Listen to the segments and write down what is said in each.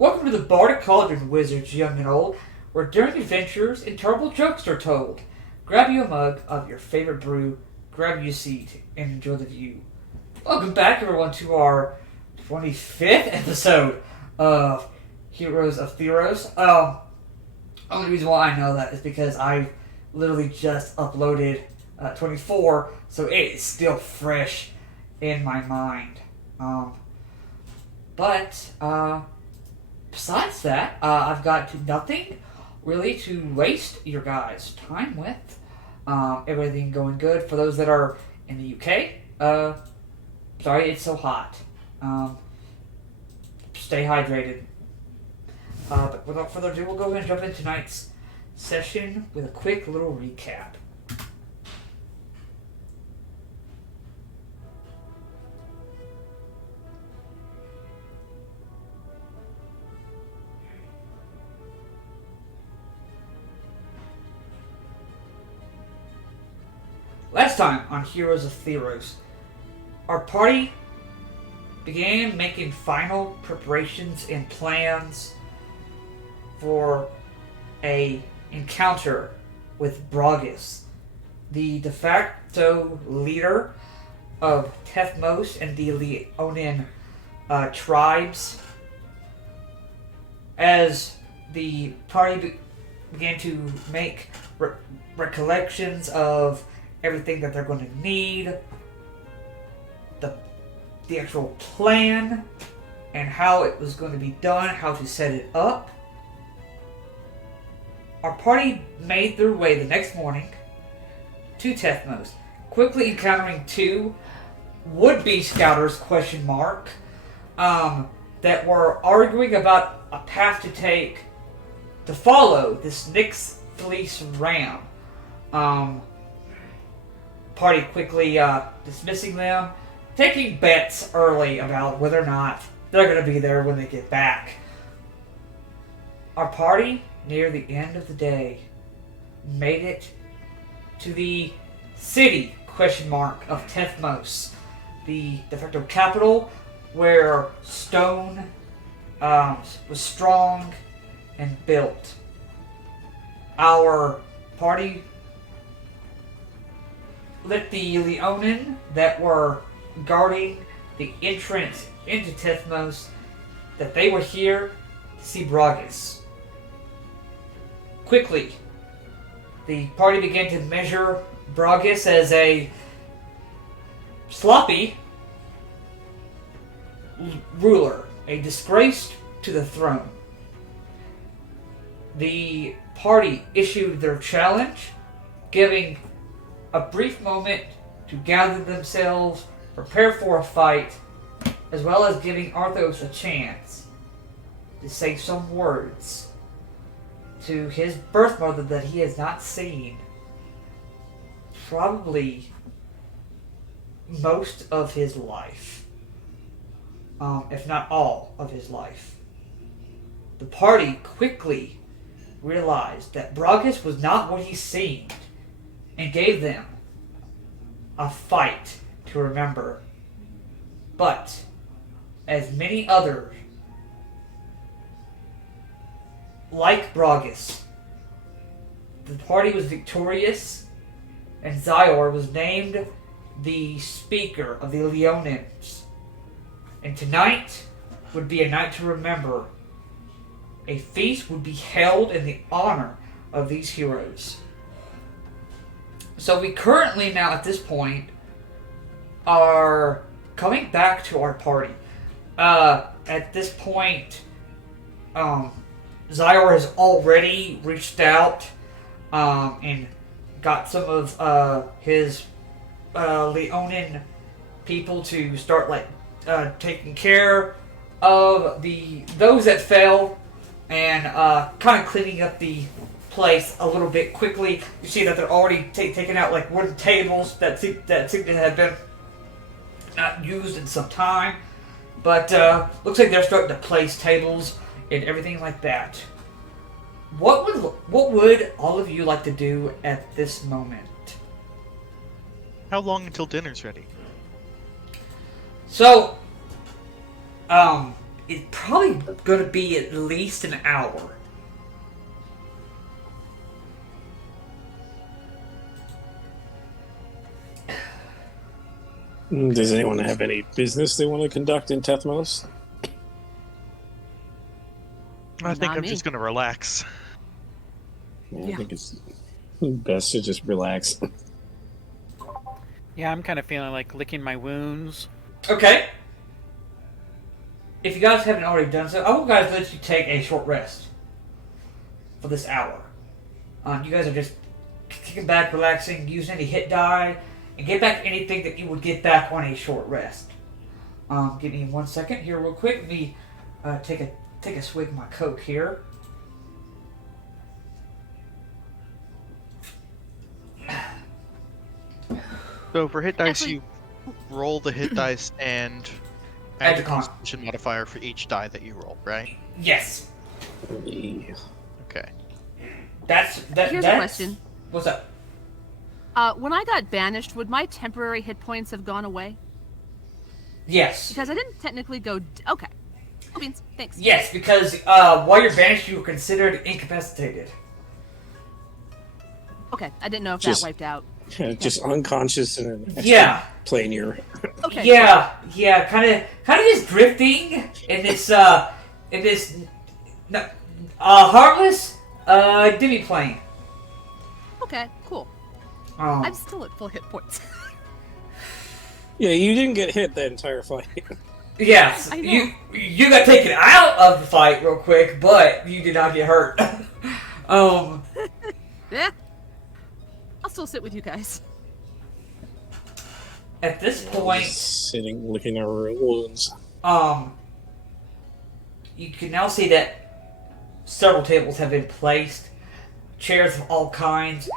Welcome to the Bardic Cauldron, wizards young and old, where daring adventures and terrible jokes are told. Grab you a mug of your favorite brew, grab you a seat, and enjoy the view. Welcome back, everyone, to our 25th episode of Heroes of Theros. Only reason why I know that is because I literally just uploaded 24, so it is still fresh in my mind. But besides that, I've got nothing really to waste your guys' time with. Everything going good. For those that are in the UK, sorry it's so hot. Stay hydrated. But without further ado, we'll go ahead and jump into tonight's session with a quick little recap. Last time on Heroes of Theros, our party began making final preparations and plans for a encounter with Bragus, the de facto leader of Theros and the Leonin tribes. As the party began to make recollections of everything that they're going to need, the actual plan, and how it was going to be done, how to set it up. Our party made their way the next morning to Theros, quickly encountering two would-be scouters, that were arguing about a path to take to follow this Nyx Fleece ram. Party quickly dismissing them, taking bets early about whether or not they're going to be there when they get back. Our party, near the end of the day, made it to the city, of Theros, the de facto capital, where stone was strong and built. Our party let the Leonin that were guarding the entrance into Theros that they were here to see Bragus. Quickly, the party began to measure Bragus as a sloppy ruler, a disgrace to the throne. The party issued their challenge, giving a brief moment to gather themselves, prepare for a fight, as well as giving Arthos a chance to say some words to his birth mother that he has not seen probably most of his life, if not all of his life. The party quickly realized that Bragus was not what he seemed, and gave them a fight to remember. But, as many others, like Bragus, the party was victorious, and Zyor was named the speaker of the Leonins. And tonight would be a night to remember. A feast would be held in the honor of these heroes. So we currently now at this point are coming back to our party. At this point, Zyor has already reached out and got some of his Leonin people to start taking care of those that fell and kind of cleaning up the place a little bit quickly. You see that they're already taking out wooden tables that seem to have been not used in some time, but looks like they're starting to place tables and everything like that. What would all of you like to do at this moment? How long until dinner's ready? So, it's probably going to be at least an hour. Does anyone have any business they want to conduct in Tethmos? I think Not I'm me. just gonna relax. I think it's best to just relax. Yeah, I'm kind of feeling like licking my wounds. Okay. If you guys haven't already done so, I will guys let you take a short rest for this hour. You guys are just kicking back, relaxing, using any hit die, and get back anything that you would get back on a short rest. Give me 1 second here, real quick. Let me take a swig of my Coke here. So for hit dice, Actually- you roll the hit dice and Add add the your con. constitution modifier for each die that you roll, right? Yes, Okay. that's. Here's a question. What's up? When I got banished, would my temporary hit points have gone away? Yes. Because I didn't technically go... Okay. Cool beans. Thanks. Yes, because while you're banished, you were considered incapacitated. Okay, I didn't know if Just- that wiped out. Just unconscious and then Yeah. playing your. Okay. Yeah, kind of just drifting in this harmless demi-plane. Okay, cool. Um, I'm still at full hit points. Yeah, you didn't get hit that entire fight. yes, I know. you got taken out of the fight real quick, but you did not get hurt. Yeah. I'll still sit with you guys. At this point, Just sitting, licking our wounds. you can now see that several tables have been placed, chairs of all kinds,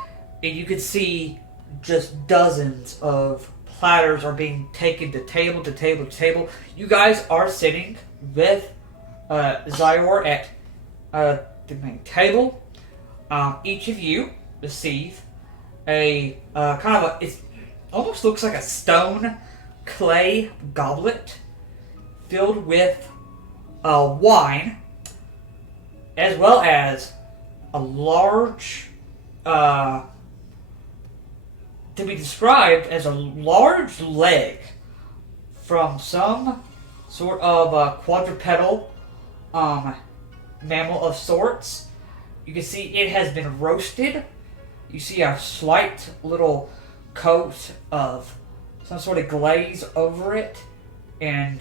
and you can see just dozens of platters are being taken to table to table to table. You guys are sitting with Zyor at the main table. Each of you receive a it almost looks like a stone clay goblet filled with wine, as well as a large, to be described as a large leg from some sort of quadrupedal mammal of sorts. You can see it has been roasted. You see a slight little coat of some sort of glaze over it, and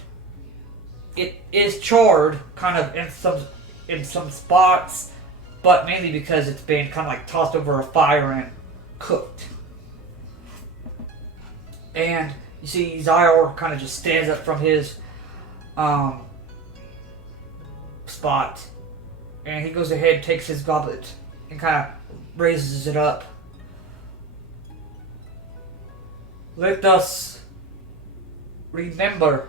it is charred kind of in some spots, but mainly because it's been kind of like tossed over a fire and cooked. And you see Zyor kind of just stands up from his spot, and he goes ahead, takes his goblet, and kind of raises it up. Let us remember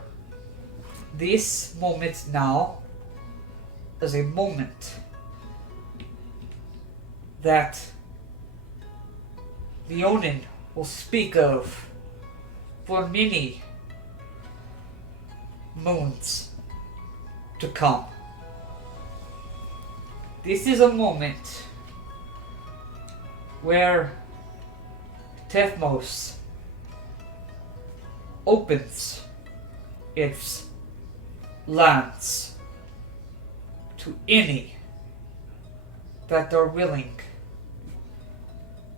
this moment now as a moment that the Onin will speak of for many moons to come. This is a moment where Tethmos opens its lands to any that are willing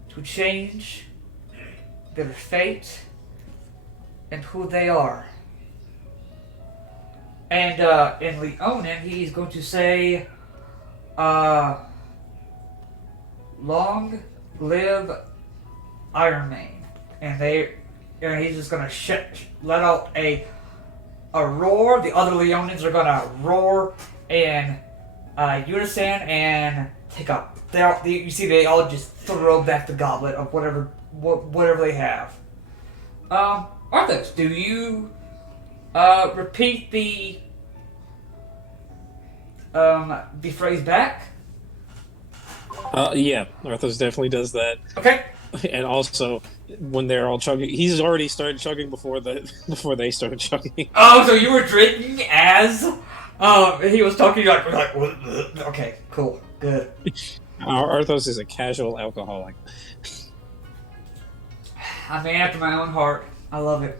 to change their fate and who they are. And in Leonin, he's going to say, long live Iron Man. And he's just gonna let out a roar. The other Leonins are gonna roar in unison and take up. You see, they all just throw back the goblet of whatever they have. Arthos, do you repeat the phrase back? Yeah, Arthos definitely does that. Okay. And also, when they're all chugging, he's already started chugging before they started chugging. Oh, so you were drinking as He was talking like okay, cool, good. Arthos is a casual alcoholic. I'm a man after my own heart. I love it.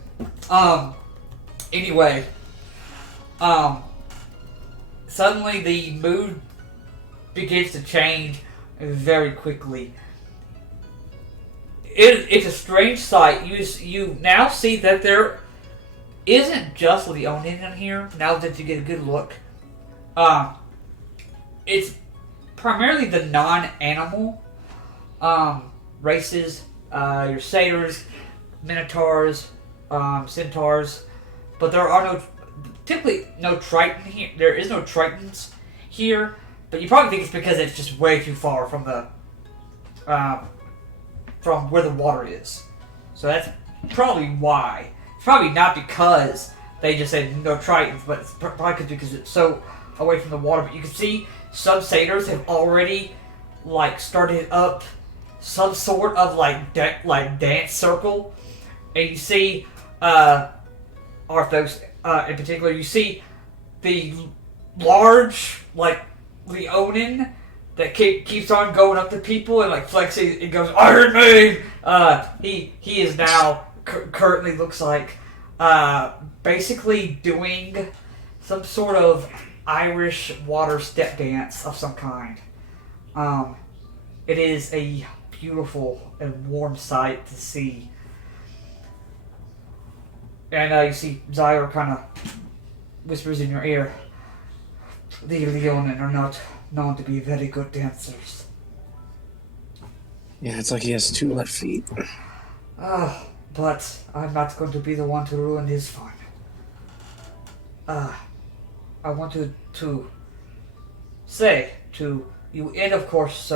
Anyway, suddenly the mood begins to change very quickly. It's a strange sight. You now see that there isn't just Leonin in here. Now that you get a good look, it's primarily the non-animal races. Your satyrs, minotaurs, centaurs, but there are typically no triton here. There is no tritons here, but you probably think it's because it's just way too far from the from where the water is. So that's probably why. It's probably not because they just said no tritons, but it's probably because it's so away from the water. But you can see some satyrs have already started up some sort of dance circle, and you see Arthos in particular. You see the large Leonin that keeps on going up to people and flexing. It goes Iron Maid. He is now currently looks like basically doing some sort of Irish water step dance of some kind. It is a beautiful and warm sight to see. And you see Zyra kind of whispers in your ear, the Leonin are not known to be very good dancers. Yeah, it's like he has 2 left feet. But I'm not going to be the one to ruin his fun. I wanted to say to you, and of course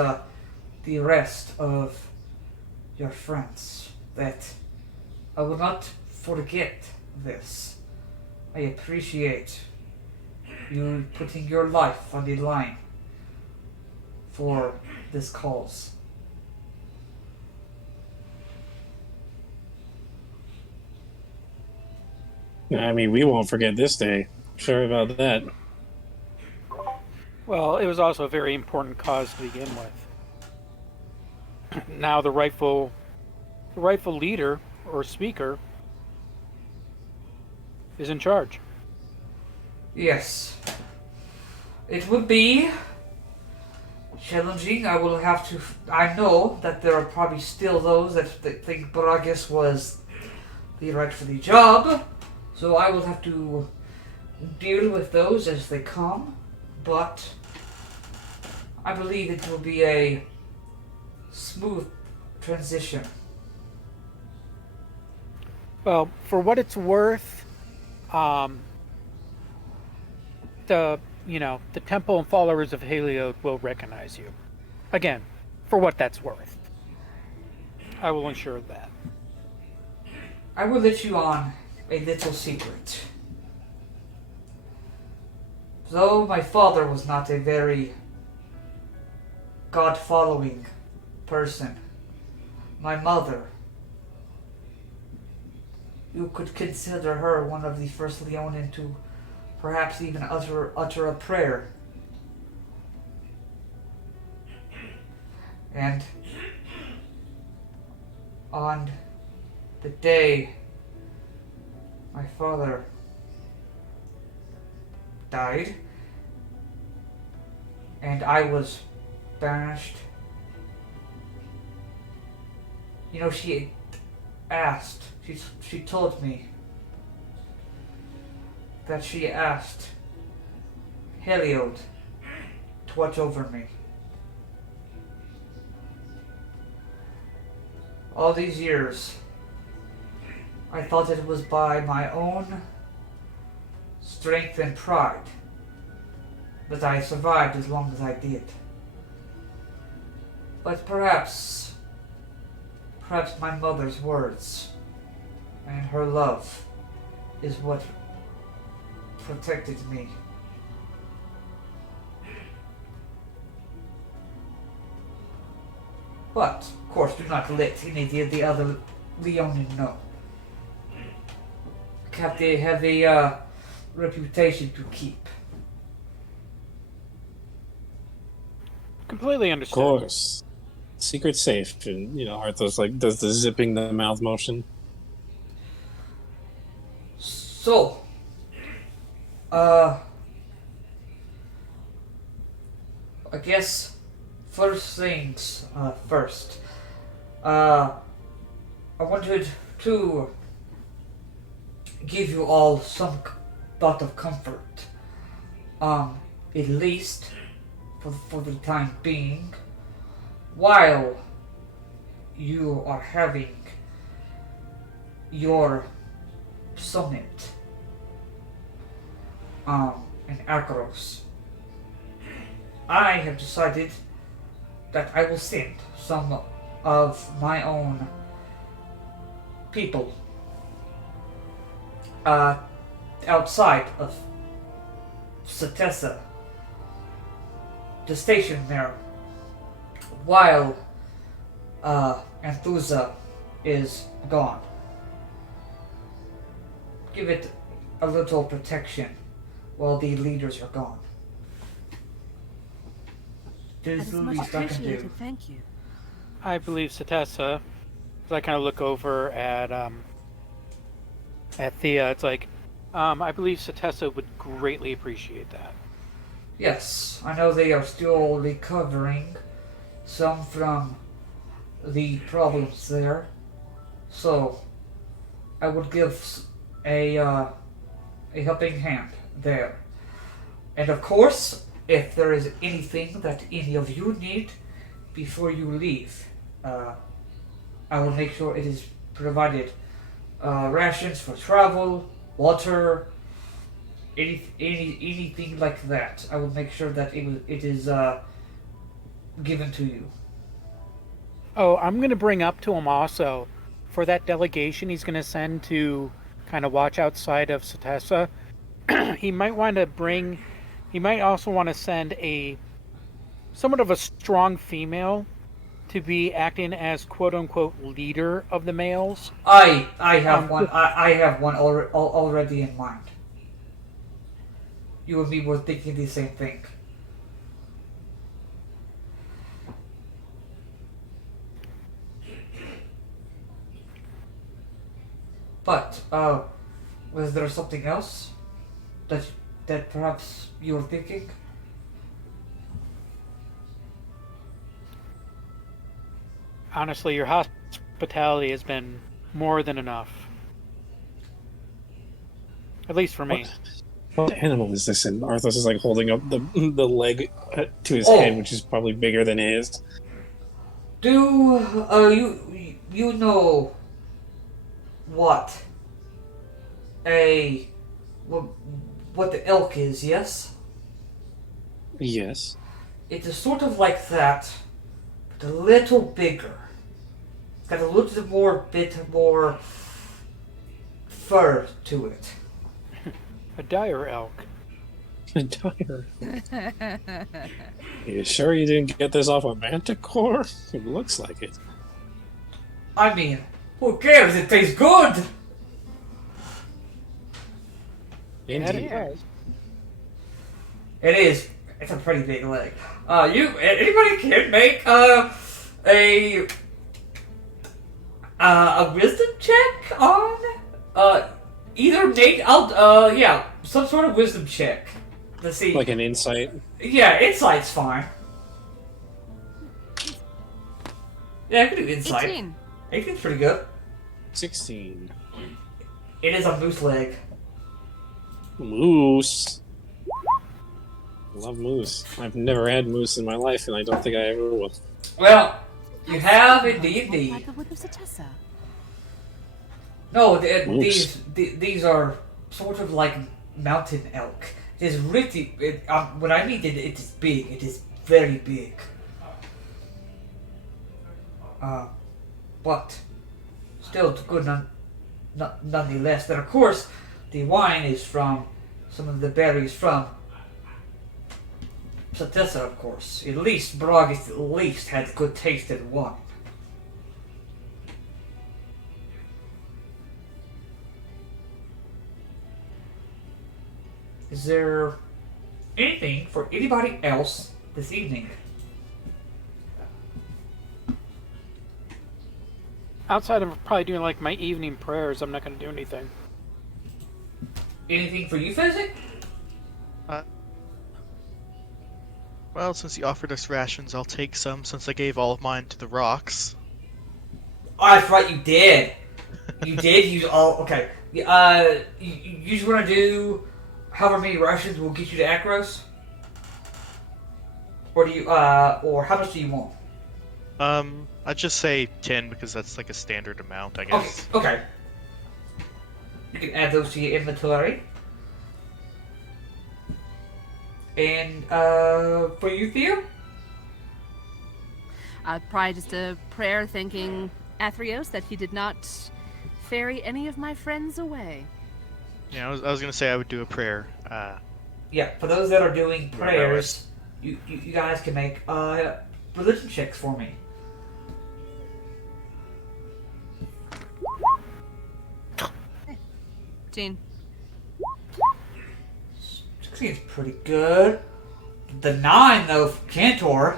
the rest of your friends, that I will not forget this. I appreciate you putting your life on the line for this cause. I mean, we won't forget this day. Sorry about that. Well, it was also a very important cause to begin with. Now the rightful leader or speaker is in charge. Yes. It would be challenging. I know that there are probably still those that think Bragus was the right for the job, so I will have to deal with those as they come, but I believe it will be a smooth transition. Well, for what it's worth, the temple and followers of Heliod will recognize you. Again, for what that's worth. I will ensure that. I will let you on a little secret. Though my father was not a very God-following person, my mother, you could consider her one of the first Leonin to perhaps even utter a prayer. And on the day my father died and I was banished, she asked, she told me that she asked Heliod to watch over me. All these years, I thought it was by my own strength and pride that I survived as long as I did. But perhaps my mother's words and her love is what protected me. But, of course, do not let any of the other Leonin know. Have a reputation to keep. Completely Of understood. course. Secret safe, and Arthur's like does the zipping the mouth motion. So, uh, I guess first things first. I wanted to give you all some thought of comfort. At least for the time being, while you are having your summit in Arcos, I have decided that I will send some of my own people outside of Satessa, the station there, while Anthusa is gone. Give it a little protection while the leaders are gone. That This is is the much least I can do. appreciated. Thank you. I believe Satessa, as I kind of look over at Thea, it's like, I believe Satessa would greatly appreciate that. Yes, I know they are still recovering some from the problems there, so I would give a helping hand there. And of course, if there is anything that any of you need before you leave, I will make sure it is provided. Rations for travel, water, anything like that. I will make sure that it is given to you. Oh, I'm going to bring up to him also, for that delegation he's going to send to kind of watch outside of Satessa, he might also want to send somewhat of a strong female to be acting as quote-unquote leader of the males. I have one. I have one already in mind. You and me were thinking the same thing. But was there something else that perhaps you were thinking? Honestly, your hospitality has been more than enough. At least for me. What animal is this? And Arthos is like holding up the leg to his Oh. head, which is probably bigger than his. Do you know what what the elk is? Yes, Yes. it is sort of like that, but a little bigger. It's got a little bit more fur to it. A dire elk. Dire. You sure you didn't get this off a manticore? It looks like it. I mean, who cares? It tastes good. Indeed. It is. It's a pretty big leg. Anybody can make a wisdom check on either Nate. Some sort of wisdom check. Let's see. Like an insight. Yeah, insight's fine. Yeah, I can do insight. 18. 18's pretty good. 16. It is a moose leg. Moose. I love moose. I've never had moose in my life, and I don't think I ever will. Well, you have in D&D. Like the wood of Satessa. No, Moose. these are sort of like mountain elk. It is really. When I mean it is big. It is very big. But still good nonetheless. Then of course, the wine is from some of the berries from Satessa, of course. At least Bragus had good tasted wine. Is there anything for anybody else this evening? outside of probably doing like my evening prayers, I'm not going to do anything. Anything for you, Physic? Well, since you offered us rations, I'll take some since I gave all of mine to the rocks. Oh, that's right, you did. You did use all. Okay. You just want to do however many rations will get you to Akros? Or do you, or how much do you want? I'd just say 10 because that's like a standard amount, I guess. Okay. You can add those to your inventory. And, for you, Theo? Probably just a prayer thanking Athreos that he did not ferry any of my friends away. Yeah, I was gonna say I would do a prayer. Yeah, for those that are doing Right, prayers, you guys can make, religion checks for me. Gene. 16 is pretty good. The 9, though, for Cantor.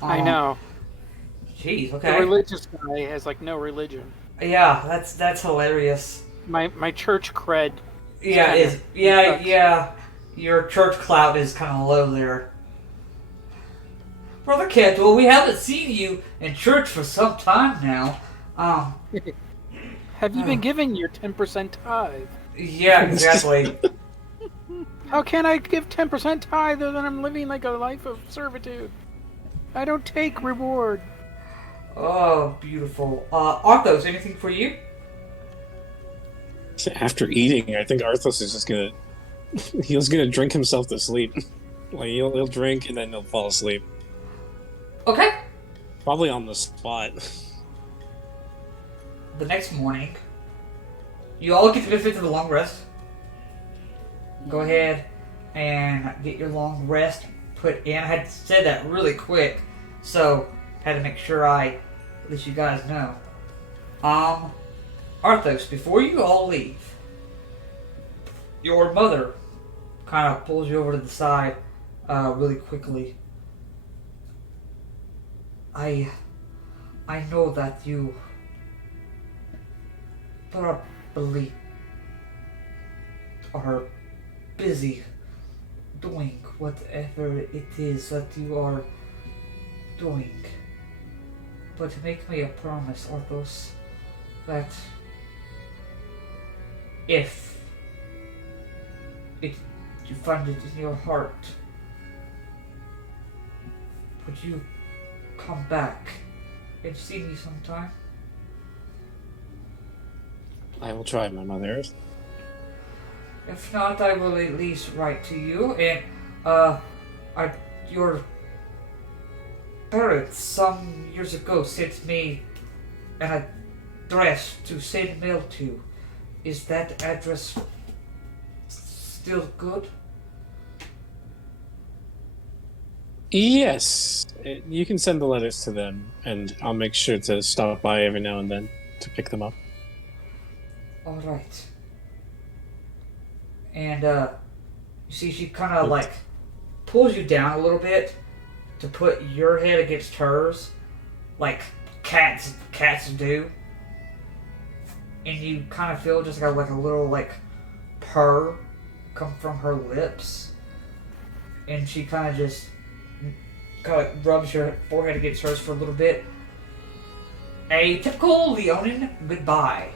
I know. Jeez, The okay. religious guy has like no religion. Yeah, that's hilarious. My church cred. Yeah, kinda is yeah, sucks. yeah. Your church clout is kind of low there. Brother Cantor, we haven't seen you in church for some time now. Have you been giving your 10% tithe? Yeah, exactly. How can I give 10% tithe when I'm living like a life of servitude? I don't take reward. Oh, beautiful. Arthos, anything for you? After eating, I think Arthos is just gonna... He's gonna drink himself to sleep. Like, he'll drink and then he'll fall asleep. Okay. Probably on the spot. The next morning, you all get the benefit of a long rest. Go ahead and get your long rest put in. I had said that really quick, so had to make sure I let you guys know. Arthos, before you all leave, your mother kind of pulls you over to the side really quickly. I know that you probably are busy doing whatever it is that you are doing. But make me a promise, Arthos, that if you find it in your heart, would you come back and see me sometime? I will try, my mother. If not, I will at least write to you. And your parents some years ago sent me an address to send mail to. Is that address still good? Yes, you can send the letters to them, and I'll make sure to stop by every now and then to pick them up. All right. And you see, she kind of like pulls you down a little bit to put your head against hers, like cats do. And you kind of feel just like a little like purr come from her lips, and she kind of just rubs your forehead against hers for a little bit. A typical Leonin goodbye.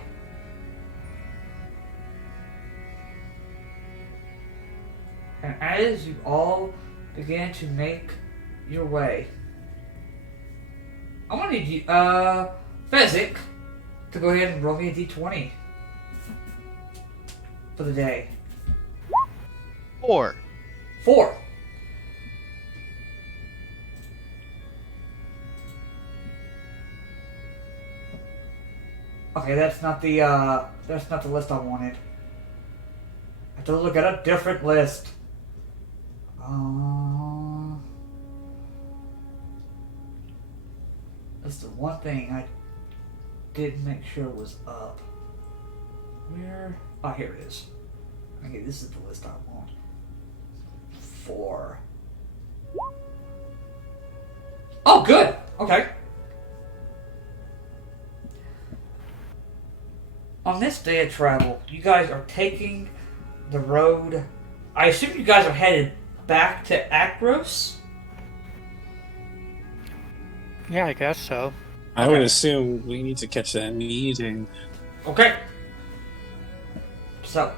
And as you all begin to make your way, I'm gonna need you, Fezzik, to go ahead and roll me a d20 for the day. 4. 4. Okay, that's not the list I wanted. I have to look at a different list. That's the one thing I didn't make sure was up. Where? Oh, here it is. Okay, this is the list I want. 4. Oh, good. Okay. On this day of travel, you guys are taking the road. I assume you guys are headed back to Akros? Yeah, I guess so. I would assume we need to catch that meeting. Okay. So,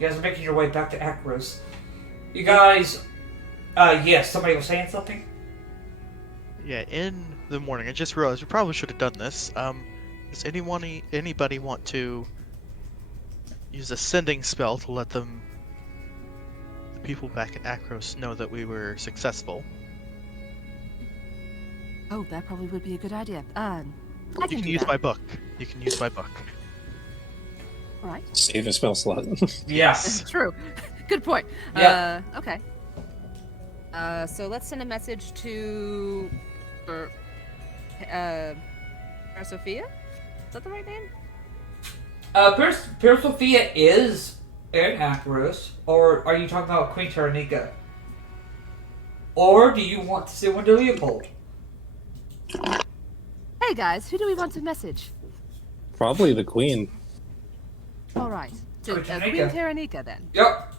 you guys are making your way back to Akros. You guys, yes, somebody was saying something? Yeah, in the morning, I just realized we probably should have done this. Does anybody want to use a sending spell to let the people back in Akros know that we were successful? Oh, that probably would be a good idea. I You can can do use that. my book. You can use my book. All right. Save a spell slot. Yes. True. Good point. Yeah. Okay. So let's send a message to Sophia? Is that the right name? Pure Sophia is in Akros, or are you talking about Queen Taranika? Or do you want to send one to Leopold? Hey guys, who do we want to message? Probably the queen. All right. To Queen Queen Taranika. Taranika then. Yep.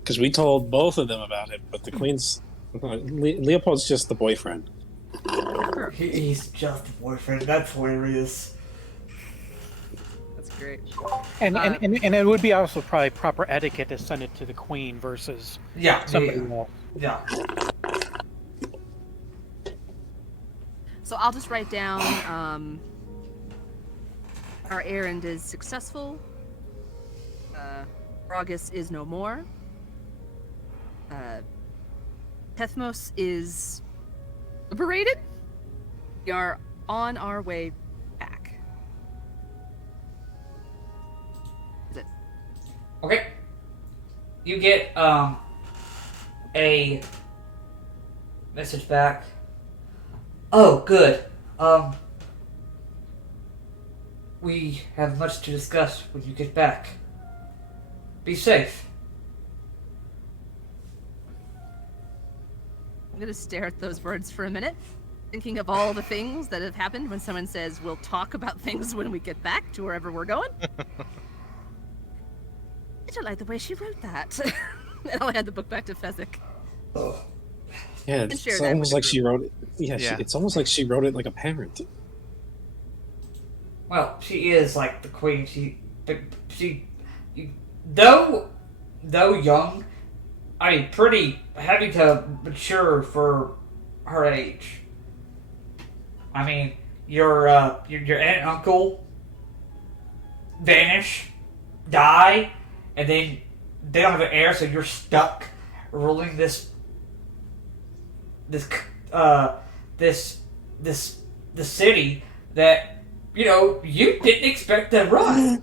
Because we told both of them about it, but the queen's... Leopold's just the boyfriend. He's just a boyfriend. That's hilarious. That's great. And it would be also probably proper etiquette to send it to the queen versus Yeah. somebody else. Yeah. So I'll just write down, our errand is successful. Bragus is no more. Tethmos is liberated. We are on our way back. Is it? Okay. You get a message back. Oh, good. We have much to discuss when you get back. Be safe. I'm gonna stare at those words for a minute, thinking of all the things that have happened when someone says we'll talk about things when we get back to wherever we're going. I don't like the way she wrote that. And I'll hand the book back to Fezzik. Yeah, And it's share that almost with like the she wrote it. Yeah, Yeah. it's almost like she wrote it like a parent. Well, she is like the queen. Though young, I mean, pretty heavy to mature for her age. I mean, your aunt and uncle vanish, die, and then they don't have an heir, so you're stuck ruling this city that you didn't expect to run.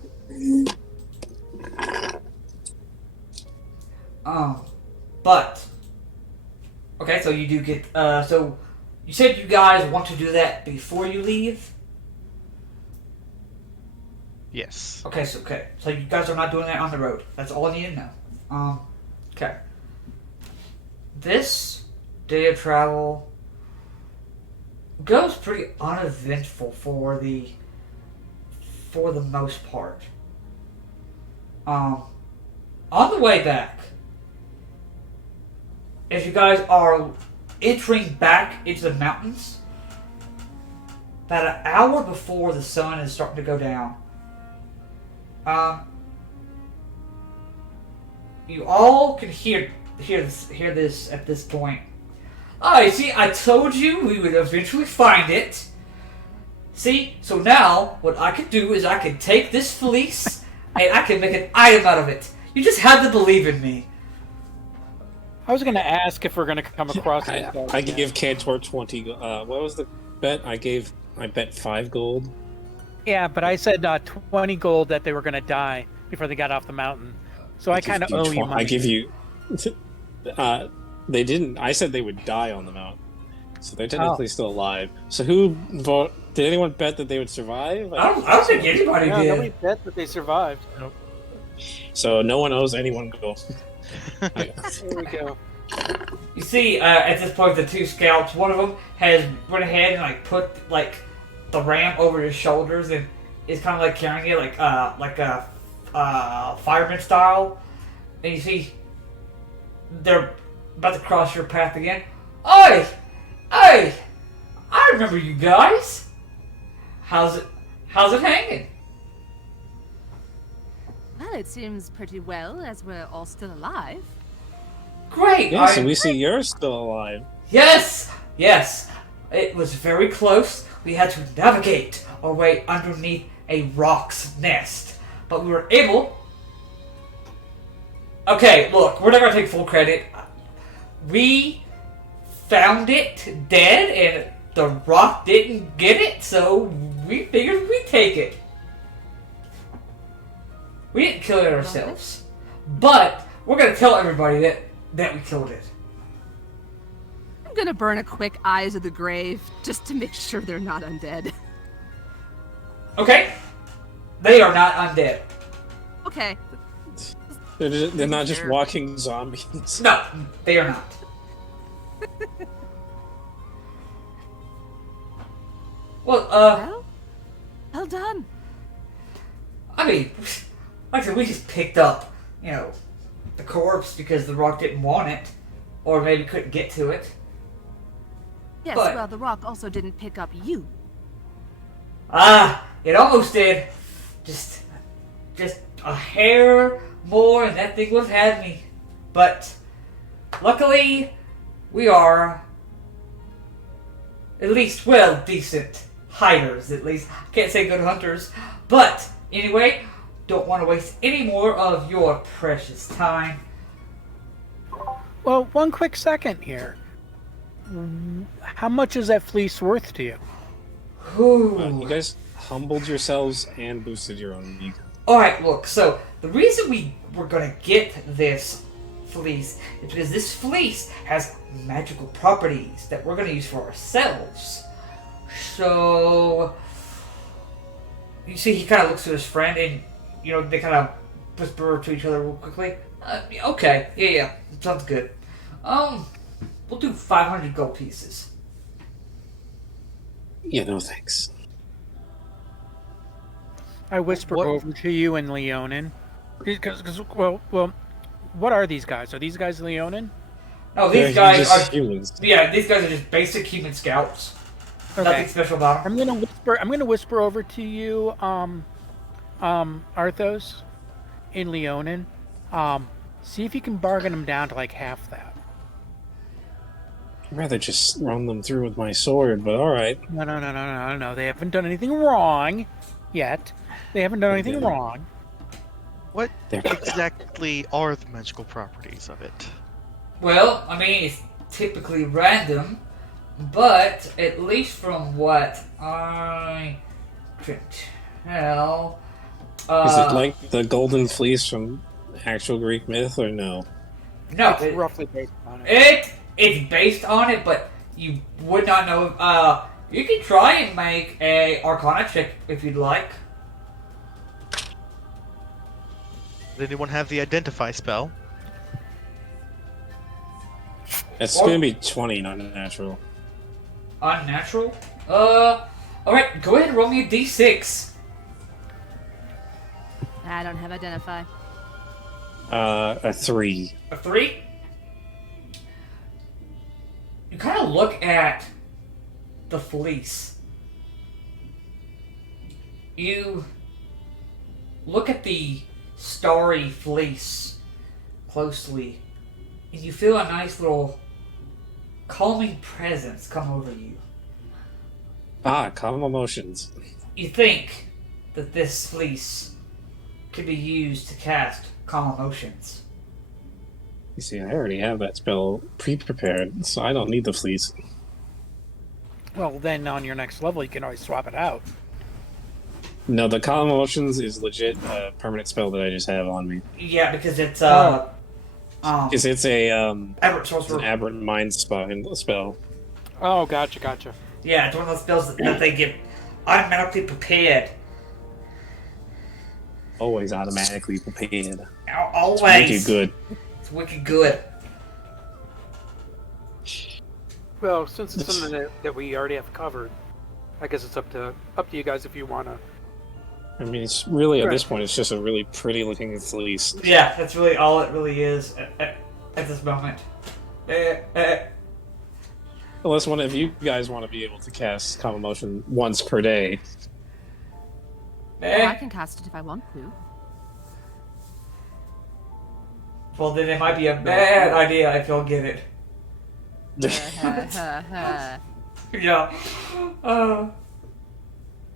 But okay, so you do get so you said you guys want to do that before you leave? Yes. Okay, so you guys are not doing that on the road. That's all I need to know. Okay. This day of travel goes pretty uneventful for the most part. On the way back, as you guys are entering back into the mountains, about an hour before the sun is starting to go down, you all can hear this at this point. Oh, you see, I told you we would eventually find it. See, so now what I could do is I could take this fleece and I can make an item out of it. You just had to believe in me. I was going to ask if we're going to come across these guys I again. give Cantor 20. What was the bet? I bet 5 gold. Yeah, but I said 20 gold that they were going to die before they got off the mountain. So I kind of owe you money. I give you. They didn't. I said they would die on the mountain, so they're technically still alive. So who vote? Did anyone bet that they would survive? I don't think anybody Yeah, did. nobody bet that they survived. So no one owes anyone gold. There we go. You see, at this point, the two scouts, one of them has went ahead and put the ram over his shoulders and is kind of like carrying it like a fireman style. And you see they're about to cross your path again. Oi! Hey! I remember you guys. How's it hanging? Well, it seems pretty well, as we're all still alive. Great. Yeah, so we see you're still alive. Yes. It was very close. We had to navigate our way underneath a rock's nest, but we were able. Okay, look, we're not gonna take full credit. We found it dead, and the rock didn't get it, so we figured we'd take it. We didn't kill it ourselves, but we're gonna tell everybody that we killed it. I'm gonna burn a quick Eyes of the Grave just to make sure they're not undead. Okay, they are not undead. Okay. They're not just walking zombies. No, they are not. Well, well done. I mean, like I said, we just picked up, the corpse because the rock didn't want it, or maybe couldn't get to it. Yes, But- well, the rock also didn't pick up you. It almost did. Just a hair more, and that thing would have had me. But luckily, we are at least decent hiders. At least can't say good hunters, but anyway, don't want to waste any more of your precious time. Well, one quick second here. How much is that fleece worth to you? Ooh. You guys humbled yourselves and boosted your own ego. Alright, look, so the reason we were gonna get this fleece is because this fleece has magical properties that we're gonna use for ourselves. So, you see, he kind of looks to his friend and, they kind of whisper to each other real quickly. Okay, yeah, sounds good. We'll do 500 gold pieces. Yeah, no thanks. I whisper What- over to you and Leonin. Because, well, what are these guys? Are these guys Leonin? No, They're these guys just are. humans. Yeah, these guys are just basic human scouts. Okay. Nothing special about them. I'm gonna whisper over to you, Arthos, in Leonin. See if you can bargain them down to like half that. I'd rather just run them through with my sword, but alright. No. They haven't done anything wrong yet. They haven't done anything Yeah. wrong. What They're- exactly are the magical properties of it? Well, I mean, it's typically random, but at least from what I can tell, Is it like the golden fleece from actual Greek myth, or no? no, It's roughly based on it. it's based on it, but you would not know. You can try and make a Arcana check if you'd like. Does anyone have the identify spell? It's Or- gonna be 20, not natural. Unnatural. All right, go ahead and roll me a d6. I don't have identify. A 3. A 3. You kind of look at the fleece. You look at the starry fleece closely, and you feel a nice little calming presence come over you. Calm emotions. You think that this fleece could be used to cast calm emotions. You see, I already have that spell pre-prepared, so I don't need the fleece. Well, then on your next level, you can always swap it out. No, the calm emotions is legit a permanent spell that I just have on me. Yeah, because it's Oh. Because it's a aberrant it's sorcerer. an aberrant mind spell. Oh, gotcha. Yeah, it's one of those spells that they get automatically prepared. Always automatically prepared. Always. Wicked good. It's wicked good. Well, since it's something that we already have covered, I guess it's up to you guys if you wanna. I mean, it's really, at Right. this point, it's just a really pretty looking fleece. Yeah, that's really all it really is at this moment. Unless one of you guys want to be able to cast Common Motion once per day. Well, I can cast it if I want to. Well, then it might be a bad idea if y'all get it. Yeah.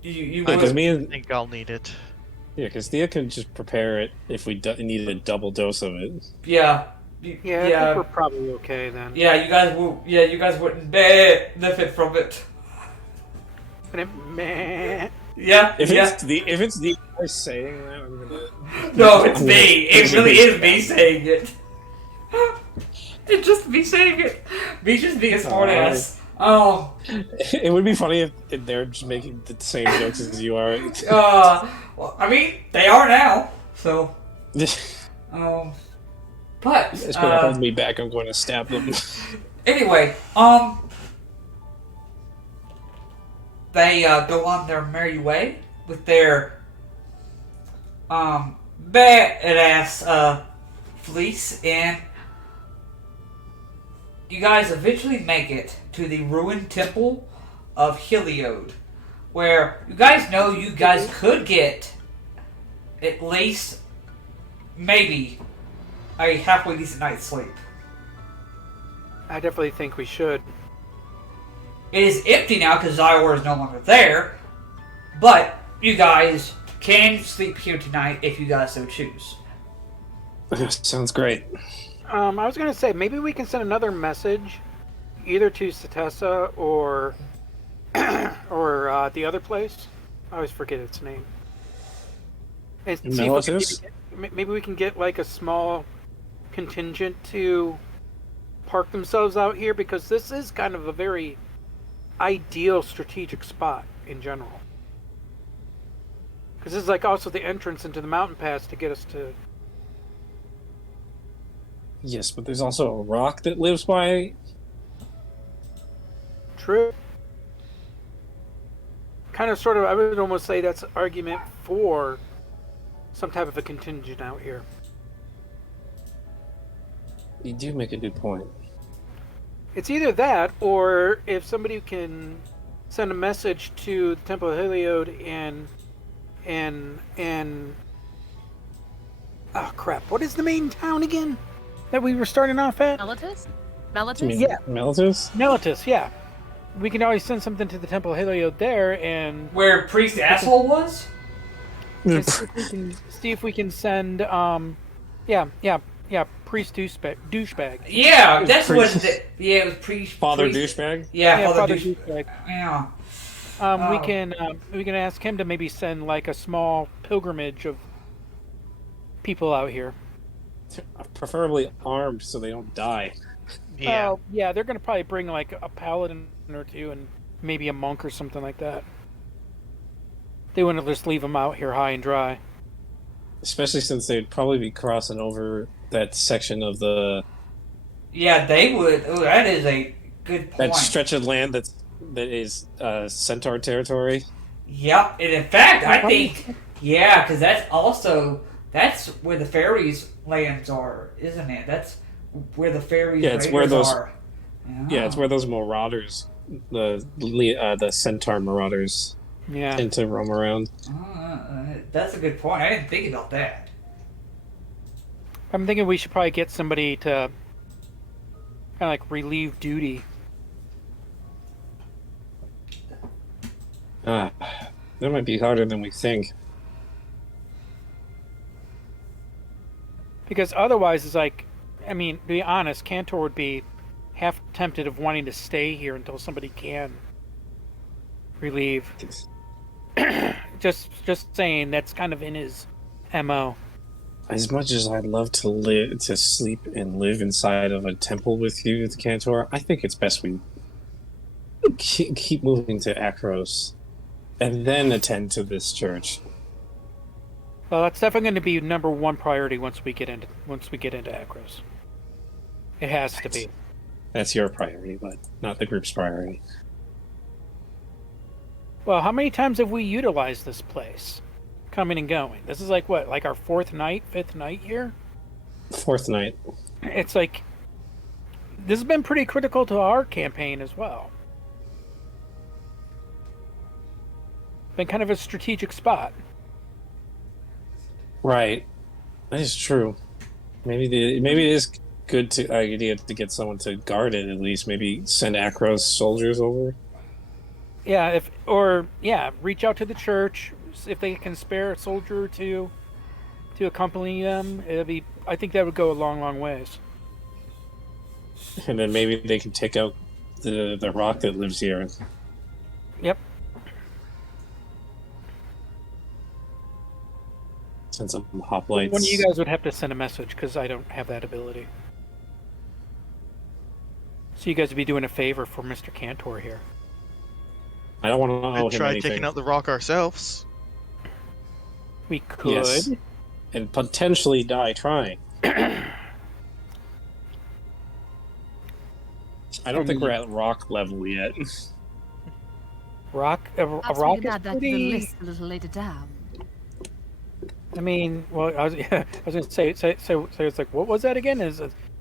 You Because would. me I and think I'll need it. because Thea can just prepare it if we needed a double dose of it. Yeah. Yeah, I think Yeah. we're probably okay then. Yeah, you guys will. Yeah, you guys wouldn't benefit from it. Meh. Yeah. If yeah. it's the guy saying that, I'm gonna. No, it's I'm me. gonna- It really is me saying it. It's just me saying it. Me just being a smartass. Oh. It would be funny if they're just making the same jokes as you are. Well, I mean, they are now. So, It's but gonna hold me back. I'm going to stab them. anyway, they go on their merry way with their badass fleece, and you guys eventually make it to the ruined temple of Heliod, where you guys know you guys could get at least maybe a halfway decent night's sleep. I definitely think we should. It is empty now because Zyor is no longer there, but you guys can sleep here tonight if you guys so choose. Sounds great. I was gonna say maybe we can send another message, either to Satessa or the other place. I always forget its name. And see if we Militus? maybe we can get like a small contingent to park themselves out here, because this is kind of a very ideal strategic spot in general. Because this is like also the entrance into the mountain pass to get us to. Yes, but there's also a rock that lives by. True. Kind of, sort of, I would almost say that's an argument for some type of a contingent out here. You do make a good point. It's either that, or if somebody can send a message to the Temple of Heliod and oh crap, what is the main town again that we were starting off at? Melitus? You Melitus? mean Yeah. Militus? Melitus, yeah. We can always send something to the Temple of Heliod there and Where Priest Asshole was? see if we can send Priest douchebag. Yeah, that's what Priest. it was Priest. Father Priest, douchebag? Yeah, Father Douche. douchebag. Yeah. We Oh. can ask him to maybe send like a small pilgrimage of people out here. Preferably armed so they don't die. Yeah. Well, yeah, they're gonna probably bring like a paladin or two and maybe a monk or something like that. They wouldn't just leave them out here high and dry. Especially since they'd probably be crossing over that section of Yeah, they would. Oh, that is a good point. that stretch of land that is Centaur territory. Yep, and in fact, I think because that's where the fairies' lands are, isn't it? That's where the fairies' Yeah, it's where raiders those- are. Yeah, it's where those marauders, the Centaur marauders, Yeah. tend to roam around. That's a good point. I didn't think about that. I'm thinking we should probably get somebody to kind of like relieve duty. That might be harder than we think. Because otherwise, it's like, I mean, to be honest, Cantor would be half tempted of wanting to stay here until somebody can relieve. Just saying, that's kind of in his MO. As much as I'd love to sleep and live inside of a temple with you, the Cantor, I think it's best we keep moving to Akros and then attend to this church. Well, that's definitely going to be number one priority once we get into Akros. It has to be. That's your priority, but not the group's priority. Well, how many times have we utilized this place? Coming and going. This is like what? Like our fifth night here? Fourth night. It's like... This has been pretty critical to our campaign as well. Been kind of a strategic spot. Right. That is true. Maybe it is good idea to get someone to guard it at least. Maybe send Akros soldiers over. Yeah, reach out to the church if they can spare a soldier or two to accompany them. I think that would go a long, long ways. And then maybe they can take out the rock that lives here. Yep. Send some hoplites. One of you guys would have to send a message because I don't have that ability. So you guys would be doing a favor for Mr. Cantor here. I don't want to owe him Try anything. taking out the rock ourselves. We could. Yes. And potentially die trying. I don't think we're at rock level yet. A Perhaps we rock can is add that to pretty... the list a little later down. I mean, well, I was going to say it's like, what was that again?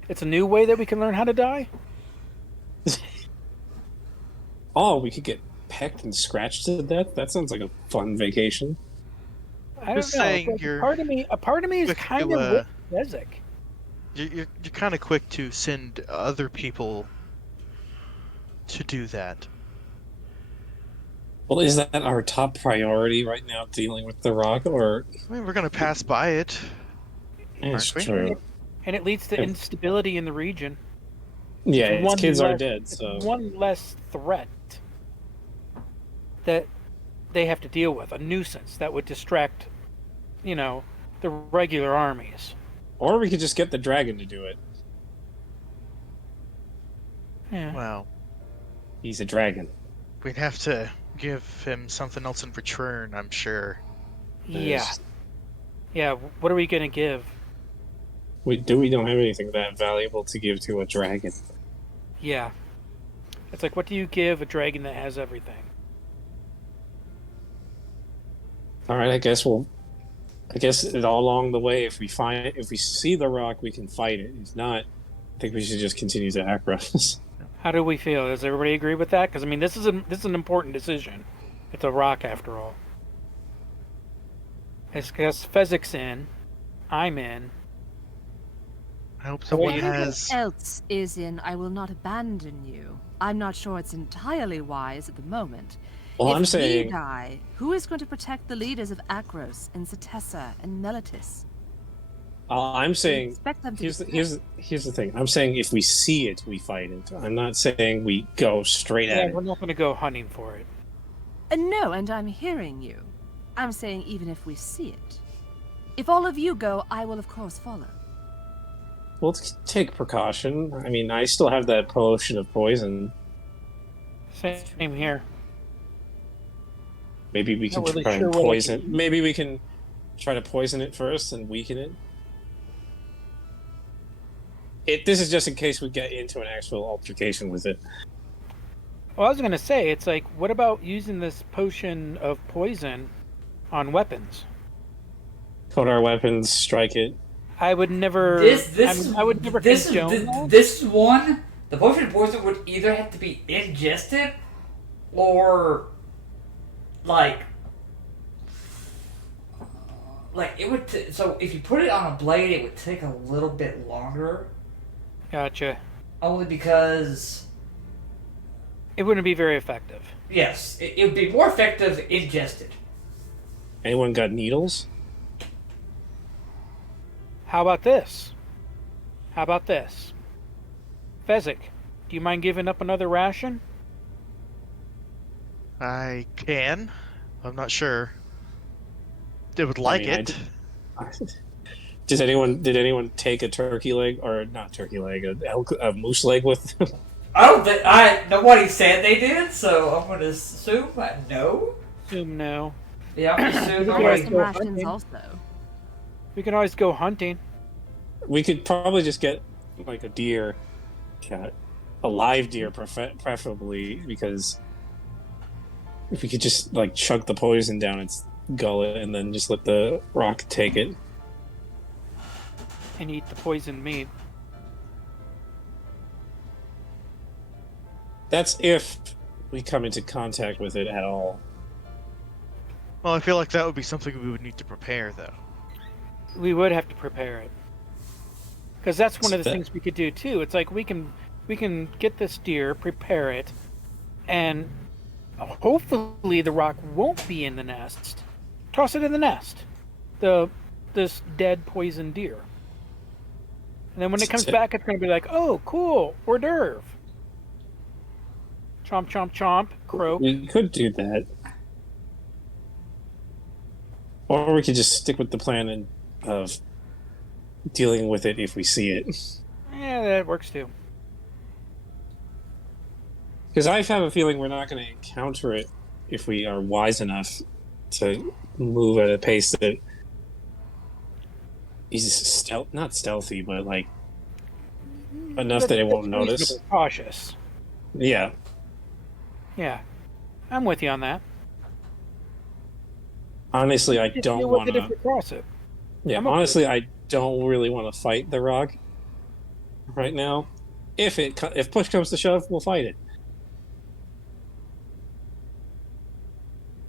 It's a new way that we can learn how to die? Oh, we could get pecked and scratched to death? That sounds like a fun vacation. I don't know. Just saying, Like, you're a part of me is quick kind to, of with Fezzik. You're kind of quick to send other people to do that. Well, is that our top priority right now, dealing with the rock, or... I mean, we're gonna pass by it. It's Aren't we? true. And it leads to instability in the region. Yeah, It's its one kids are less- dead, it's so... one less threat that they have to deal with, a nuisance that would distract, the regular armies. Or we could just get the dragon to do it. Yeah. Well, He's a dragon. we'd have to give him something else in return, I'm sure. Yeah. Yeah, what are we going to give? We don't have anything that valuable to give to a dragon. Yeah. It's like, what do you give a dragon that has everything? Alright, I guess all along the way, if we see the rock, we can fight it. If not, I think we should just continue to Akros. How do we feel? Does everybody agree with that? Because, I mean, this is an important decision. It's a rock, after all. It's because Fezzik's in. I'm in. I hope Well, someone you- has. Else is in, I will not abandon you. I'm not sure it's entirely wise at the moment. Well, if I'm saying... we die, who is going to protect the leaders of Akros and Setessa and Melitis? I'm We saying... expect them to Here's be the thing. I'm saying if we see it, we fight it. I'm not saying we go straight Yeah, at it. we're not going to go hunting for it. No, and I'm hearing you. I'm saying even if we see it. If all of you go, I will of course follow. Well, let's take precaution. I mean, I still have that potion of poison. Same here. Maybe we can Not really try sure and what I poison. can- Maybe we can try to poison it first and weaken it. This is just in case we get into an actual altercation with it. Well, I was going to say, it's like, what about using this potion of poison on weapons? Coat our weapons, strike it. I would never. I would never condone that. this one. The potion of poison would either have to be ingested, or like it would. So if you put it on a blade, it would take a little bit longer. Gotcha. Only because It wouldn't be very effective. yes, it would be more effective ingested. Anyone got needles? How about this? Fezzik, do you mind giving up another ration? I can. I'm not sure. They would like mean, I it. Did anyone take a turkey leg, or not turkey leg, a moose leg with them? Nobody said they did, so I'm gonna assume no. Assume no. Yeah, I'm gonna assume Alright. There are nobody. some go rations hunting. also. We can always go hunting. We could probably just get like a deer, a live deer, preferably, because If we could just like chug the poison down its gullet and then just let the rock take it. And eat the poisoned meat. That's if we come into contact with it at all. Well, I feel like that would be something we would need to prepare, though. We would have to prepare it. Because that's one of the That- things we could do too. It's like we can get this deer, prepare it, and hopefully the rock won't be in the nest. Toss it in the nest. This dead poisoned deer. And then when it comes back, it's going to be like, oh, cool, hors d'oeuvre. Chomp, chomp, chomp, croak. We could do that. Or we could just stick with the plan of dealing with it if we see it. Yeah, that works too. Because I have a feeling we're not going to encounter it if we are wise enough to move at a pace that is not stealthy, but like enough that it won't notice. Reasonable, cautious. Yeah. Yeah, I'm with you on that. Honestly, I Just don't deal with want it if to. we cross it. Yeah, I'm okay honestly, I don't really want to fight the rock right now. If push comes to shove, we'll fight it.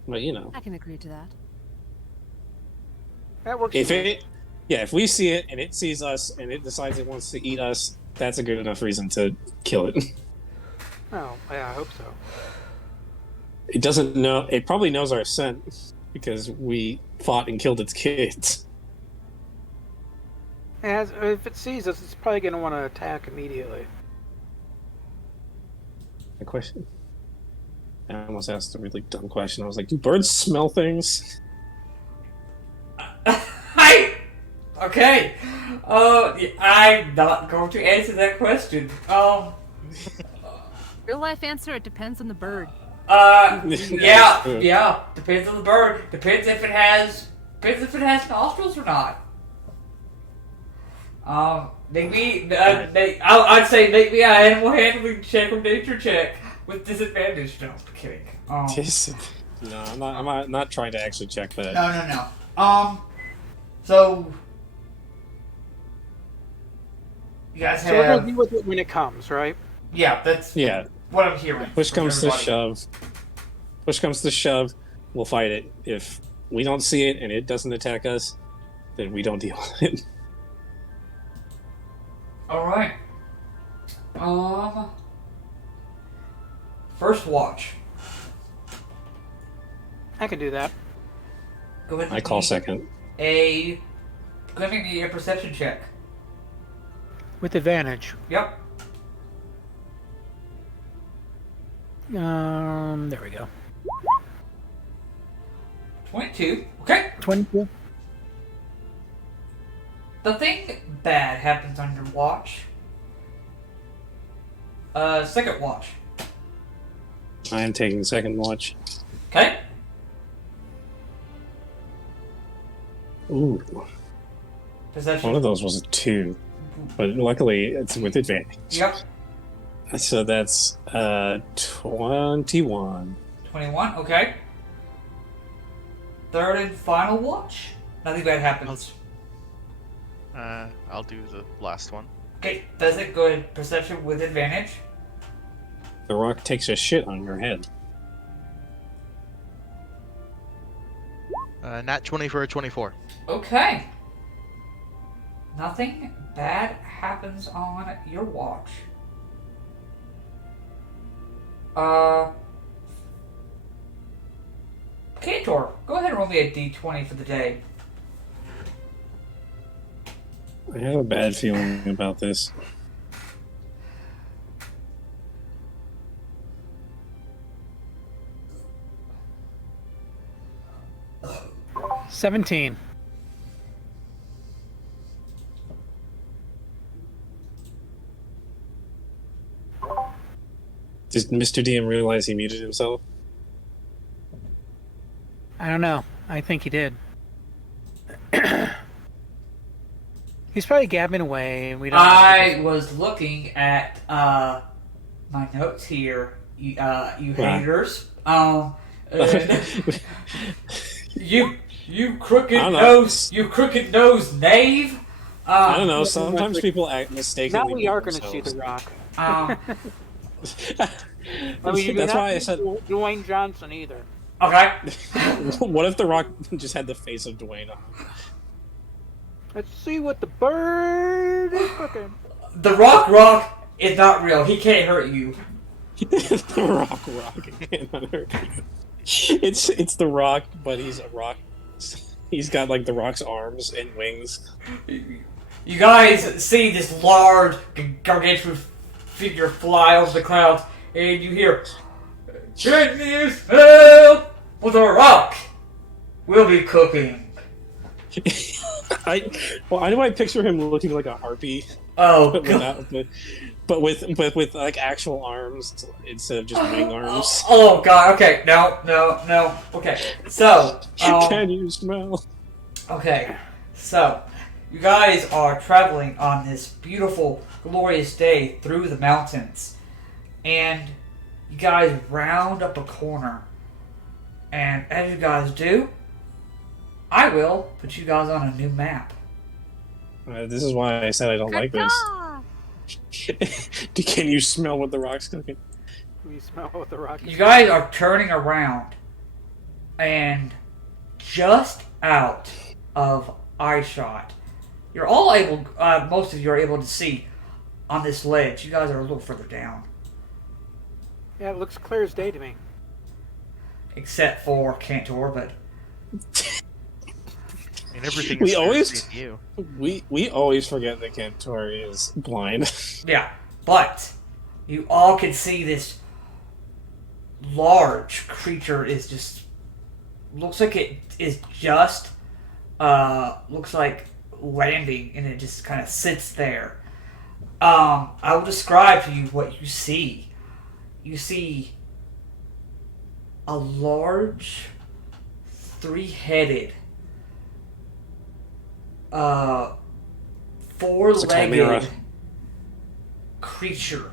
But you know, I can agree to that. That works. if for me. if we see it and it sees us and it decides it wants to eat us, that's a good enough reason to kill it. Oh, yeah, I hope so. It doesn't know. It probably knows our scent because we fought and killed its kids. If it sees us, it's probably going to want to attack immediately. A question. I almost asked a really dumb question. I was like, "Do birds smell things?" Okay. I'm not going to answer that question. Real life answer, it depends on the bird. Yeah. Depends on the bird. Depends if it has nostrils or not. I'd say make me an animal handling check or nature check with disadvantage. No, I'm kidding. No, I'm not trying to actually check that. No. So you guys So we're going to have deal with it when it comes, right? that's Yeah. what I'm hearing. Push from comes to everybody. shove. Push comes to shove. We'll fight it. If we don't see it and it doesn't attack us, then we don't deal with it. All right. First watch. I can do that. Go ahead. I call second. Go ahead and make me a perception check. With advantage. Yep. There we go. 22. Okay. 22. Nothing bad happens on your watch. Second watch. I am taking the second watch. Okay. Ooh, Perception. one of those was a 2, but luckily it's with advantage. Yep. So that's 21. 21. Okay. Third and final watch. Nothing bad happens. I'll do the last one. Okay. Does it? Go ahead. Perception with advantage. The rock takes a shit on your head. Nat 20 for a 24. Okay. Nothing bad happens on your watch. Kantor, go ahead and roll me a d20 for the day. I have a bad feeling about this. $17. Did Mr. DM realize he muted himself? I don't know. I think he did. He's probably gabbing away, and we don't. I was looking at my notes here, you haters. And you crooked I don't know. nose knave. I don't know. Sometimes people act mistakenly. Now we are going going to see The Rock. Um, I mean, you do That's not why I see said. Dwayne Johnson either. okay. What if The Rock just had the face of Dwayne on him? Let's see what the bird is cooking. The Rock is not real. He can't hurt you. The Rock. It's The Rock, but he's a rock. He's got like The Rock's arms and wings. You guys see this large, gargantuan figure fly over the clouds, and you hear, "Can you smell what The Rock will be cooking?" Why do I picture him looking like a harpy? Oh, God. But with like actual arms instead of just wing arms. Oh, God. Okay. No. Okay. So. Can you smell? Okay. So, you guys are traveling on this beautiful, glorious day through the mountains. And you guys round up a corner. And as you guys do, I will put you guys on a new map. This is why I said I don't like this. Can you smell what The Rock's cooking? Can you smell what The Rock is You guys are turning around, and just out of eye shot, you're all able, most of you are able to see on this ledge. You guys are a little further down. Yeah, it looks clear as day to me. Except for Cantor, but... I mean, everything We is always- you. We always forget that Cantor is blind. Yeah, but you all can see this large creature is just... Looks like it is just... looks like landing, and it just kind of sits there. I will describe to you what you see. You see a large, three-headed, four-legged creature.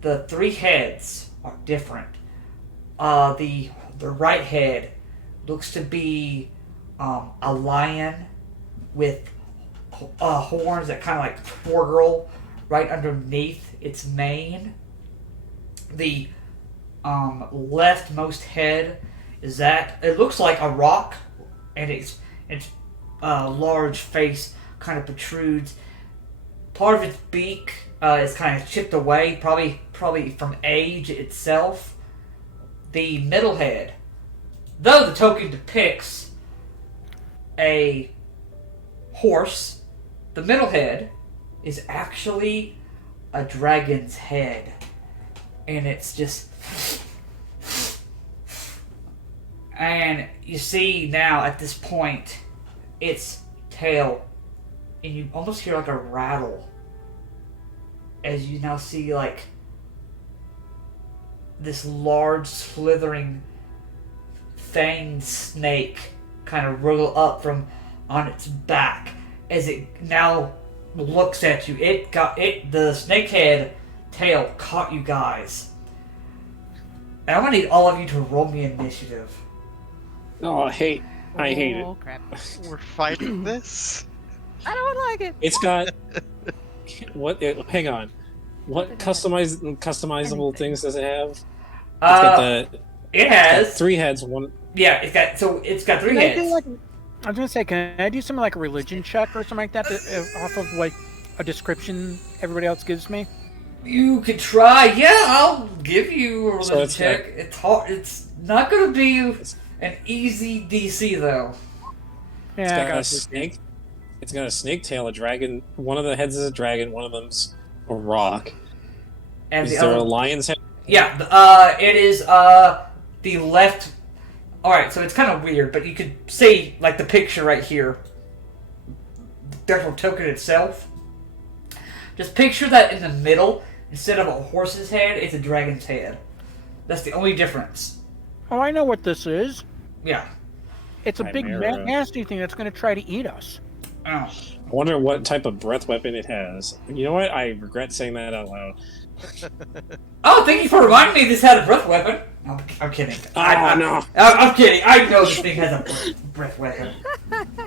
The three heads are different. The right head looks to be a lion with horns that kind of like twirl right underneath its mane. The leftmost head is that it looks like a rock, and its large face kind of protrudes. Part of its beak is kind of chipped away, probably from age itself. The middle head, though the token depicts a horse, the middle head is actually a dragon's head. And it's just... And you see now, at this point, its tail, and you almost hear like a rattle as you now see like this large slithering fanged snake kind of wriggle up from on its back as it now looks at you. The snake head tail caught you guys. And I'm gonna need all of you to roll me initiative. Oh, I hate it. Oh, crap. We're fighting this? I don't like it. It's got what? Hang on. What customizable things does it have? It's got It has three heads. One. Yeah, it's got three Can I do, heads. like, I was gonna say, can I do something like a religion check or something like that off of like a description everybody else gives me? You could try. Yeah, I'll give you a religion it's check. It's hard. It's not gonna be an easy DC though. Yeah, It's I got got a snake. It's got a snake tail, a dragon. One of the heads is a dragon. One of them's a rock. And Is the there other, a lion's head? yeah, it is the left. All right, so it's kind of weird, but you could see like the picture right here. The actual token itself. Just picture that in the middle, instead of a horse's head, it's a dragon's head. That's the only difference. Oh, I know what this is. Yeah. It's a big Chimera. nasty thing that's going to try to eat us. Oh. I wonder what type of breath weapon it has. You know what? I regret saying that out loud. Oh, thank you for reminding me this had a breath weapon. I'm kidding. No. I'm kidding. I know this thing has a breath weapon.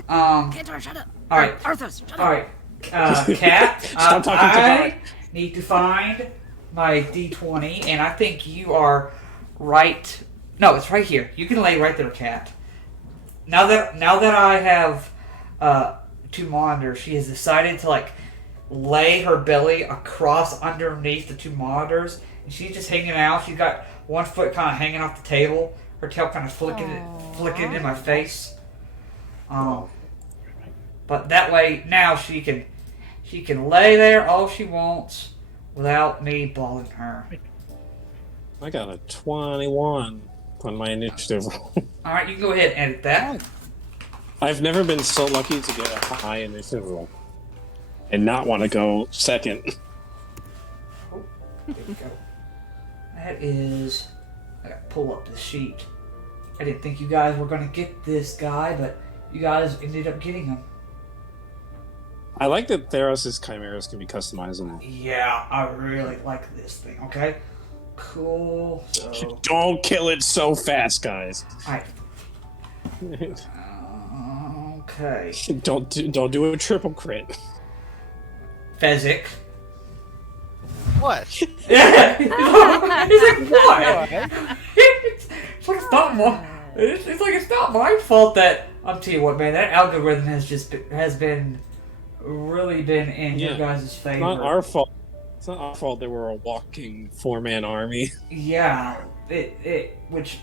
Kantor, shut up. All right. Arthos, shut up. All right. Cat, Stop talking to I God. need to find my D20, and I think you are right. No, it's right here. You can lay right there, Cat. Now that I have 2 monitors, she has decided to lay her belly across underneath the 2 monitors, and she's just hanging out. She's got one foot kind of hanging off the table, her tail kind of flicking in my face. But that way now she can lay there all she wants without me bothering her. I got a 21 on my initiative roll. All right, you can go ahead and edit that. I've never been so lucky to get a high initiative roll and not want to go second. Oh, there we go. That is. I gotta pull up the sheet. I didn't think you guys were gonna get this guy, but you guys ended up getting him. I like that Theros' chimeras can be customizable. Yeah, I really like this thing. Okay, cool. So, Don't kill it so fast, guys. alright. Okay. Don't do a triple crit. Fezzik. What? Yeah. He's like, what? It's like it's not my. It's like it's not my fault that. I'm telling you what, man. That algorithm has been really been in your guys' favor. It's not our fault. It's not our fault that we're a walking 4-man army. Yeah, which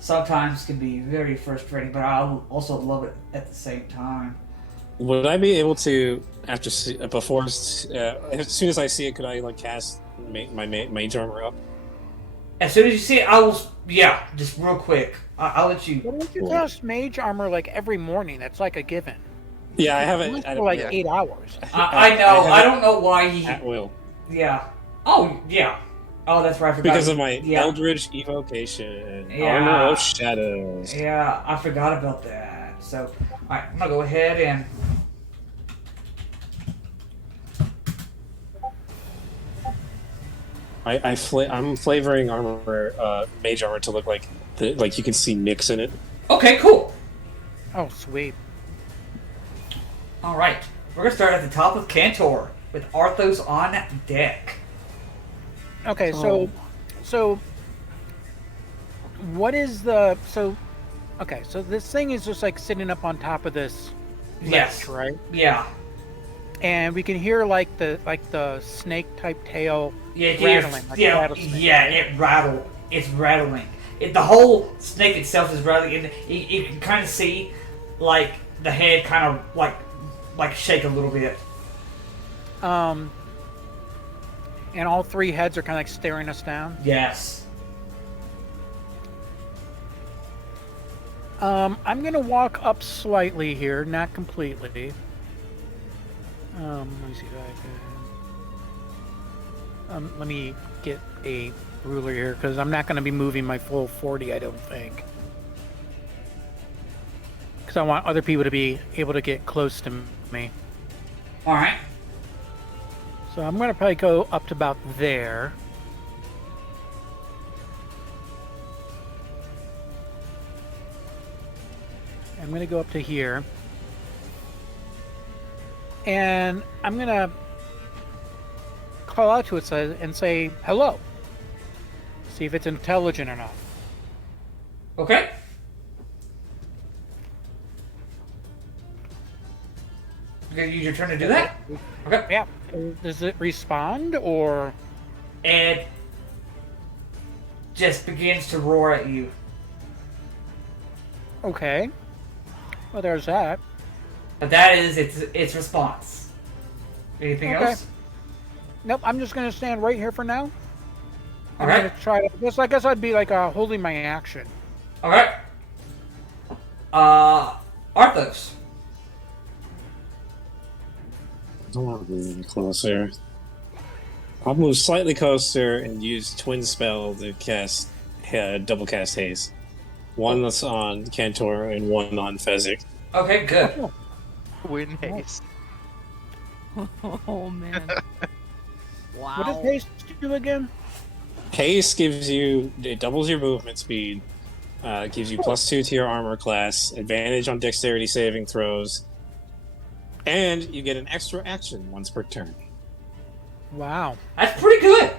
sometimes can be very frustrating, but I also love it at the same time. Would I be able to, as soon as I see it, could I cast my mage armor up? As soon as you see it, I will. Yeah, just real quick. I'll let you. What would you cast mage armor every morning? That's a given. Yeah, I have it For 8 hours. I know. I don't know why he. at will. Yeah. Oh yeah. Oh, that's right. I forgot. Because of my Eldritch Evocation, Armor of Shadows. Yeah, I forgot about that. So, alright, I'm gonna go ahead and. I'm flavoring armor, mage armor to look like you can see Nyx in it. Okay, cool. Oh, sweet. Alright, we're gonna start at the top of Kantor with Arthos on deck. Okay, so what is the okay, so this thing is just sitting up on top of this Yes. ledge, right? Yeah. And we can hear the snake type tail Yeah, rattling. It's rattling. The whole snake itself is rattling, and you can kind of see, the head kind of shake a little bit. And all 3 heads are kind of staring us down. Yes. I'm gonna walk up slightly here, not completely. Let me see if I can. Let me get a ruler here because I'm not going to be moving my full 40. I don't think, because I want other people to be able to get close to me. All right. So I'm going to probably go up to about there. I'm going to go up to here. And I'm going to call out to it and say, hello. See if it's intelligent or not. Okay. You gonna use your turn to do that? Okay. Yeah. Does it respond or? And just begins to roar at you. Okay. Well, there's that. But that is its response. Anything else? Nope. I'm just gonna stand right here for now. I'm Okay. gonna try to. I guess I'd be holding my action. Okay. Arthos. I don't want to move any closer. I'll move slightly closer and use Twin Spell to cast double cast haste. One that's on Kantor and one on Fezzik. Okay, good. Win haste. Oh man. Wow. What does haste do again? Haste gives you, it doubles your movement speed, gives you +2 to your armor class, advantage on dexterity saving throws, and you get an extra action once per turn. Wow. That's pretty good.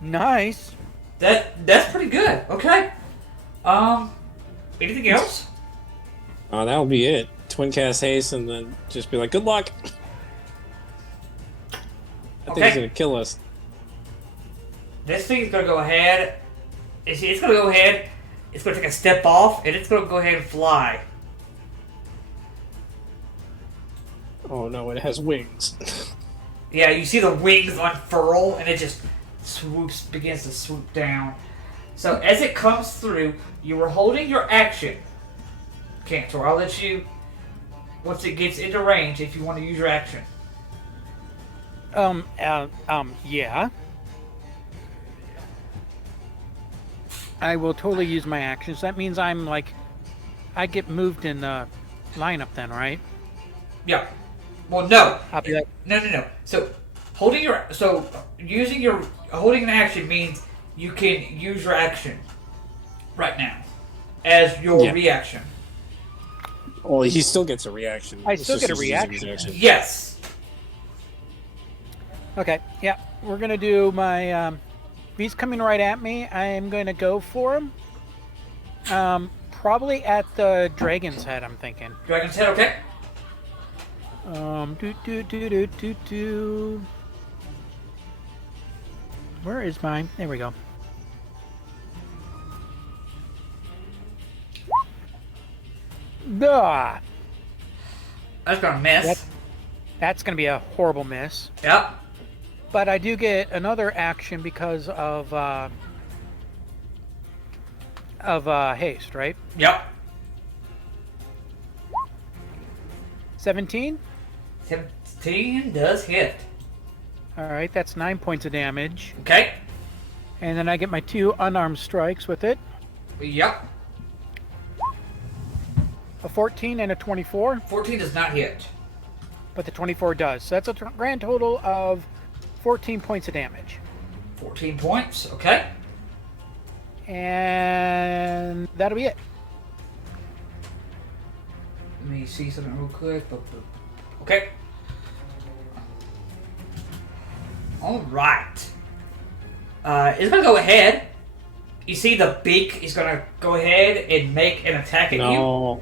Nice. That's pretty good. Okay. Anything else? That'll be it. Twin cast haste, and then just be like, good luck. I think he's gonna kill us. This thing's gonna go ahead. It's gonna go ahead. It's gonna take a step off, and it's gonna go ahead and fly. Oh no, it has wings. Yeah, you see the wings unfurl, and it just begins to swoop down. So as it comes through, you were holding your action, Cantor. I'll let you, once it gets into range, if you want to use your action. Yeah. I will totally use my actions. That means I get moved in the lineup then, right? Yeah. Well, no. I'll be like, No. So holding an action means you can use your action right now as your reaction. Well, he still gets a reaction. I still get a reaction. Yes. okay, yeah, we're gonna do my. If he's coming right at me, I am going to go for him. Probably at the dragon's head. I'm thinking. Dragon's head, okay. Where is mine? There we go. Duh! That's gonna miss. That's gonna be a horrible miss. Yep. But I do get another action because of haste, right? Yep. 17? 17 does hit. Alright, that's 9 points of damage. Okay. And then I get my 2 unarmed strikes with it. Yep. A 14 and a 24. 14 does not hit. But the 24 does. So that's a grand total of 14 points of damage. 14 points, okay. And that'll be it. Let me see something real quick. Okay. Alright. It's gonna go ahead. You see the beak is gonna go ahead and make an attack at you.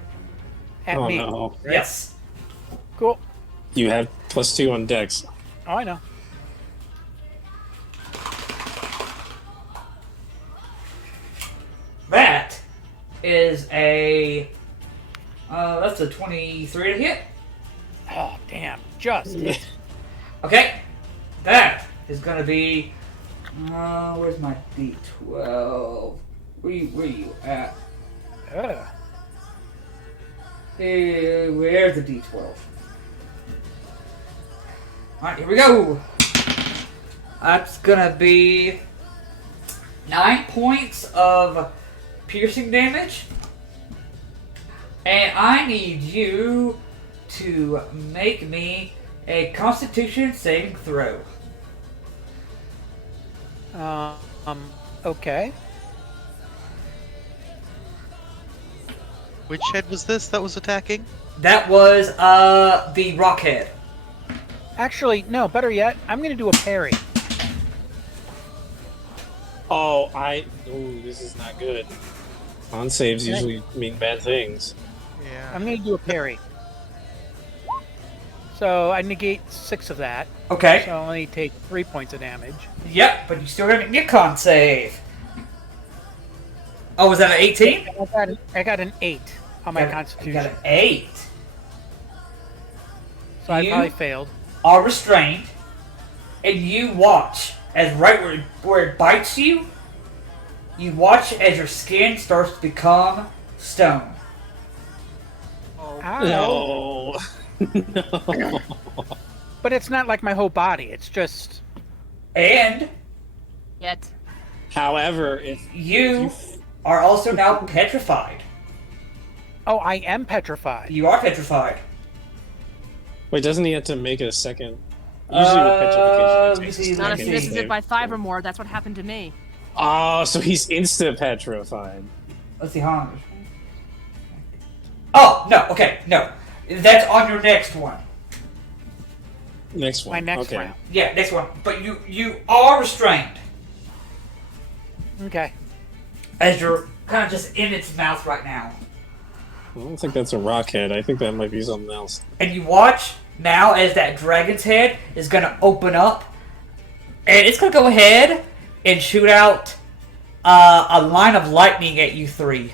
At me. No. Right? Yes. Cool. You have +2 on dex. Oh, I know. That is a that's a 23 to hit. Oh, damn. Just. Okay. That is gonna be where's my D12? Where you at? Where's the D12? Alright, here we go. That's gonna be 9 points of piercing damage. And I need you to make me a Constitution saving throw. Okay. Which head was this that was attacking? That was the Rockhead. Actually, no, better yet, I'm going to do a parry. Oh, this is not good. On saves usually mean bad things. Yeah. I'm going to do a parry. So I negate 6 of that. Okay. So I only take 3 points of damage. Yep, but you still gotta make a con save. Oh, was that an 18? I got an 8 on my Constitution. You got an 8. So I probably failed. Are restrained, and you watch as right where it bites you. You watch as your skin starts to become stone. Ow. No. But it's not like my whole body. It's just. And Yet. However, if you are also now petrified. Oh, I am petrified. You are petrified. Wait, doesn't he have to make it a second? Usually with petrification, it takes a Not if he second misses it save. by 5 or more. That's what happened to me. Oh, so he's insta-petrified. Let's see, how long? Oh, no, okay, no. That's on your next one. Next one. My next okay. round. Yeah, next one. But you are restrained. Okay. As you're kind of just in its mouth right now. I don't think that's a rock head. I think that might be something else. And you watch now as that dragon's head is going to open up. And it's going to go ahead and shoot out a line of lightning at you three.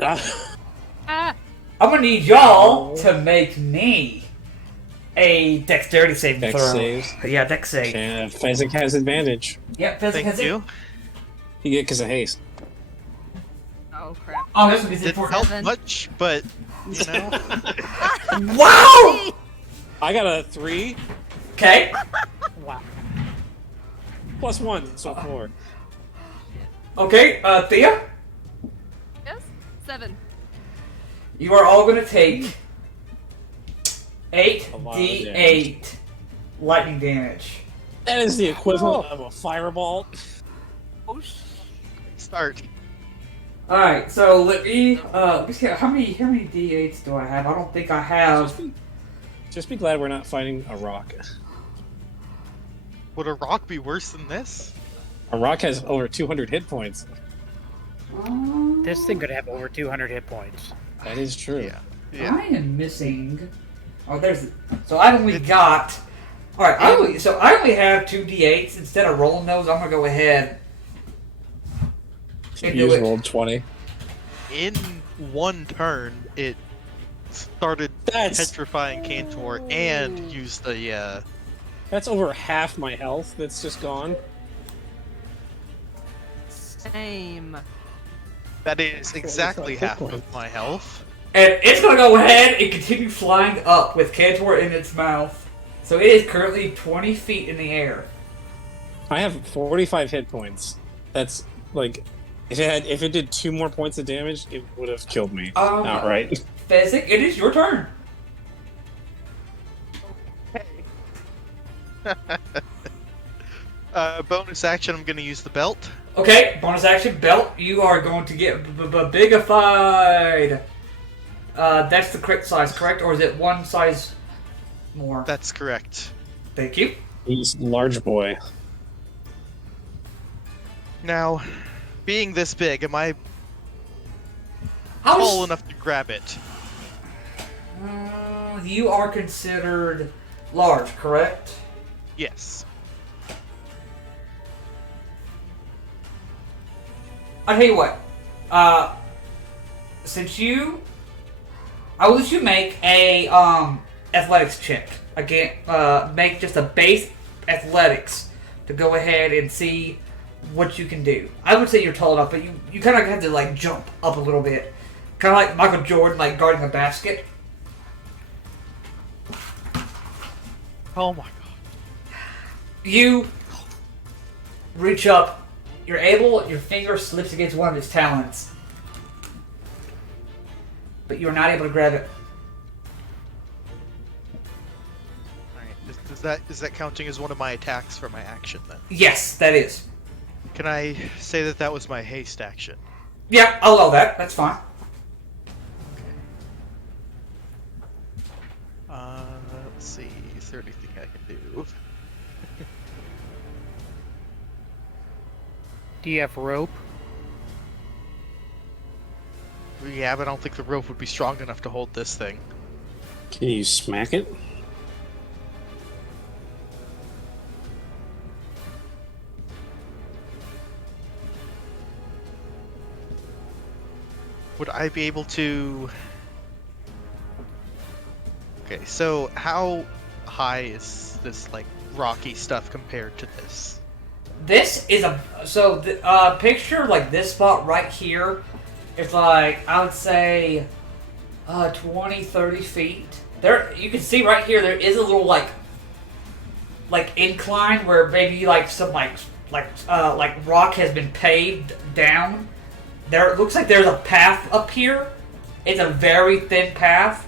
Ah! I'm going to need y'all to make me a dexterity saving Dex throw. saves. Yeah, dex save. And Fezzik has advantage. Yep, Fezzik Thank has it. you. You get because of haste. Oh, crap. Oh, this one is it Didn't for help Seven. much, but you know. Wow! I got a 3 Okay. Wow. plus 1, so 4. Okay, Thea, Yes? 7. you are all going to take 8 A lot of d8 lightning damage. That is the equivalent of a fireball. Oh, Start. Alright, so let me see, how many d8s do I have? I don't think I have. Just be glad we're not fighting a rock. Would a rock be worse than this? A rock has over 200 hit points. This thing could have over 200 hit points. That is true. Yeah. Yeah. I am missing. Oh, there's. So I've only got. Alright, I only have 2 d8s. Instead of rolling those, I'm gonna go ahead and You do just it. rolled 20. In one turn, it started That's petrifying Cantor and used the that's over half my health that's just gone. same. that is exactly hit half of points. my health. And it's gonna go ahead and continue flying up with Cantor in its mouth. So it is currently 20 feet in the air. I have 45 hit points. That's like if it did 2 more points of damage, it would have killed me outright. Fezzik, it is your turn. Bonus action, I'm going to use the belt. Okay, bonus action belt. You are going to get bigified. That's the correct size, correct? Or is it one size more? That's correct. Thank you. He's large boy. Now, being this big, am I How tall is- enough to grab it? You are considered large, correct? Yes. I'll tell you what. I will let you make a athletics check. Again, make just a base athletics to go ahead and see what you can do. I would say you're tall enough, but you kind of have to like jump up a little bit, kind of like Michael Jordan, like guarding a basket. Oh my god. You reach up. You're able. Your finger slips against one of his talons, but you're not able to grab it. Alright, is that counting as one of my attacks for my action then? Yes, that is. Can I say that that was my haste action? Yeah, I'll allow that. That's fine. Let's see. Is there anything I can do? Do you have rope? Yeah, but I don't think the rope would be strong enough to hold this thing. Can you smack it? Would I be able to... Okay, so how high is this, like, rocky stuff compared to this? This is picture like this spot right here. It's like, I would say 20, 30 feet. There, you can see right here, there is a little like incline where maybe like some like rock has been paved down. There, it looks like there's a path up here. It's a very thin path.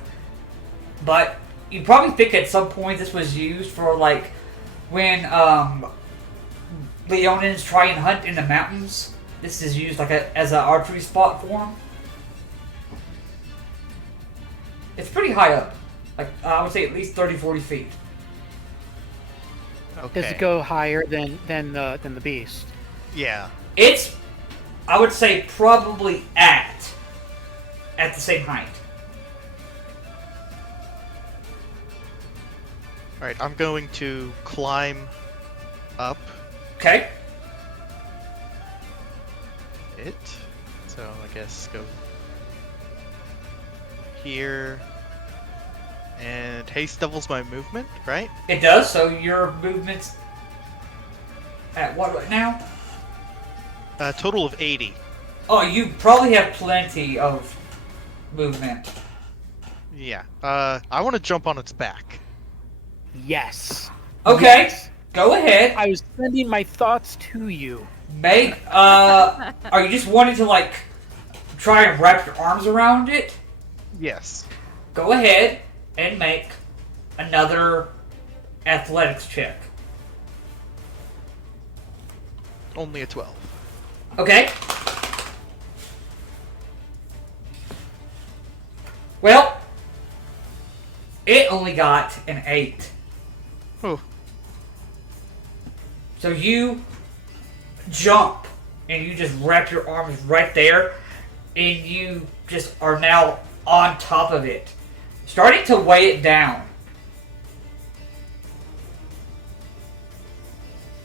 but you probably think at some point this was used for like when Leonins try and hunt in the mountains. This is used like as an archery spot for them. It's pretty high up. Like, I would say at least 30, 40 feet. Okay. Does it go higher than the beast? Yeah. It's, I would say, probably at the same height. Alright, I'm going to climb up Okay. it. So I guess go here. And haste doubles my movement, right? It does, so your movement's at what right now? A total of 80. Oh, you probably have plenty of movement. Yeah. I want to jump on its back. Yes. Okay, Yes. go ahead. I was sending my thoughts to you. Make, are you just wanting to, like, try and wrap your arms around it? Yes. Go ahead and make another athletics check. Only a 12. Okay. Well, it only got an 8. Oh. So you jump and you just wrap your arms right there and you just are now on top of it, starting to weigh it down.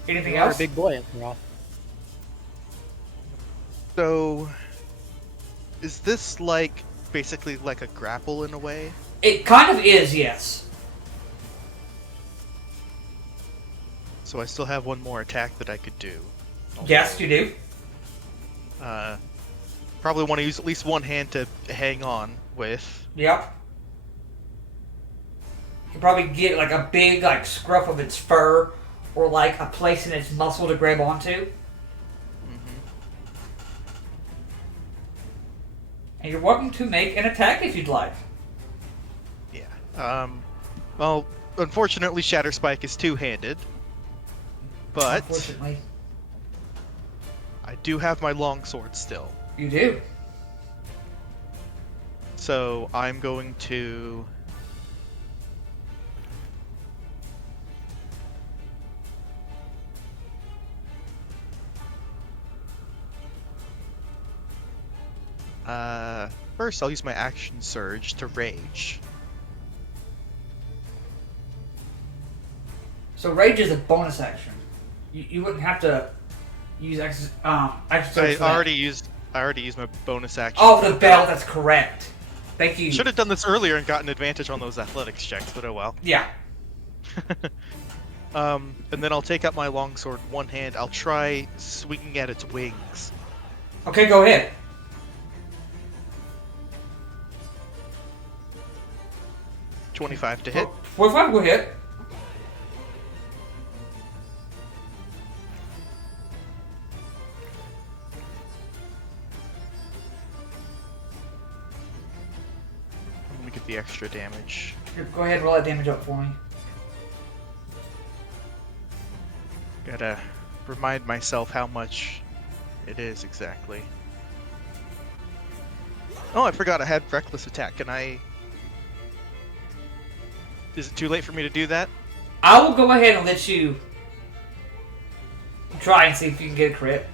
Anything You are else? a big boy after all. So, is this like basically like a grapple in a way? It kind of is, yes. So I still have one more attack that I could do. Yes, you do. Probably want to use at least one hand to hang on with. Yep. You probably get like a big like scruff of its fur or like a place in its muscle to grab onto. And you're welcome to make an attack if you'd like. Yeah. Well, unfortunately, Shatter Spike is two-handed, but Unfortunately, I do have my longsword still. you do. So I'm going to first I'll use my action surge to rage. So rage is a bonus action. You wouldn't have to use action I surge for that. already used my bonus action. Oh, the bell. That's correct. Thank you. Should have done this earlier and gotten advantage on those athletics checks, but oh well. Yeah. And then I'll take up my longsword in one hand. I'll try swinging at its wings. Okay, go ahead. 25 to hit. 45 will hit. Let me get the extra damage. Here, go ahead and roll that damage up for me. Gotta remind myself how much it is exactly. Oh, I forgot I had reckless attack. Can I... Is it too late for me to do that? I will go ahead and let you try and see if you can get a crit.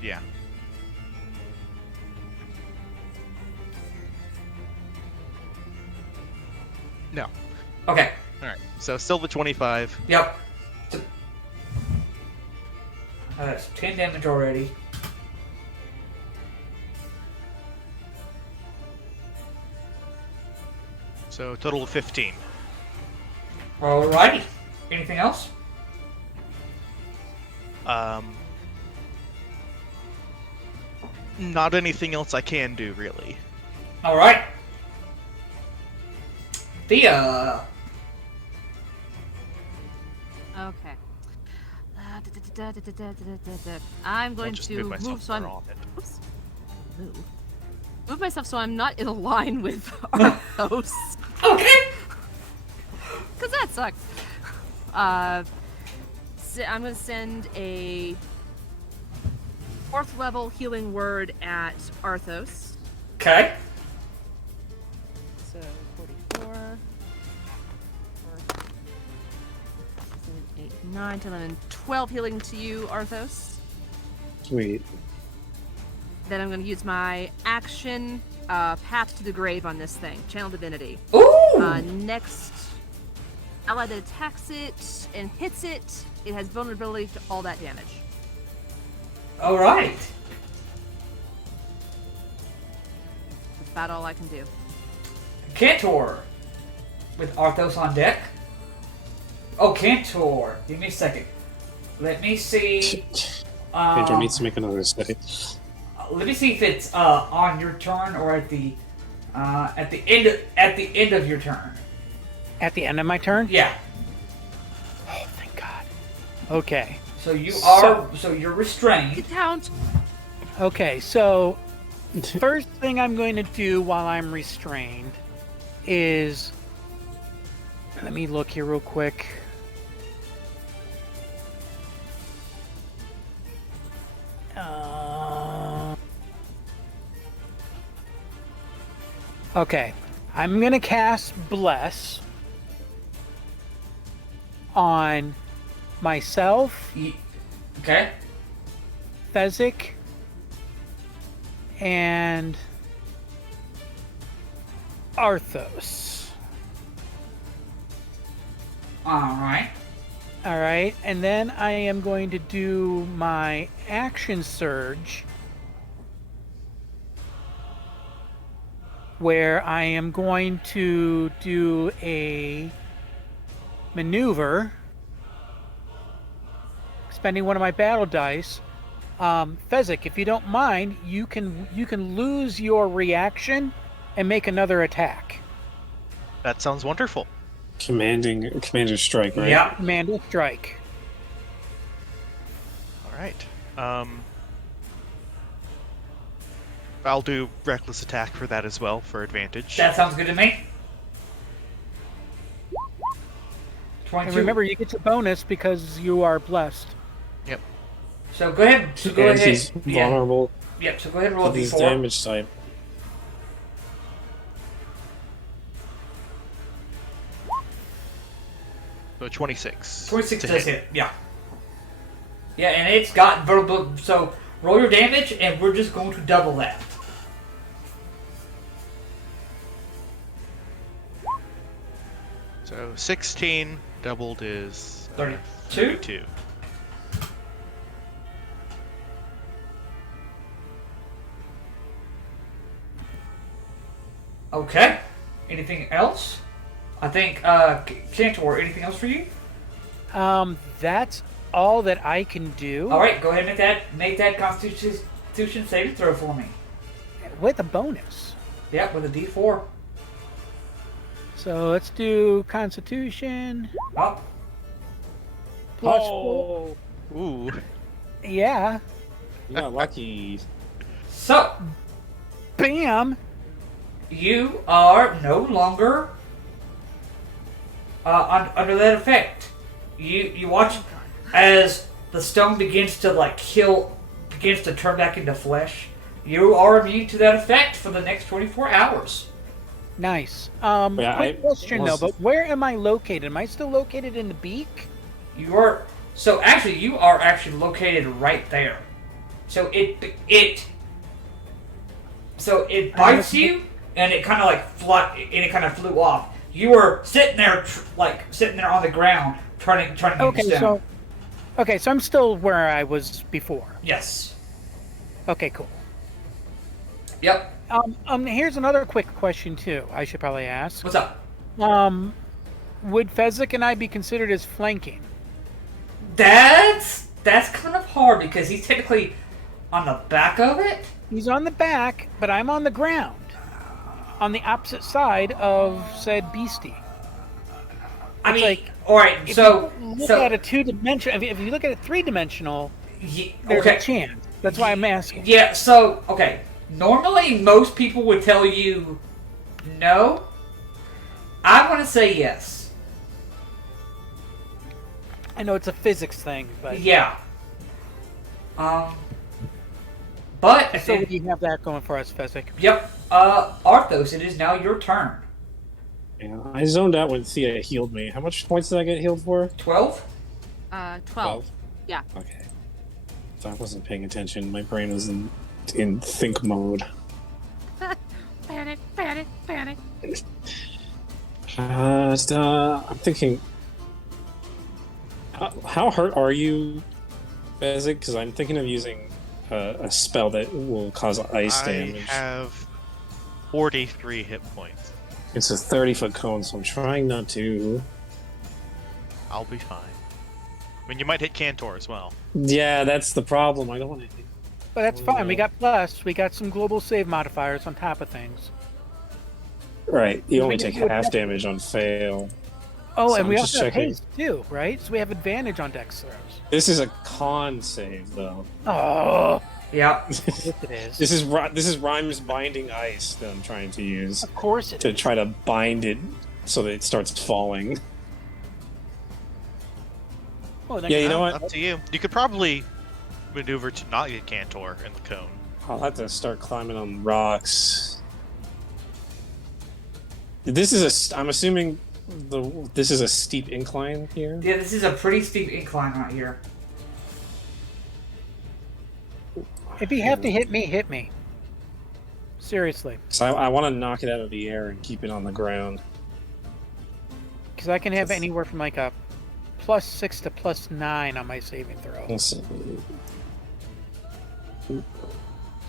Yeah. No. Okay. Alright, so still the 25. Yep. So, that's 10 damage already. So total of 15. Alrighty. Anything else? Not anything else I can do, really. Alright. Thea. Okay. I'm I'll going just to move myself move so I'm. more often. Oops. Move myself so I'm not in a line with our hosts. Okay. suck. I'm going to send a 4th level healing word at Arthos. Okay. So 44. 8, 9, 10, 11, 12 healing to you, Arthos. Sweet. Then I'm going to use my action, Path to the Grave on this thing. Channel Divinity. Ooh! Next ally that attacks it and hits it, it has vulnerability to all that damage. All right. That's about all I can do. Cantor, with Arthos on deck. Oh, Cantor. Give me a second. Let me see. Cantor needs to make another save. Let me see if it's on your turn or at the end of your turn. At the end of my turn? Yeah. Oh, thank God. Okay. So you're restrained. Get down. Okay, so first thing I'm going to do while I'm restrained is, let me look here real quick. Okay, I'm going to cast Bless on myself, Okay. Fezzik, and Arthos. Alright. Alright, and then I am going to do my action surge, where I am going to do a maneuver, spending one of my battle dice. Fezzik, if you don't mind, you can lose your reaction and make another attack. That sounds wonderful. Commander strike, right? Yeah. Commander strike. All right. I'll do reckless attack for that as well for advantage. That sounds good to me. 22. And remember, you get your bonus because you are blessed. Yep. So go ahead. And he's vulnerable Yep. So go ahead and roll to a this d4. damage type. So 26. 26 to does hit. Yeah. Yeah, and it's got verbal. So roll your damage, and we're just going to double that. So 16 doubled is 32? 32. Okay. Anything else? I think, Cantor, anything else for you? That's all that I can do. All right, go ahead and make that Constitution saving throw for me. With a bonus. Yep, with a D4. So let's do Constitution. Oh, Plus 4. Ooh. Yeah. You got lucky. so Bam! you are no longer under that effect. You watch as the stone begins to begins to turn back into flesh. You are immune to that effect for the next 24 hours. Nice. Yeah, Quick question though, but where am I located? Am I still located in the beak? You are you are actually located right there. So it bites you, and it kind of flew off. You were sitting there on the ground, turning Okay, into stone. so I'm still where I was before. Yes. Okay, cool. Yep. Here's another quick question too. I should probably ask. What's up? Would Fezzik and I be considered as flanking? That's kind of hard because he's technically on the back of it. He's on the back, but I'm on the ground, on the opposite side of said beastie. I mean, like, all right. If So you look at a two-dimensional, if you look at it three-dimensional, there's okay. a chance. That's why I'm asking. Yeah. So okay. Normally, most people would tell you no. I want to say yes. I know it's a physics thing, but Yeah. But so we have that going for us, Fezzik. Yep. Arthos, it is now your turn. Yeah, I zoned out when Thea healed me. How much points did I get healed for? 12? 12. Yeah. Okay. So I wasn't paying attention. My brain was in think mode. Panic. I'm thinking. How hurt are you, Bezik? Because I'm thinking of using a spell that will cause ice damage. I have 43 hit points. It's a 30-foot cone, so I'm trying not to. I'll be fine. I mean, you might hit Cantor as well. Yeah, that's the problem. I don't want to. But that's fine. We got plus. We got some global save modifiers on top of things. Right. You only take half damage on fail. Oh, So and I'm we just also have checking. haste too, right? So we have advantage on dex throws. This is a con save, though. Oh, Yeah. yes, it is. This is Rhyme's binding ice that I'm trying to use Of course it to is. try to bind it so that it starts falling. Oh, then Yeah, you know what? Up to you. You could probably maneuver to not get Cantor in the cone. I'll have to start climbing on rocks. This is I'm assuming this is a steep incline here. Yeah, this is a pretty steep incline right here. If you have to hit me, hit me. Seriously, So I want to knock it out of the air and keep it on the ground. because I can have anywhere from like a +6 to +9 on my saving throw. Let's see. So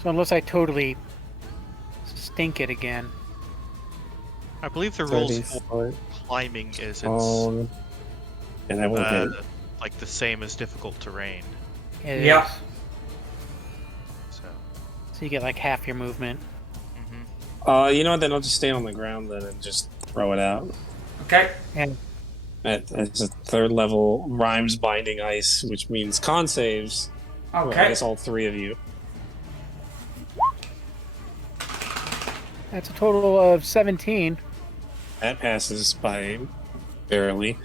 unless I totally stink it again. I believe the rules 30 for foot climbing is it's cone. And that won't hit. like the same as difficult terrain. It Yep. is. So, So you get like half your movement. You know what? Then I'll just stay on the ground then and just throw it out. Okay. And It's a third level Rhymes binding ice, which means con saves. Well, I Okay. guess all three of you. that's a total of 17. That passes by barely.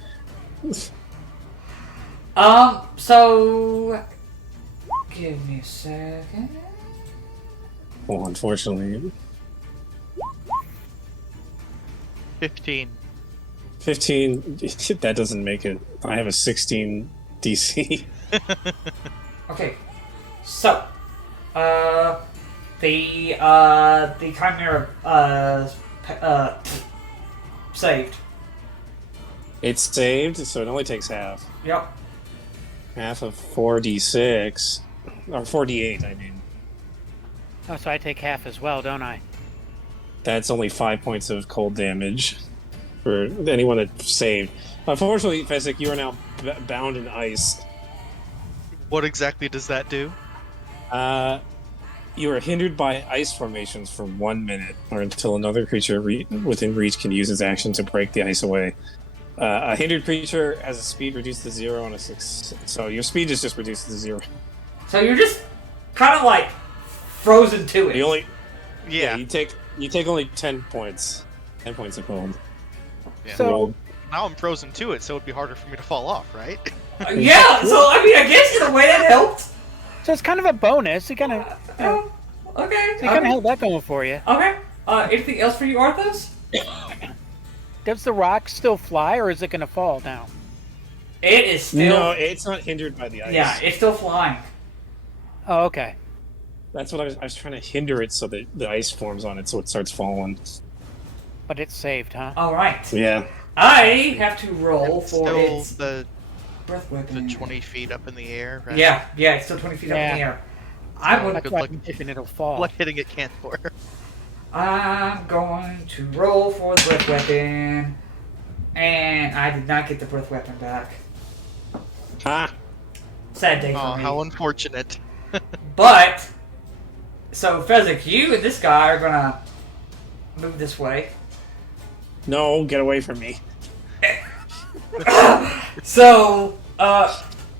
So give me a second. Well, unfortunately, 15. 15. That doesn't make it. I have a 16 DC. Okay. So, the Chimera, saved. It's saved, so it only takes half. Yep. Half of 4d6. Or 4d8, I mean. Oh, so I take half as well, don't I? That's only 5 points of cold damage for anyone that saved. Unfortunately, Fezzik, you are now bound in ice. What exactly does that do? You are hindered by ice formations for 1 minute, or until another creature within reach can use its action to break the ice away. A hindered creature has a speed reduced to 0 on a 6, so your speed is just reduced to 0. So you're just kind of like frozen to it. You only Yeah. you take only 10 points. 10 points of cold. Yeah. So- Rolled. Now I'm frozen to it, so it'd be harder for me to fall off, right? Yeah. So I mean, I guess in a way that helped. So it's kind of a bonus. It kind of, Okay. held that going for you. Okay. Anything else for you, Arthos? Does the rock still fly, or is it going to fall now? It is still. No, it's not hindered by the ice. Yeah, it's still flying. Oh, okay. That's what I was trying to hinder it so that the ice forms on it so it starts falling. But it's saved, huh? All right. Yeah. I have to roll for Still its the breath weapon. 20 feet up in the air, right? Yeah, it's still 20 feet up in the Yeah. air. I'm going, That's good why luck. I'm hoping it'll fall. Like hitting it Cantor. I'm going to roll for the breath weapon, and I did not get the breath weapon back. Ha! Sad day for Oh, me. how unfortunate. But so Fezzik, you and this guy are gonna move this way. No, get away from me. So,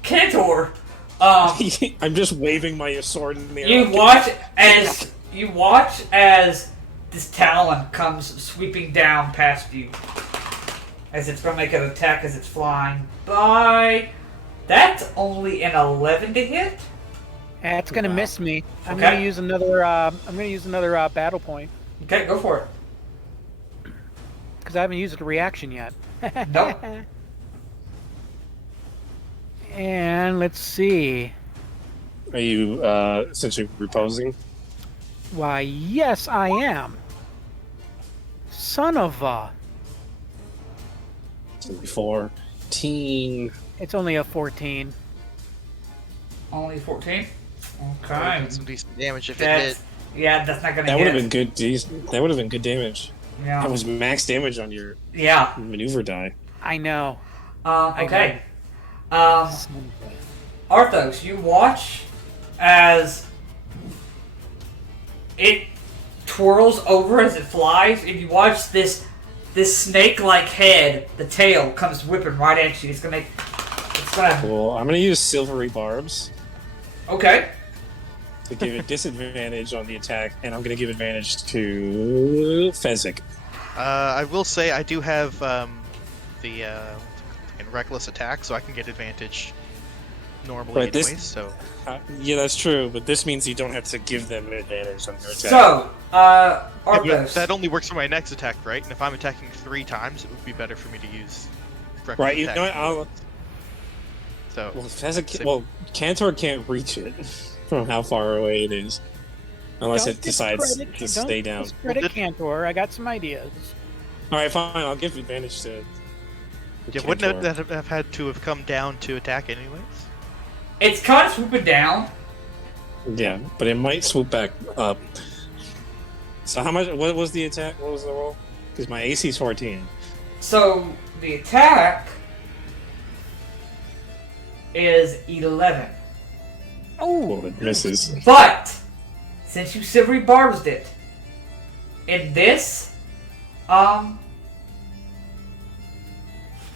Cantor, I'm just waving my sword in the air. you watch as this talon comes sweeping down past you, as it's gonna make an attack as it's flying by. That's only an 11 to hit. It's gonna Wow. miss me. I'm Okay. gonna use another. I'm gonna use another battle point Okay, go for it. because I haven't used a reaction yet. Nope. And let's see. Are you essentially reposing? Why, yes, I am. Son of a. 14. It's only a 14. Only 14. Probably Okay. done some decent damage if it hit. That's, yeah, that's not gonna That would have hit. been good. That would have been good damage. Yeah. That was max damage on your Yeah. maneuver die. I know. Okay. Arthos, you watch as it twirls over as it flies, and you watch this snake-like head, the tail, comes whipping right at you. It's gonna. Cool. I'm gonna use silvery barbs Okay. to give it disadvantage on the attack, and I'm gonna give advantage to Fezzik. I will say I do have the reckless attack, so I can get advantage normally Right, this- anyways. So Yeah, that's true, but this means you don't have to give them an advantage on your attack. So, Yeah, but Arthos. that only works for my next attack, right? And if I'm attacking 3 times, it would be better for me to use reckless Right, you attack. know what? So Well, Fezzik, well, Cantor can't reach it from how far away it is, unless Don't it decides discredit- to stay don't down. discredit Cantor. I got some ideas. All right, fine. I'll give advantage to. yeah, wouldn't that have had to have come down to attack anyways? It's kind of swooping down. Yeah, but it might swoop back up. So how much? What was the attack? What was the roll? Because my AC is 14. So the attack is 11. Well, it misses. But since you silvery barbed it, in this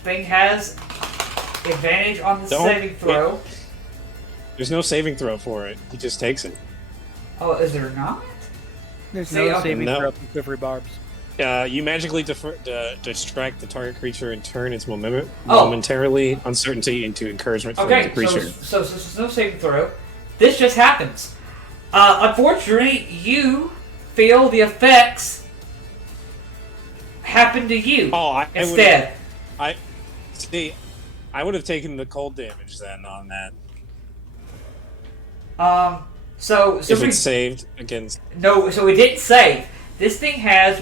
thing has advantage on the Don't- saving throw. There's no saving throw for it. He just takes it. Oh, is there not? There's See, no okay. saving No. throw from Silvery Barbs. You magically distract the target creature and turn its Oh. momentarily uncertainty into encouragement for the Okay, creature. so there's no saving throw. This just happens. Unfortunately, you feel the effects happen to you instead. See, I would have taken the cold damage then on that. So If silvery it's saved against. No, so it didn't save. This thing has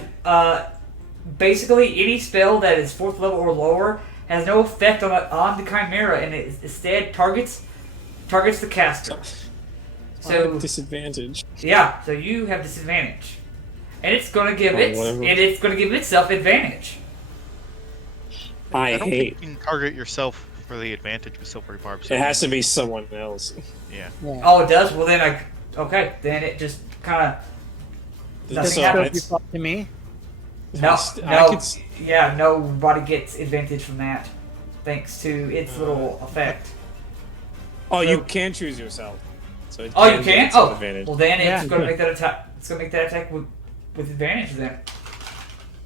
basically any spell that is 4th level or lower has no effect on the Chimera, and it instead targets the caster. So Disadvantage. yeah, so you have disadvantage, and it's gonna give Whatever. itself advantage. I don't hate. think you can target yourself for the advantage with silvery barbs. It has to be someone else. Yeah. Oh, it does. Well, then then it just kind of nothing So happens. it's- Up to me. No, I could, nobody gets advantage from that, thanks to its little effect. oh, you So- can choose yourself. So it Oh, you get can? some Oh, advantage. well then Yeah. it's gonna make that attack. It's gonna make that attack with advantage then.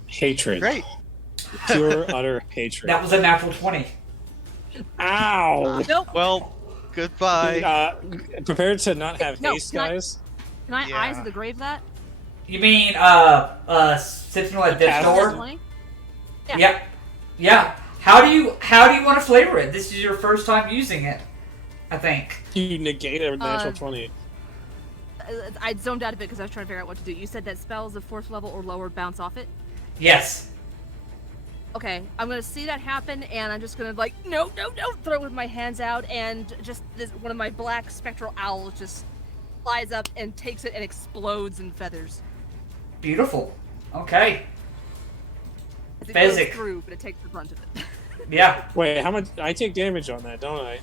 Hatred. Great. Pure utter hatred. That was a natural 20. Ow! Nope. Well, goodbye. Prepare to not have No, haste, can I- guys. Can I Yeah. Eyes of the Grave that? You mean Sentinel at Death's Castle? Door? 20? Yeah. Yep. Yeah. How do you want to flavor it? This is your first time using it, I think. You negate a natural Uh, 20. I zoned out a bit because I was trying to figure out what to do. You said that spells of 4th level or lower bounce off it? Yes. Okay, I'm gonna see that happen, and I'm just gonna no, throw it with my hands out, and just one of my black spectral owls just flies up and takes it and explodes in feathers. Beautiful. Okay. It Physic. goes through, but it takes the brunt of it. Yeah. Wait, how much? I take damage on that, don't I?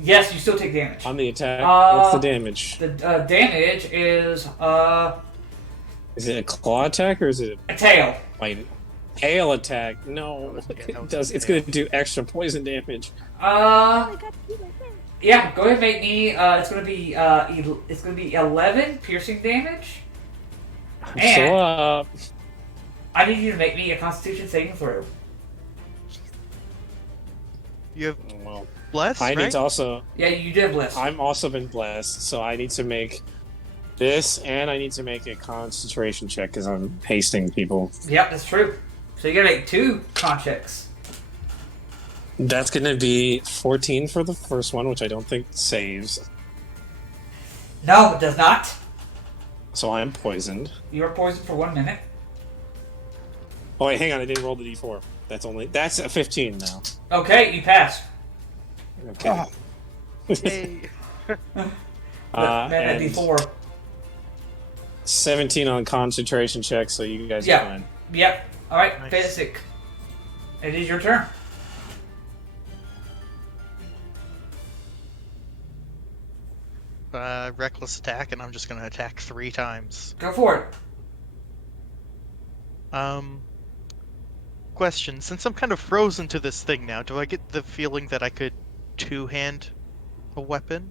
Yes, you still take damage. On the attack? Uh, What's the damage? The damage is Is it a claw attack or is it a tail. a hail attack? No, it does. It's going to do extra poison damage. Yeah, go ahead and make me. It's gonna be 11 piercing damage. I'm And- so up. I need you to make me a Constitution saving throw. You have Well, bless, I right? need to also. Yeah, you did bless. I'm also been blessed, so I need to make this, and I need to make a concentration check because I'm hasting people. Yep, that's true. So you gotta make 2 con checks. That's going to be 14 for the first one, which I don't think saves. No, it does not. So I am poisoned. You are poisoned for 1 minute. Oh wait, hang on, I didn't roll the d4. That's a 15 now. Okay, you pass. Okay. Yay. Then And at D4. 17 on concentration check, so you guys Yeah. are fine. Yep. Alright, Nice. basic. It is your turn. Reckless attack, and I'm just gonna attack 3 times. Go for it. Question: since I'm kind of frozen to this thing now, do I get the feeling that I could two-hand a weapon?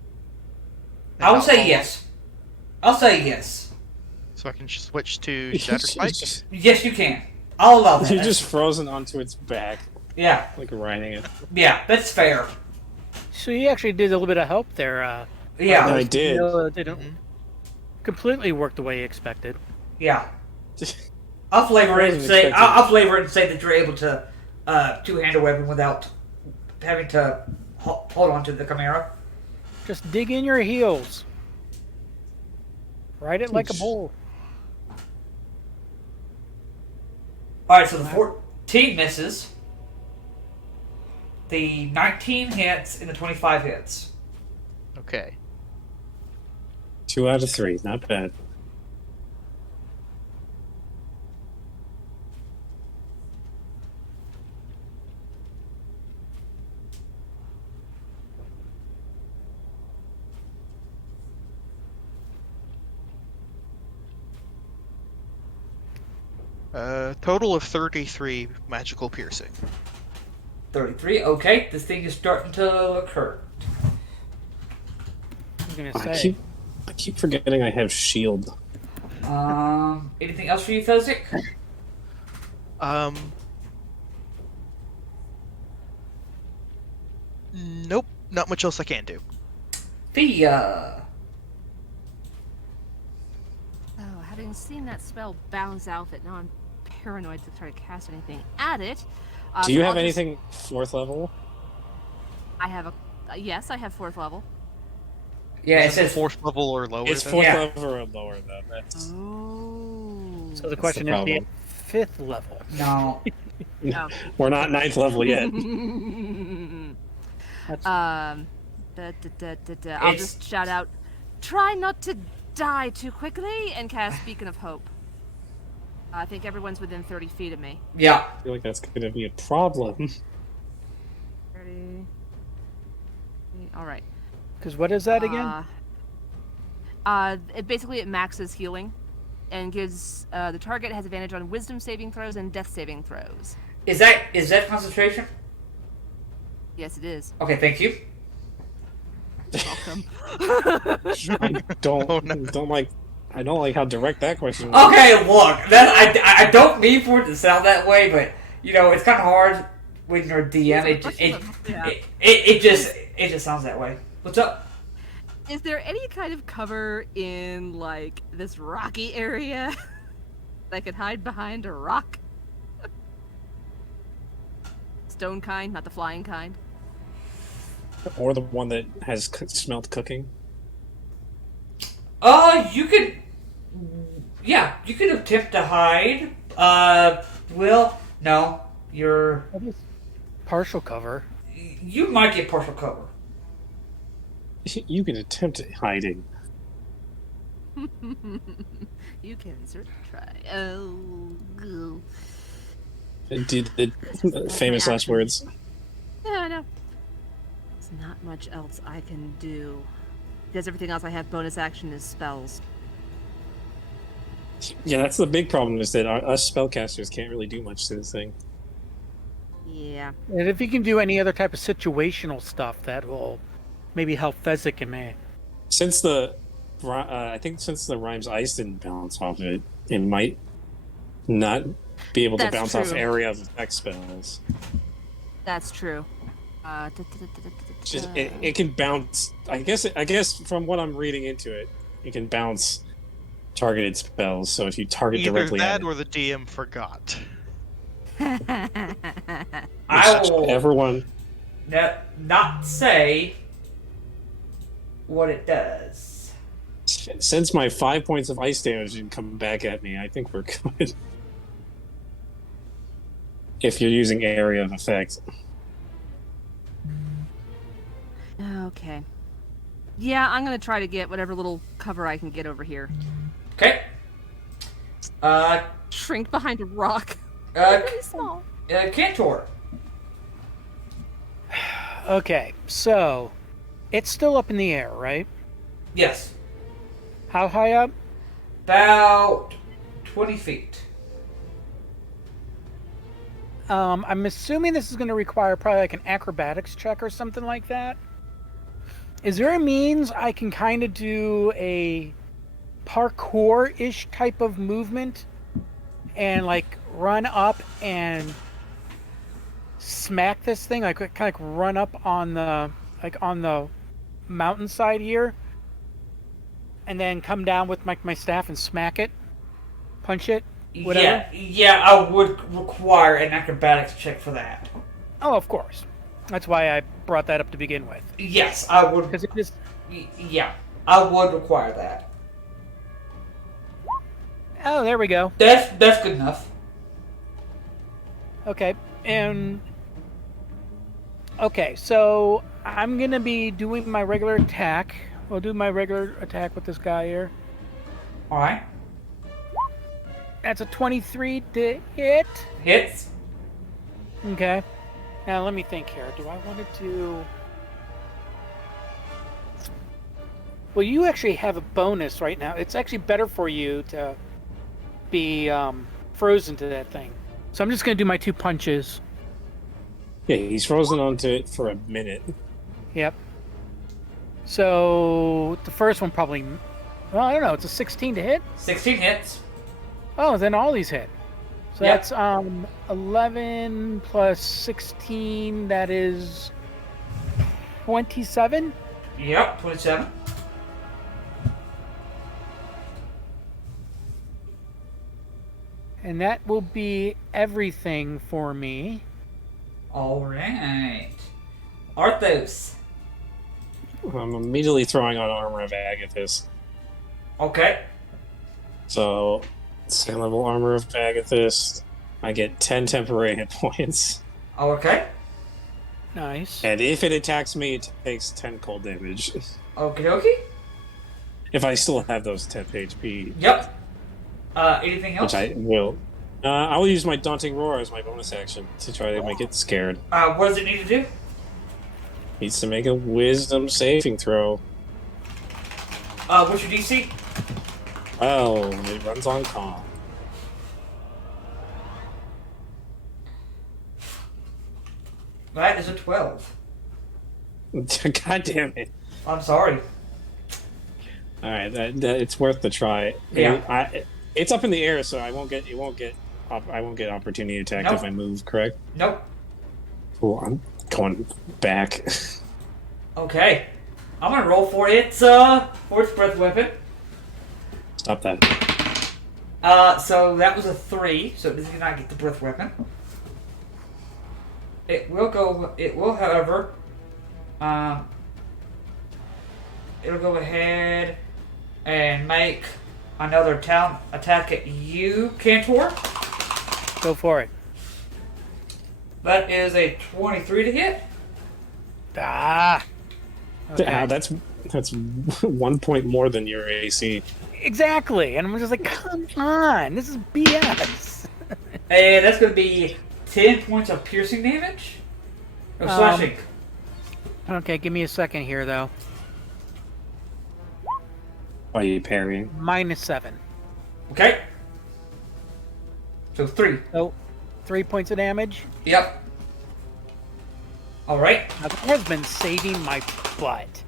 And I will not say fall yes. I'll say yes. So I can just switch to Shatter Spike? Yes, you can. I'll allow that. You're just frozen onto its back, Yeah, like riding it. yeah, that's fair. So you actually did a little bit of help there. Yeah, I did. You know, it didn't Mhm. completely work the way you expected. yeah. I'll flavor it and Wasn't say expecting I'll flavor it and say that you're able to two-hand a weapon without having to hold on to the Chimera. Just dig in your heels. Ride it like a bull. All right, so the 14 misses. The 19 hits and the 25 hits. Okay. 2 out of 3, not bad. Total of 33 magical piercing. 33. Okay, this thing is starting to look hurt. I was gonna I say. keep forgetting I have shield. Anything else for you, Fezzik? Nope, not much else I can do. Thea. Oh, having seen that spell bounce out, that now I'm paranoid to try to cast anything at it. Do you so have I'll just- anything 4th level? I have a. Yes, I have 4th level. Yeah, it Is it says 4th level or lower? It's then? 4th Yeah. level or lower, though. That's Oh. So the That's question the is, do you problem. have 5th level? no. No. We're not 9th level yet. That's, I'll It's- just shout out, try not to die too quickly, and cast Beacon of Hope. I think everyone's within 30 feet of me. Yeah. I feel like that's going to be a problem. 30. All right. because what is that again? It maxes healing, and gives the target has advantage on Wisdom saving throws and Death saving throws. Is that concentration? Yes, it is. Okay, thank you. Welcome. I don't Oh, no. I don't like how direct that question was. Okay, look, that I don't mean for it to sound that way, but you know it's kind of hard when you're a DM. Yeah. It just sounds that way. What's up? Is there any kind of cover in like this rocky area that I could hide behind a rock? Stone kind, not the flying kind. Or the one that has smelled cooking. You could. Yeah, you could attempt to hide. Well, no, That is partial cover. you might get partial cover. You can attempt hiding. You can certainly try. Oh, goo. Did the famous last words. Yeah, I know. There's not much else I can do. Because everything else I have bonus action is spells. Yeah, that's the big problem is that us spellcasters can't really do much to this thing. Yeah. And if you can do any other type of situational stuff, that will maybe help Fezzik and me. Since I think since the rhyme's ice didn't bounce off it, it might not be able to That's bounce off true. area of effect spells. That's true. It can bounce. I guess from what I'm reading into it, it can bounce targeted spells. So if you target Either directly at that or the DM forgot. I will everyone. not say what it does. Since my 5 points of ice damage didn't come back at me, I think we're good. If you're using area of effect. Okay. Yeah, I'm gonna try to get whatever little cover I can get over here. Okay. Shrink behind a rock. Really small. Cantor. Okay, so it's still up in the air, right? Yes. How high up? About 20 feet. I'm assuming this is going to require probably like an acrobatics check or something like that. Is there a means I can kind of do a parkour-ish type of movement and like run up and smack this thing, like kind of like run up on the mountainside here, and then come down with my staff and smack it, punch it, whatever? Yeah, I would require an acrobatics check for that. Oh, of course. That's why I brought that up to begin with. Yes, I would. Because it just... Yeah, I would require that. Oh, there we go. That's good enough. Okay, and... Okay, so I'm going to be doing my regular attack. I'll do my regular attack with this guy here. Alright. That's a 23 to hit. Hits. Okay. Now let me think here. Do I want to do... Well, you actually have a bonus right now. It's actually better for you to be frozen to that thing. So I'm just going to do my 2 punches. Yeah, he's frozen onto it for a minute. Yep. So the first one probably... Well, I don't know. It's a 16 to hit? 16 hits. Oh, then all these hit. So Yep. that's 11 plus 16. That is 27. Yep, 27. And that will be everything for me. Alright. Arthos. I'm immediately throwing on Armor of Agathis. Okay. So, second level Armor of Agathis. I get 10 temporary hit points. Okay. Nice. And if it attacks me, it takes 10 cold damage. Okie dokie. If I still have those 10 HP. Yep. Anything else? Which I will. I will use my Daunting Roar as my bonus action to try to make it scared. What does it need to do? Needs to make a Wisdom saving throw. What's your DC? Oh, it runs on calm. That is a 12. God damn it! I'm sorry. All right, it's worth the try. Yeah. It's up in the air, so I won't get opportunity attack Nope. if I move. Correct? Nope. Cool. I'm going back. Okay. I'm gonna roll for its breath weapon. Stop that. So that was a 3, so it does not get the breath weapon. It will, however, it'll go ahead and make another talent attack at you, Cantor. Go for it. That is a 23 to hit. Ah. Okay. That's 1 point more than your AC. Exactly. And I'm just like, come on. This is BS. And that's going to be 10 points of piercing damage. No, slashing. Okay, give me a second here, though. Are you parrying? -7. Okay. So 3. So, 3 points of damage. Yep. Alright. Now, that has been saving my butt.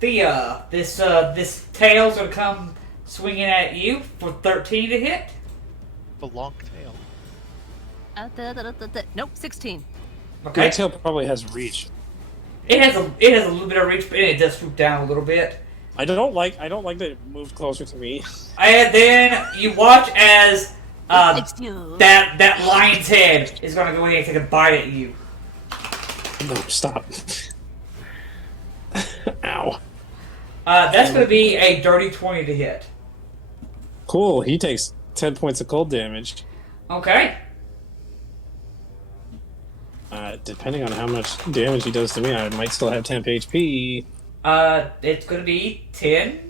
This tail's gonna come swinging at you for 13 to hit. The long tail. Nope, 16. Okay. My tail probably has reach. It has a little bit of reach, but it does swoop down a little bit. I don't like that it moved closer to me. And then you watch as It's you. that lion's head is gonna go in and take a bite at you. No, stop. Ow. That's gonna be a dirty 20 to hit. Cool. He takes 10 points of cold damage. Okay. Depending on how much damage he does to me, I might still have temp HP. It's gonna be 10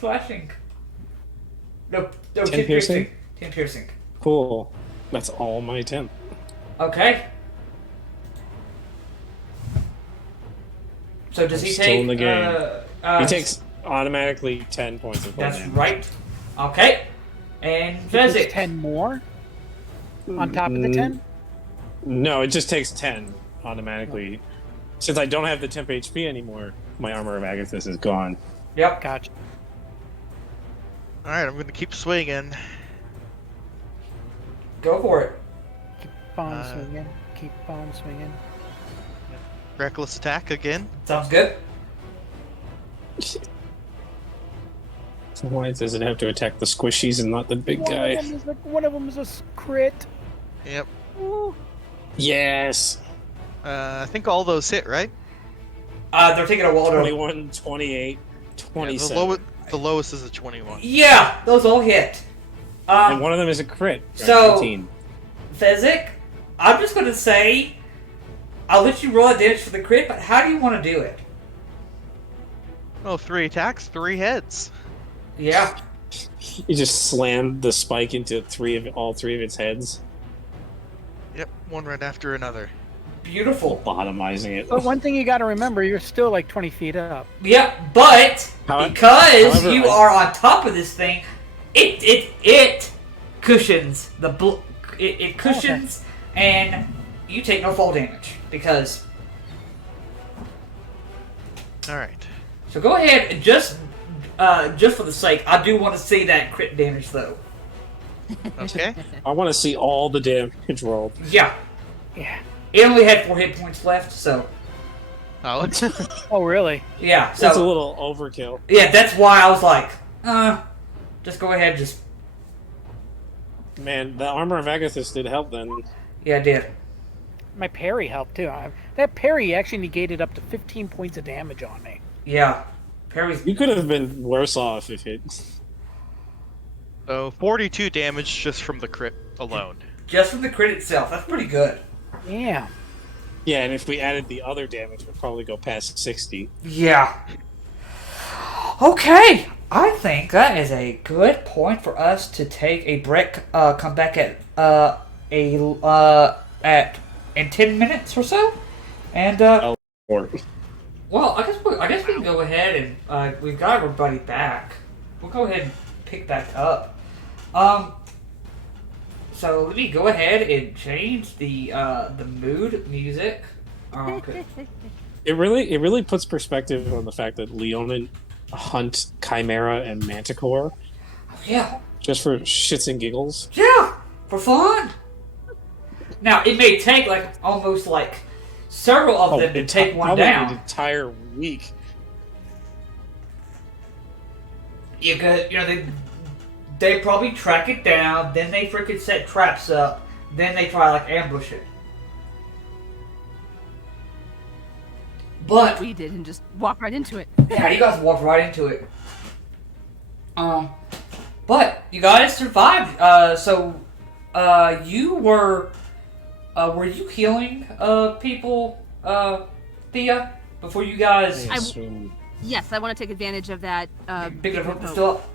slashing. No, 10 10 piercing? 10 piercing. Cool. That's all my temp. Okay. So does he Still take? in the game. He He takes automatically 10 points of cold That's damage. right. Okay. And There's Fezzik. 10 more on top of the 10? No, it just takes 10 automatically. Since I don't have the temp HP anymore, my Armor of Agathis is gone. Yep. Gotcha. Alright, I'm gonna keep swinging. Go for it. Keep on swinging. Keep on swinging. Reckless attack again. Sounds good. So why does it have to attack the squishies and not the big guy? One of them is a crit. Yep. Ooh. Yes! I think all those hit, right? They're taking a while to. 21, 28, Yeah, 27. the lowest is a 21. Yeah, those all hit. And one of them is a crit. So- 19. Fezzik, I'm just gonna say, I'll let you roll a damage for the crit, but how do you want to do it? Oh, 3 attacks, 3 heads. Yeah. You just slammed the spike into all three of its heads, Yep, one right after another. Beautiful. bottomizing it. But one thing you got to remember, you're still like 20 feet up. Yeah, but because however, you are on top of this thing, it cushions it cushions, and you take no fall damage because. All right. So go ahead and just for the sake, I do want to see that crit damage though. Okay. I want to see all the damage rolled. Yeah, Yeah. it only had 4 hit points left, so Oh. Oh, really? yeah. That's a So little overkill. yeah, that's why I was like, just go ahead, just Man, the Armor of Agathis did help then. yeah, I did. My parry helped too. That parry actually negated up to 15 points of damage on me. Yeah, Perry's You could have been worse off if it... So 42 damage just from the crit alone. just from the crit itself. That's pretty good. Yeah. Yeah, and if we added the other damage, we'd probably go past 60. Yeah. Okay, I think that is a good point for us to take a break. Come back at in 10 minutes or so, and Or well, I guess we can go ahead and we've got everybody back. We'll go ahead and pick back up. So let me go ahead and change the mood music. Okay. it really puts perspective on the fact that Leonin hunt Chimera and Manticore Yeah. just for shits and giggles. Yeah, for fun. Now it may take like almost like several of them to take one probably down. an entire week. You could, they probably track it down, then they freaking set traps up, then they try like ambush it. But We did and just walk right into it. yeah, you guys walked right into it. But you guys survived. You were you healing people, Thea, before you guys I assume. Yes, I want to take advantage of that. pick it beacon up? of hope. Still up.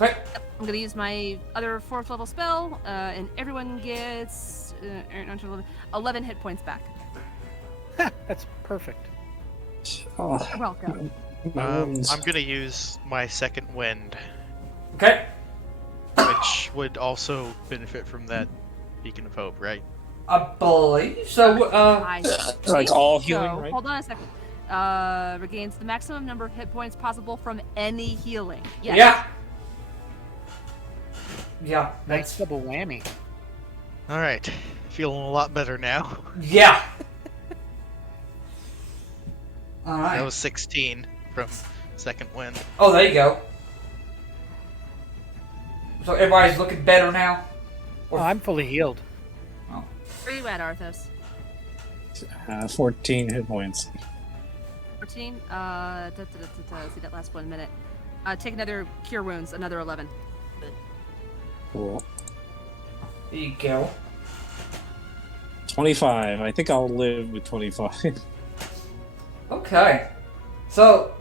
Okay. I'm gonna use my other 4th level spell, and everyone gets 11 hit points back. That's perfect. Oh, You're welcome. my wounds. I'm gonna use my second wind, Okay. which would also benefit from that beacon of hope, right? I believe so. I Like all think healing, so. right? Hold on a second. Regains the maximum number of hit points possible from any healing. Yes. Yeah. Yeah. Nice That's double whammy. All right, feeling a lot better now. yeah. All right. That was 16 from second wind. Oh, there you go. So everybody's looking better now? Oh, I'm fully healed. Oh. Where you at, Arthos? 14 hit points. 14? See that last 1 minute. Take another cure wounds, another 11. Cool. There you go. 25. I think I'll live with 25. Okay. So,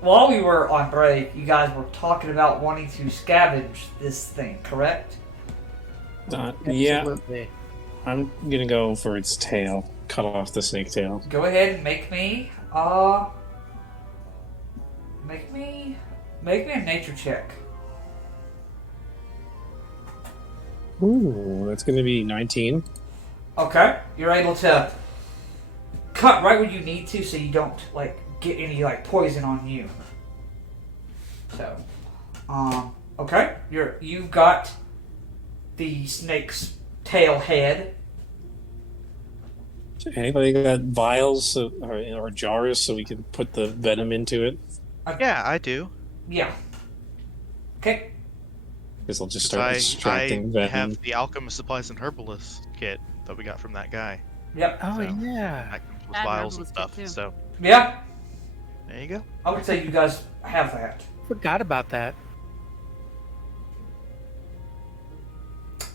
while we were on break, you guys were talking about wanting to scavenge this thing, correct? Yeah, Absolutely. I'm gonna go for its tail. Cut off the snake tail. Go ahead and make me a nature check. Ooh, that's gonna be 19. Okay. You're able to cut right where you need to so you don't get any poison on you. So, okay. You've got the snake's tail head. Anybody got vials or jars so we can put the venom into it? Yeah, I do. Yeah. Okay. Because I'll just start I extracting venom. have the alchemist supplies and herbalist kit that we got from that guy. Yep. Oh, So- yeah. That comes with And vials and herbalist kit, stuff. too. So Yeah. there you go. I would say you guys have that. Forgot about that.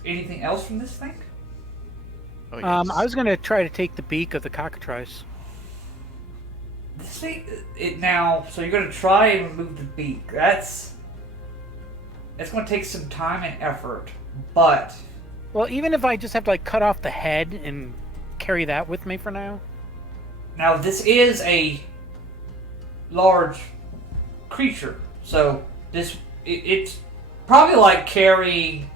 Anything else from this thing? Oh, yes. I was going to try to take the beak of the cockatrice. This thing, so you're going to try and remove the beak. It's going to take some time and effort, but Well, even if I just have to cut off the head and carry that with me for now. now this is a large creature, so it's probably like carrying,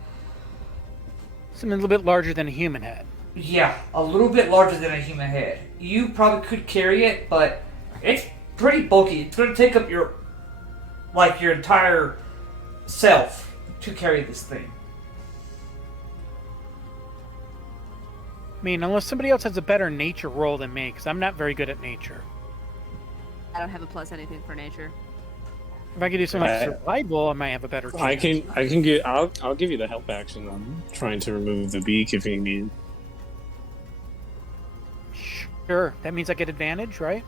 Something a little bit larger than a human head. yeah, a little bit larger than a human head. You probably could carry it, but it's pretty bulky. It's going to take up your entire self to carry this thing. I mean, unless somebody else has a better nature roll than me, because I'm not very good at nature. I don't have a plus anything for nature. If I could do some like Uh, survival, I might have a better chance. I'll give you the help action on trying to remove the beak if you need. Sure. That means I get advantage, right?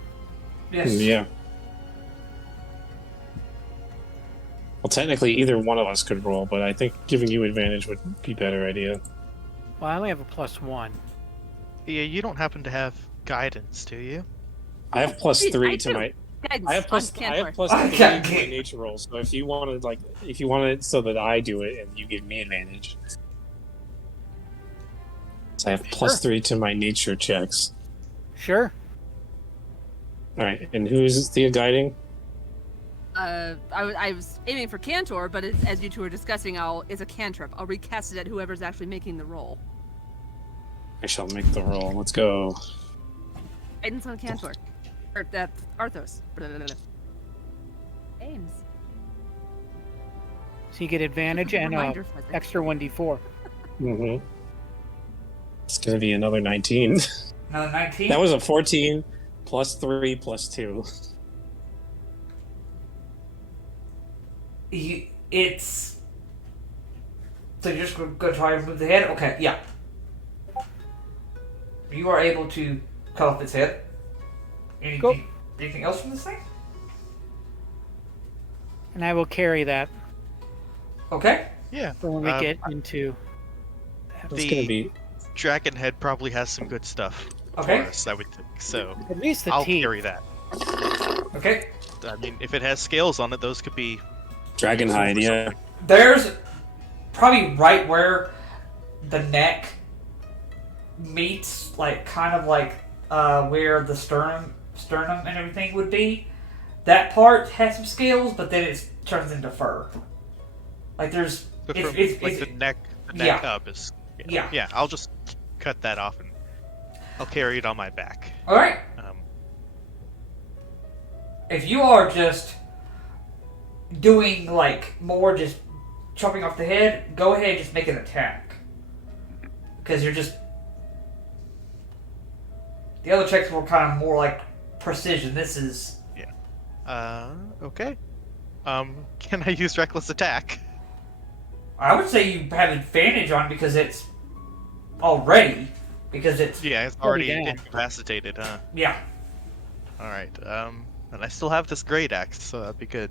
Yes. Yeah. Well, technically, either one of us could roll, but I think giving you advantage would be a better idea. Well, I only have a +1. Yeah, you don't happen to have guidance, do you? I have plus I 3 to do. my. Guidance I have plus. on I have Cantor. plus I 3 can't to my get- nature roll. So if you wanted so that I do it and you give me advantage. So I have plus 3 to my nature checks. Sure. All right, and who's the guiding? I was aiming for Cantor, but as you two are discussing, it's a cantrip. I'll recast it at whoever's actually making the roll. I shall make the roll. Let's go. Guidance on Cantor. Or that's Arthos. Blah, blah, blah, blah. Aims. So you get advantage and Reminder for this. extra 1d4. Mm-hmm. It's gonna be another 19. Another 19. That was a 14 plus 3 plus 2. It's. So you're just going to try and remove the head? Okay, yeah. You are able to cut off its head. Cool. Anything else from this thing? And I will carry that Okay. Yeah. for when we get into... It's The- gonna be. Dragon head probably has some good stuff Okay. for us, I would think. So At least the I'll teeth. carry that. Okay. I mean, if it has scales on it, those could be. Dragon hide, yeah. There's probably right where the neck meets, where the sternum and everything would be. That part has some scales, but then it turns into fur. But There's. from, It's the neck yeah. up is. Yeah. Yeah, I'll just cut that off and I'll carry it on my back. all right. If you are just doing more just chopping off the head, go ahead and just make an attack. Because you're just. The other checks were kind of more like precision. This is. Okay. Can I use reckless attack? I would say you have advantage on because it's already Yeah, it's already down. incapacitated, huh? yeah. Alright, and I still have this great axe, so that'd be good.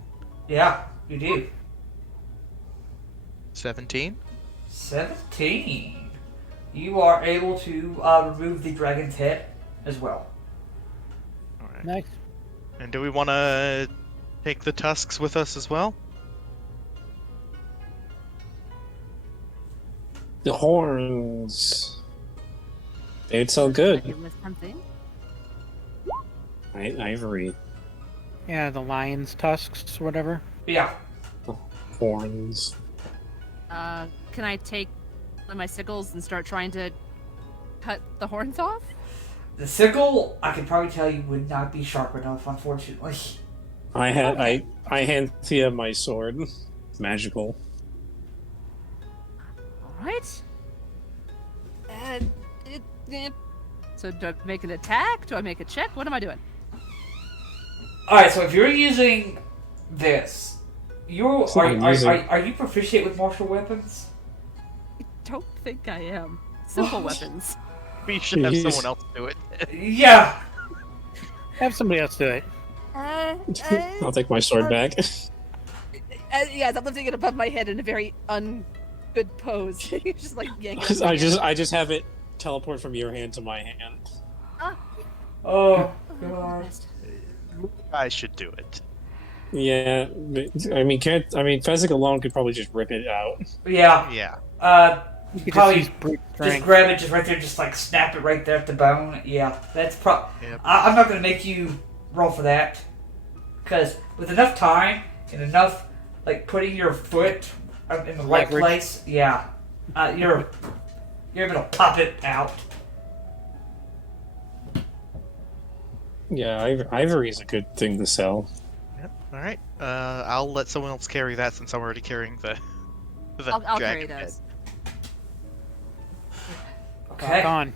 Yeah, you do. 17? 17. You are able to remove the dragon's head as well. Alright. Nice. And do we want to take the tusks with us as well? The horns. They'd so good. Give us something. Ivory. Yeah, the lion's tusks, whatever. Yeah. Horns. Can I take one of my sickles and start trying to cut the horns off? The sickle, I can probably tell you, would not be sharp enough, unfortunately. I hand Thea my sword. It's magical. Alright. So do I make an attack? Do I make a check? What am I doing? Alright, so if you're using this, So I'm using- are you proficient with martial weapons? I don't think I am. Simple weapons. We should have Jeez. someone else do it. Yeah. Have somebody else do it. I'll take my sword back. Yes, I'm lifting it above my head in a very good pose. Just like yanking it. I just have it teleport from your hand to my hand. Oh, God. I should do it. Yeah, I mean, Fezzik alone could probably just rip it out. Yeah. Yeah. You could Probably just use brute Just strength. grab it, just right there, just like snap it right there at the bone. Yeah, that's Yep. I'm not gonna make you roll for that, because with enough time and enough like putting your foot in the right Leverage. place, yeah, you're able to pop it out. Yeah, ivory is a good thing to sell. Yep. Alright. I'll let someone else carry that since I'm already carrying the I'll carry dragon head. those. Okay. Gone.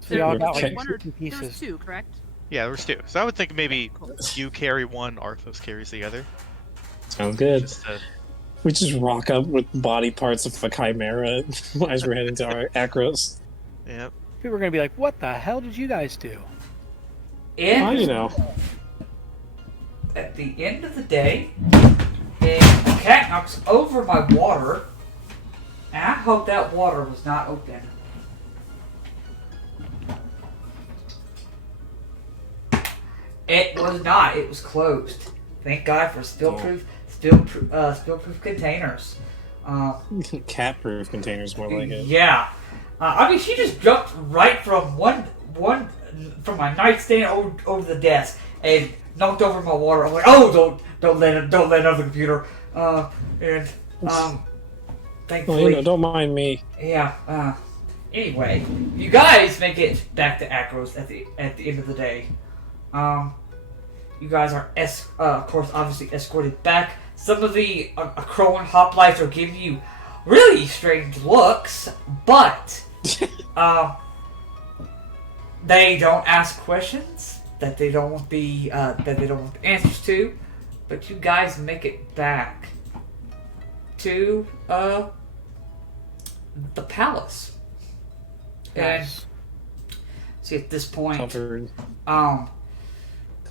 So we all got Okay. like One or two there was pieces. two, correct? Yeah, there's two. So I would think maybe Cool. you carry one, Arthos carries the other. Sounds good. Just We just rock up with body parts of a chimera as we're heading to our Acros. yep. People are gonna be like, "What the hell did you guys do?" And Oh, you know. at the end of the day, a cat knocks over my water, and I hope that water was not open. It was not. It was closed. Thank God for spill-proof containers. Cat-proof containers, more like it. Yeah. I mean, she just jumped right from from my nightstand over the desk and knocked over my water. I'm like, oh, don't let it on the computer. Thankfully, Well, don't mind me. yeah. Anyway, you guys make it back to Acros at the end of the day. You guys are of course, obviously escorted back. Some of the Crowan hoplites are giving you really strange looks, but they don't ask questions that they don't want answers to. But you guys make it back to the palace. And Nice. see, at this point,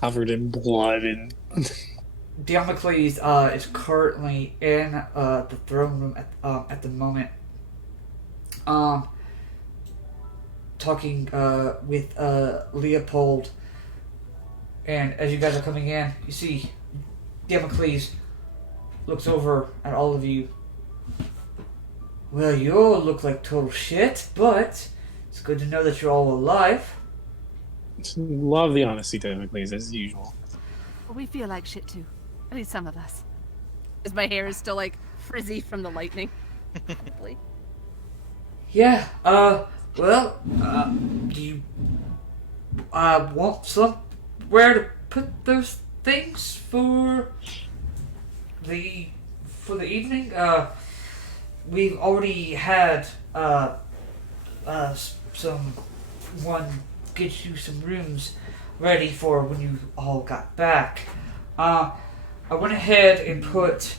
Covered in blood and Damocles is currently in the throne room at the moment, talking with Leopold. And as you guys are coming in, you see Damocles looks over at all of you. Well, you all look like total shit, but it's good to know that you're all alive. love the honesty, Damocles, as usual. Well, we feel like shit too. At least some of us. As my hair is still like frizzy from the lightning. Probably. Yeah, well, do you, want somewhere to put those things for the evening? We've already had, someone get you some rooms, ready for when you all got back. I went ahead and put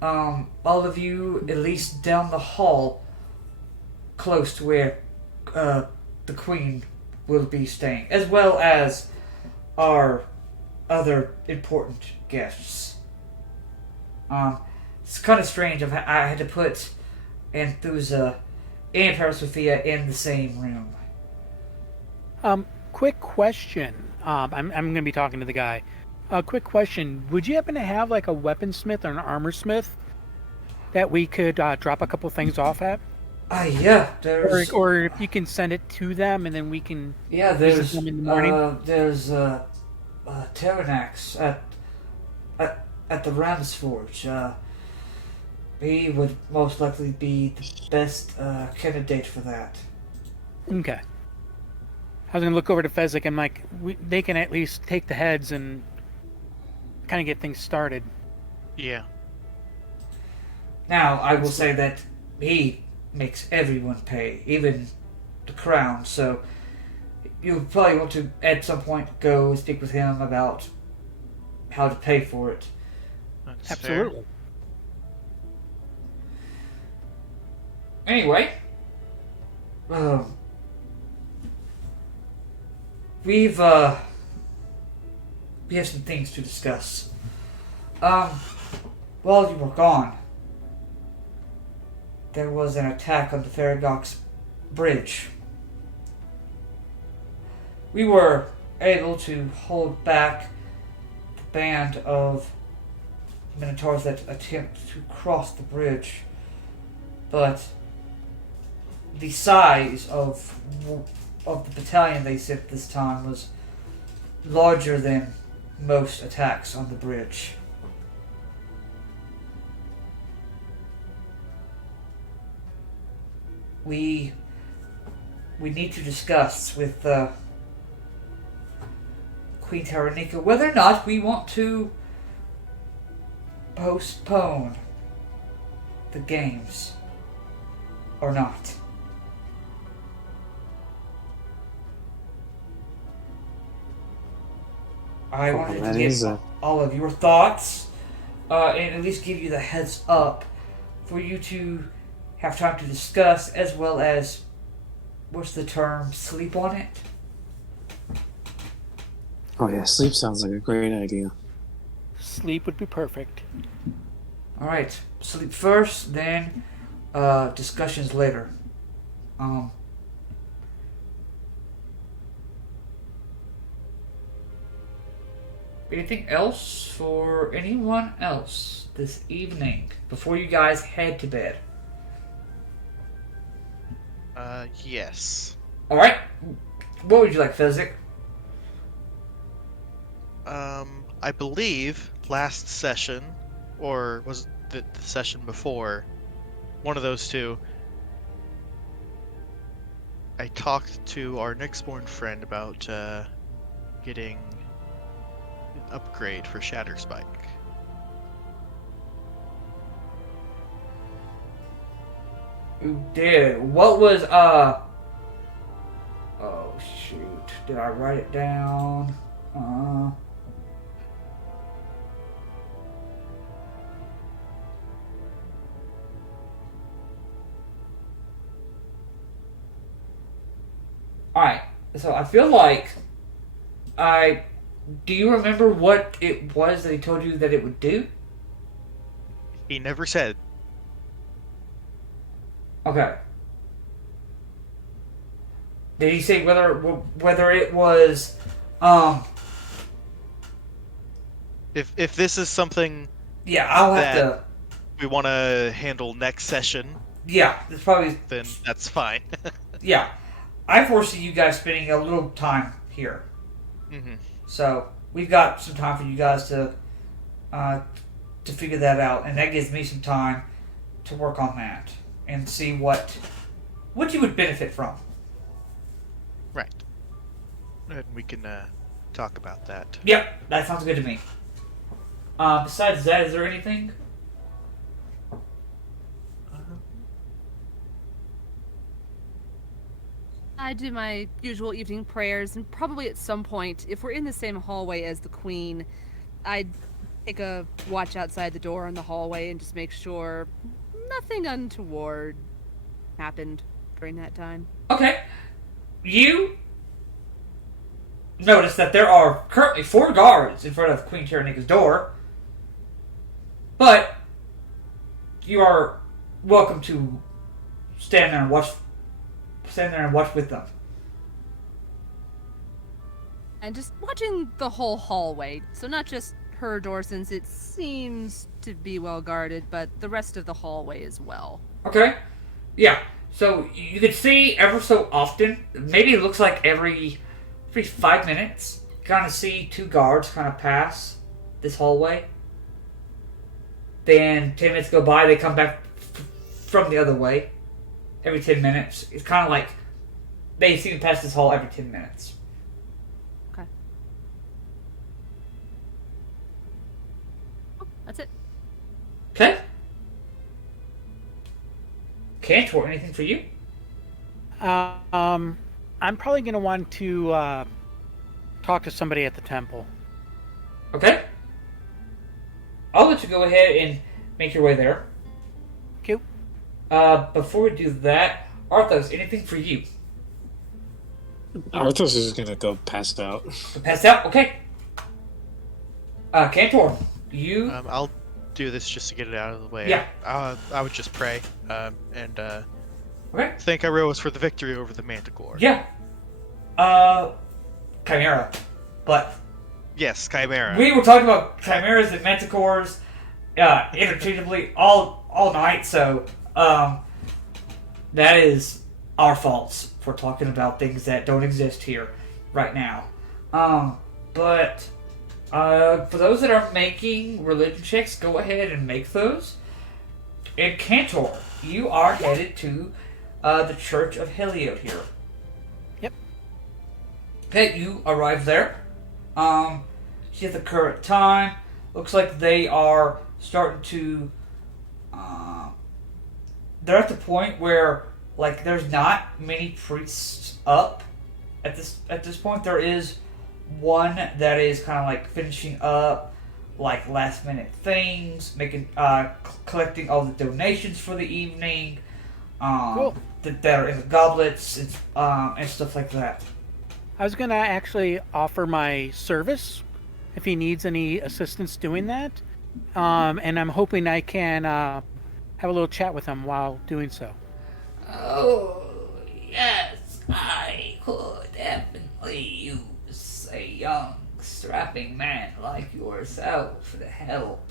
all of you at least down the hall, close to where the Queen will be staying, as well as our other important guests. It's kind of strange. I had to put Anthusa and Parasophia in the same room. Quick question. I'm going to be talking to the guy. Quick question. Would you happen to have like a weaponsmith or an armorsmith that we could drop a couple things off at? Yeah, there's... Or if you can send it to them and then we can there's visit them in the morning? There's Terranax at the Ram's Forge. He would most likely be the best candidate for that. Okay. I was going to look over to Fezzik and like, they can at least take the heads and kind of get things started. Yeah. Now, I will say that he makes everyone pay, even the crown, so you probably want to, at some point, go and speak with him about how to pay for it. That's Absolutely. fair. Anyway, we have some things to discuss. While you were gone, there was an attack on the Faradox Bridge. We were able to hold back the band of Minotaurs that attempt to cross the bridge, but the size of the battalion they sent this time was larger than most attacks on the bridge. We need to discuss with Queen Taranika whether or not we want to postpone the games or not. I wanted to get all of your thoughts and at least give you the heads up for you to have time to discuss, as well as, what's the term, sleep on it? Oh yeah, sleep sounds like a great idea. Sleep would be perfect. Alright, sleep first, then discussions later. Anything else for anyone else this evening before you guys head to bed? Yes. Alright, what would you like, Fezzik? I believe last session, or was the session before, one of those two, I talked to our Nyxborn friend about getting an upgrade for Shatter Spike. You did. What was, oh shoot. Did I write it down? Alright, so I feel like do you remember what it was that he told you that it would do? He never said. Okay. Did he say whether it was If this is something yeah, I'll have that to we want to handle next session, yeah, it's probably then that's fine. yeah. I foresee you guys spending a little time here. Mm-hmm. So we've got some time for you guys to figure that out, and that gives me some time to work on that and see what you would benefit from. Right. And we can talk about that. Yep, that sounds good to me. Besides that, is there anything? I do my usual evening prayers, and probably at some point, if we're in the same hallway as the queen, I'd take a watch outside the door in the hallway and just make sure nothing untoward happened during that time. Okay. You notice that there are currently 4 guards in front of Queen Tyrannika's door, but you are welcome to stand there and watch with them. And just watching the whole hallway, so not just her door, since it seems to be well guarded, but the rest of the hallway as well. Okay. Yeah. So you can see ever so often, maybe it looks like every 5 minutes, you kind of see 2 guards kind of pass this hallway. Then 10 minutes go by, they come back from the other way. Every 10 minutes. It's kind of like they seem to pass this hall every 10 minutes. Okay. Oh, that's it. Okay. Cantor, anything for you? I'm probably going to want to talk to somebody at the temple. Okay. I'll let you go ahead and make your way there. Cute. Before we do that, Arthos, anything for you? Arthos is gonna go pass out. Pass out? Okay. Cantor, you... I'll do this just to get it out of the way. Yeah. I would just pray and Okay. thank Iroas for the victory over the Manticore. Yeah. Chimera. But Yes, Chimera. we were talking about chimeras and manticores interchangeably all night, so that is our faults for talking about things that don't exist here right now. But for those that are making religion checks, go ahead and make those. And Cantor, you are headed to the Church of Heliod here. Yep. Okay, you arrive there. See at the current time, looks like they are starting to. They're at the point where, like, there's not many priests up at this point. There is one that is kind of like finishing up, like, last minute things, making collecting all the donations for the evening. Cool. That are in the goblets and stuff like that. I was going to actually offer my service if he needs any assistance doing that. And I'm hoping I can have a little chat with him while doing so. Oh, yes, I could definitely use a young, strapping man like yourself to help.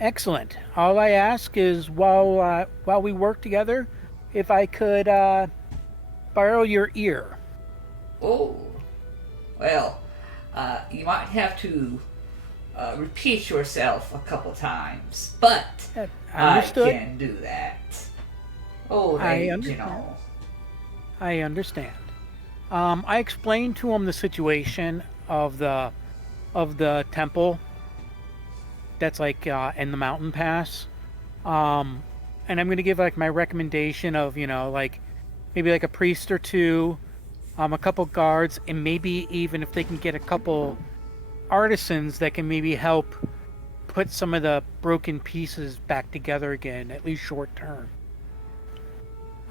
Excellent. All I ask is while we work together, if I could borrow your ear. Oh, well, you might have to repeat yourself a couple times, but Understood. I can do that. Oh, I hey, understand. I understand. I explained to him the situation of the temple that's like in the mountain pass, and I'm gonna give like my recommendation of like maybe like a priest or two, a couple guards, and maybe even if they can get a couple artisans that can maybe help put some of the broken pieces back together again, at least short term.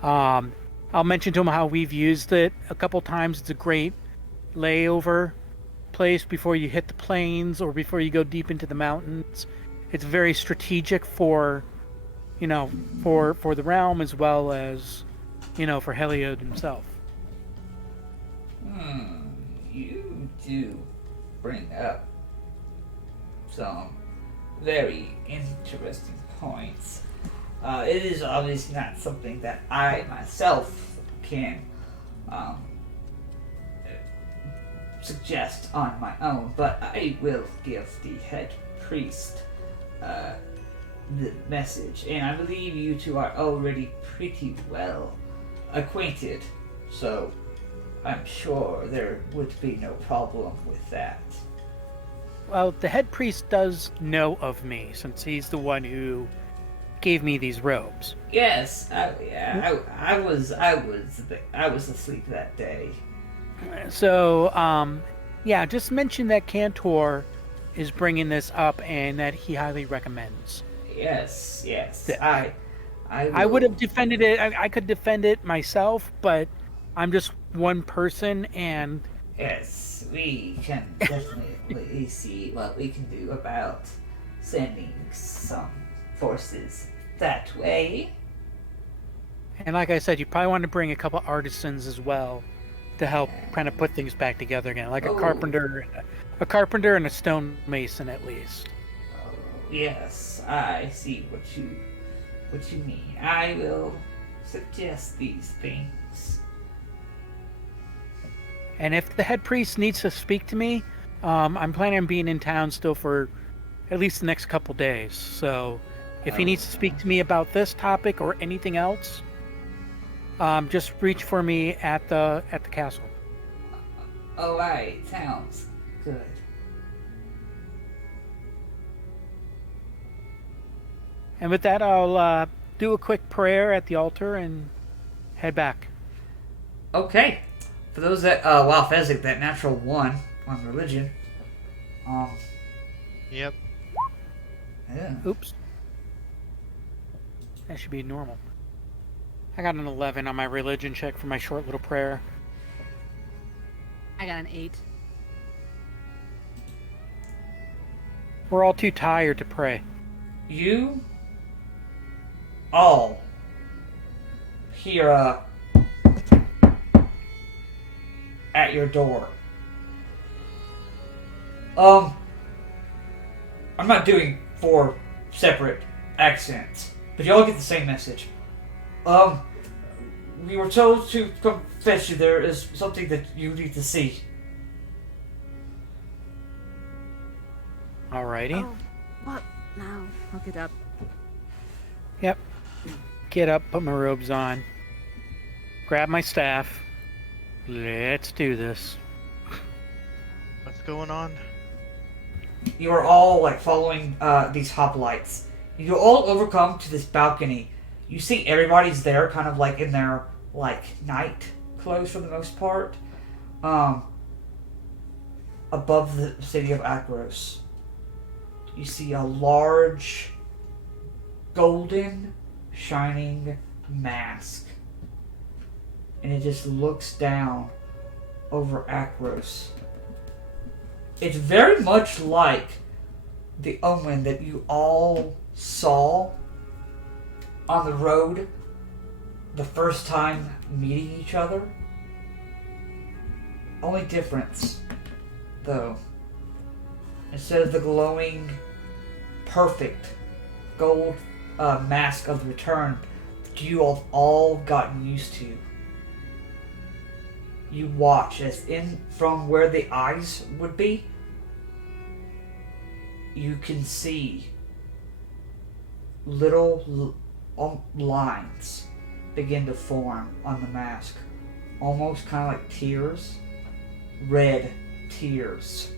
I'll mention to him how we've used it a couple times. It's a great layover place before you hit the plains or before you go deep into the mountains. It's very strategic for the realm as well as for Heliod himself. You do bring up some very interesting points. It is obviously not something that I myself can suggest on my own, but I will give the head priest the message, and I believe you two are already pretty well acquainted, so I'm sure there would be no problem with that. Well, the head priest does know of me, since he's the one who gave me these robes. Yes, I was asleep that day. So, yeah, just mention that Cantor is bringing this up and that he highly recommends. Yes, I will. would have defended it. I could defend it myself, but I'm just one person, and Yes, we can definitely see what we can do about sending some forces that way. like I said, you probably want to bring a couple artisans as well to help kind of put things back together again, like a carpenter and a stonemason at least. Oh, yes, I see what you mean. I will suggest these things. And if the head priest needs to speak to me, I'm planning on being in town still for at least the next couple days. So if he needs to speak to me about this topic or anything else, just reach for me at the castle. All right, sounds good. And with that, I'll do a quick prayer at the altar and head back. Okay. For those that wow, Fezzik, that natural 1 on religion. Yep. Yeah. Oops. That should be normal. I got an 11 on my religion check for my short little prayer. I got an 8. We're all too tired to pray. You all hear at your door. I'm not doing 4 separate accents, but you all get the same message. We were told to come fetch you. There is something that you need to see. Alrighty. Oh, what? No, I'll get up. Yep. Get up, put my robes on, grab my staff. Let's do this. What's going on? You are all like following these hoplites. You all overcome to this balcony. You see everybody's there, kind of like in their like night clothes for the most part. Above the city of Akros, you see a large, golden, shining mask, and it just looks down over Akros. It's very much like the omen that you all saw on the road the first time meeting each other. Only difference, though, instead of the glowing, perfect gold mask of the return that you have all gotten used to, you watch as in from where the eyes would be, you can see little lines begin to form on the mask, almost kind of like tears, red tears.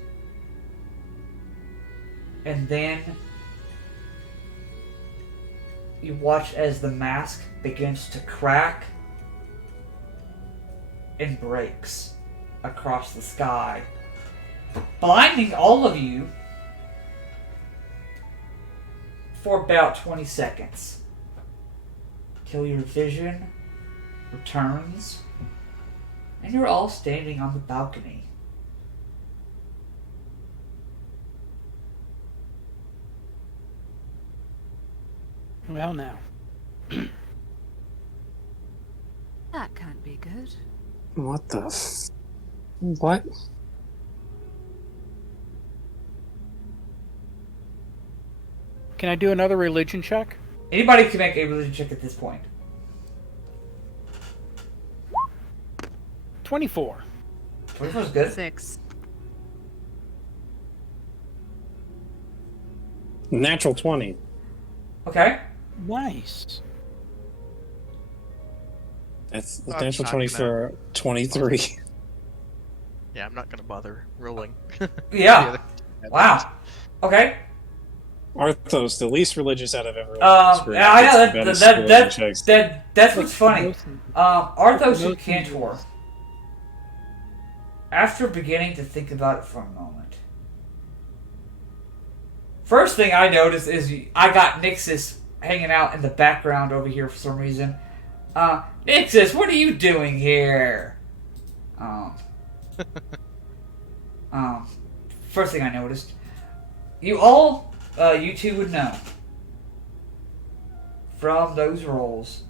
And then you watch as the mask begins to crack and breaks across the sky, blinding all of you for about 20 seconds, till your vision returns and you're all standing on the balcony. Well, now. That can't be good. What the what? Can I do another religion check? Anybody can make a religion check at this point. 24. 24 is good. 6. Natural 20. Okay. Nice. That's I'm natural not 20 gonna- for 23. Yeah, I'm not gonna bother rolling. Yeah. Wow. Okay. Arthos, the least religious out of everyone. Yeah, I know that's that's what's funny. Arthos and Most Cantor. After beginning to think about it for a moment, first thing I noticed is I got Nixus hanging out in the background over here for some reason. Nixus, what are you doing here? First thing I noticed, you two would know from those roles.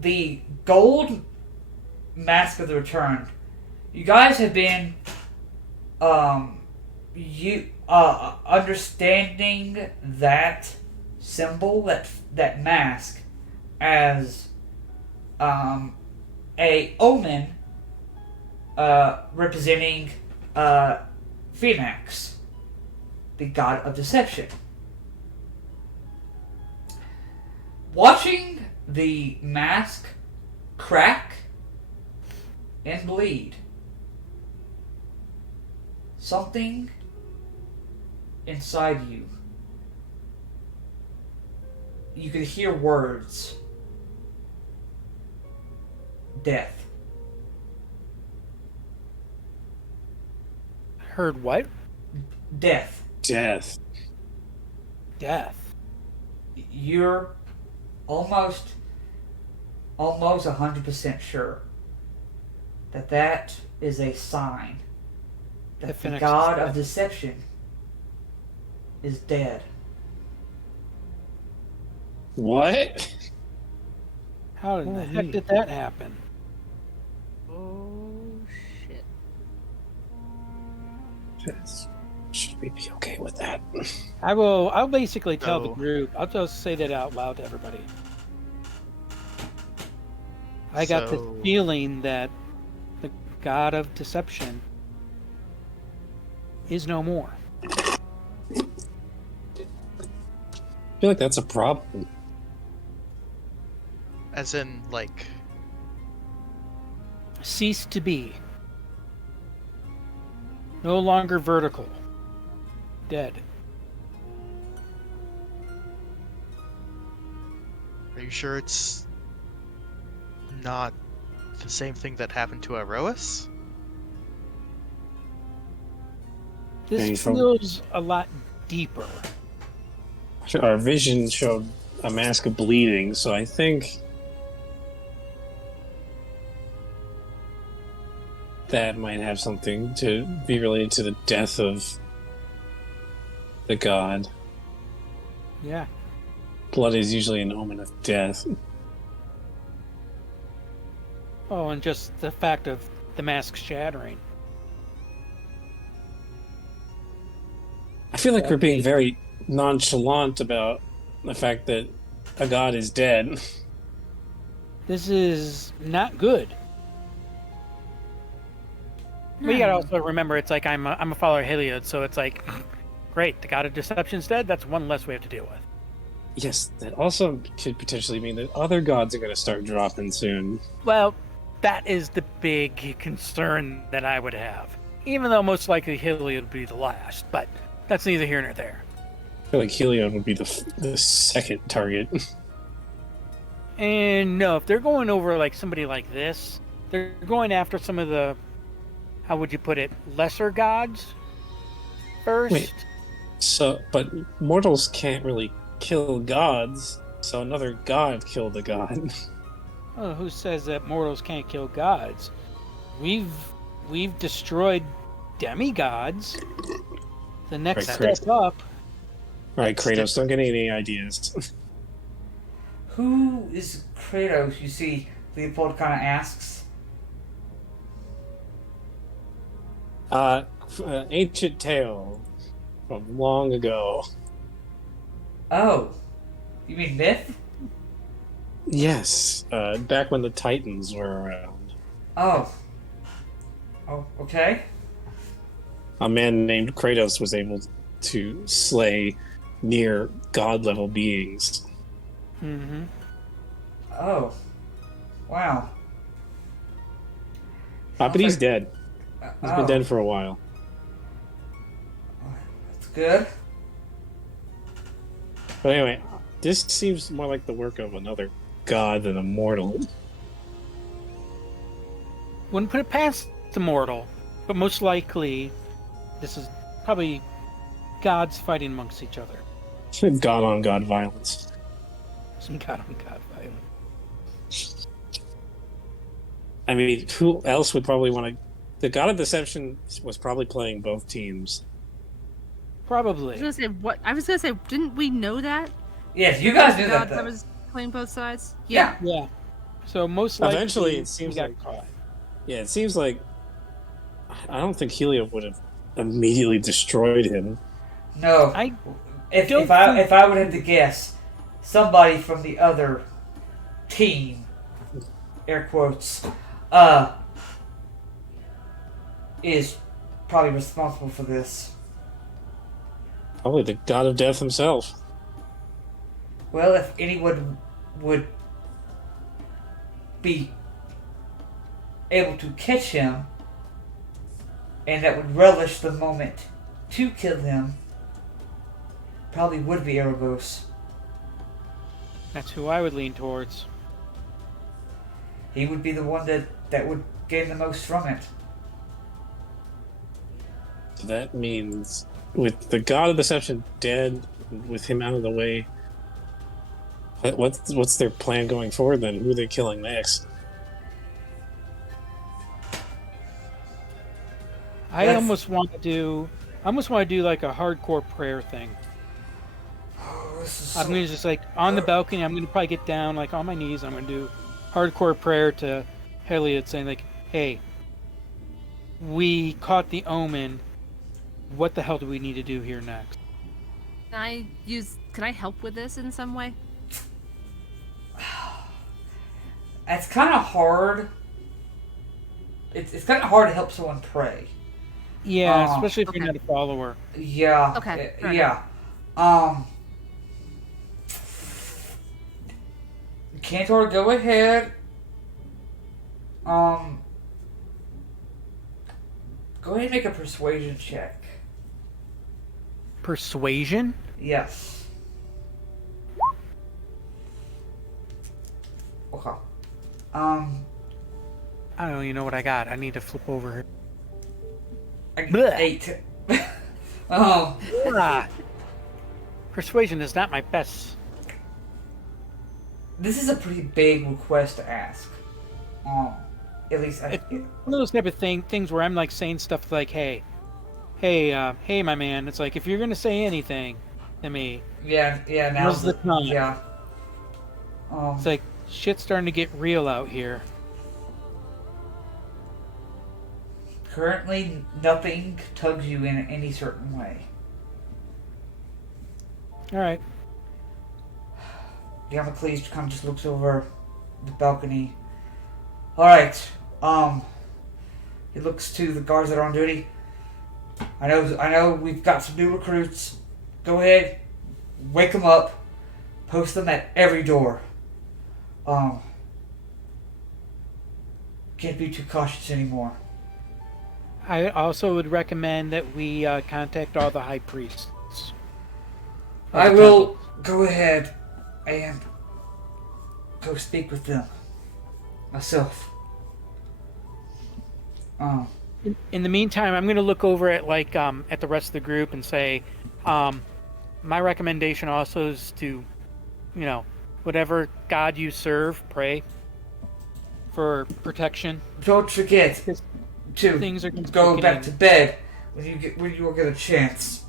The gold Mask of the Return. You guys have been, understanding that symbol, that mask, as, a omen, representing, Phoenix, the god of deception. Watching the mask crack and bleed, something inside you, you could hear words. Death. Heard what? Death. Death. Death. You're almost 100% sure that is a sign that the Phoenix god is of dead. deception is dead. What? How in the heck did that happen? Oh shit. Should we be okay with that? I'll basically tell the No. group. I'll just say that out loud to everybody. I got this So- feeling that the god of deception is no more. I feel like that's a problem. As in, like, Cease to be. No longer vertical. Dead. are you sure it's not the same thing that happened to Aroas? This Okay, from- feels a lot deeper. Our vision showed a mask of bleeding, so I think that might have something to be related to the death of the god. Yeah. Blood is usually an omen of death. Oh, and just the fact of the mask shattering. I feel like we're being very nonchalant about the fact that a god is dead. This is not good. But you gotta also remember, it's like I'm a follower of Heliod, so it's like, great, the god of deception's dead. That's one less we have to deal with. Yes, that also could potentially mean that other gods are going to start dropping soon. Well, that is the big concern that I would have. Even though most likely Heliod would be the last, but that's neither here nor there. I feel like Heliod would be the second target. And no, if they're going over like somebody like this, they're going after some of the, how would you put it, lesser gods first. Wait. So, but mortals can't really kill gods, so another god killed a god. Oh, who says that mortals can't kill gods? We've destroyed demigods. The next Right, step up. Alright, Kratos, don't get any ideas. Who is Kratos? You see, Leopold kind of asks. Ancient tale from long ago. Oh, you mean myth? Yes, back when the Titans were around. Oh. Oh, okay. A man named Kratos was able to slay near god level beings. Mm-hmm. Oh. Wow. But he's dead. He's Oh, been dead for a while. that's good. But anyway, this seems more like the work of another god than a mortal. Wouldn't put it past the mortal, but most likely, this is probably gods fighting amongst each other. God on god violence. Some god on god violence. I mean, who else would probably want to? The god of deception was probably playing both teams. Probably. I was gonna say, didn't we know that? Yes, you guys knew God that, though. was playing both sides. Yeah. Yeah. So most likely, Eventually, it seems he got like- caught. Yeah, it seems like I don't think Helios would have immediately destroyed him. No. I If don't I would have to guess, somebody from the other team, air quotes, is probably responsible for this. Probably the god of death himself. Well, if anyone would be able to catch him, and that would relish the moment to kill him, probably would be Erebos. That's who I would lean towards. He would be the one that would gain the most from it. So that means, with the god of deception dead, with him out of the way, what's their plan going forward then? Who are they killing next? I almost want to do like a hardcore prayer thing. I'm gonna just like on the balcony. I'm gonna probably get down like on my knees. I'm gonna do hardcore prayer to Heliod, saying like, "Hey, we caught the omen. What the hell do we need to do here next?" Can I help with this in some way? It's kind of hard. It's kind of hard to help someone pray. Yeah, especially if okay. you're not a follower. Yeah. Okay, fair Yeah. Cantor, go ahead. Go ahead and make a persuasion check. Persuasion? Yes. Okay. I don't even know what I got. I need to flip over here. I Blech. 8. Ah. Persuasion is not my best. This is a pretty big request to ask. At least It's one of those type of things where I'm like saying stuff like, hey, my man. It's like, if you're gonna say anything to me, yeah. Now's now's the time. Yeah. It's like shit's starting to get real out here. Currently, nothing tugs you in any certain way. All right. Damocles kind of just looks over the balcony. Alright, he looks to the guards that are on duty. I know we've got some new recruits. Go ahead, wake them up, post them at every door. Can't be too cautious anymore. I also would recommend that we contact all the high priests. I will go ahead and go speak with them myself. In the meantime, I'm going to look over at like at the rest of the group and say, my recommendation also is to, whatever God you serve, pray for protection. Don't forget to Things are go back to bed when you get a chance.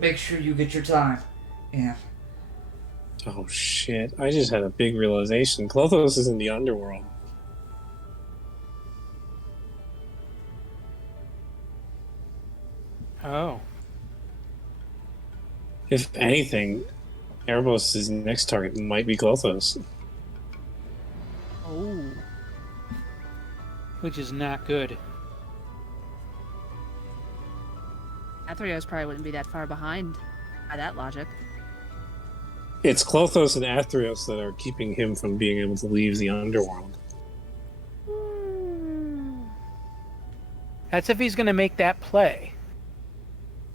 Make sure you get your time. Yeah. Oh shit! I just had a big realization. Klothos is in the underworld. Oh. If anything, Erebos' next target might be Klothos. Oh. Which is not good. Athreos probably wouldn't be that far behind by that logic. It's Klothos and Athreos that are keeping him from being able to leave the underworld. That's if he's going to make that play.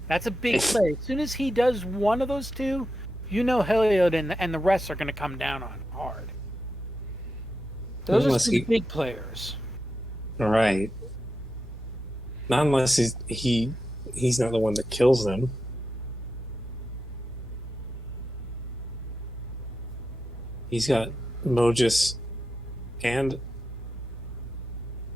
That's a big play. As soon as he does one of those two, you know Heliod and the rest are going to come down on him hard. Those Unless are some he- big players. Right. Not unless he's not the one that kills them. He's got Mogus and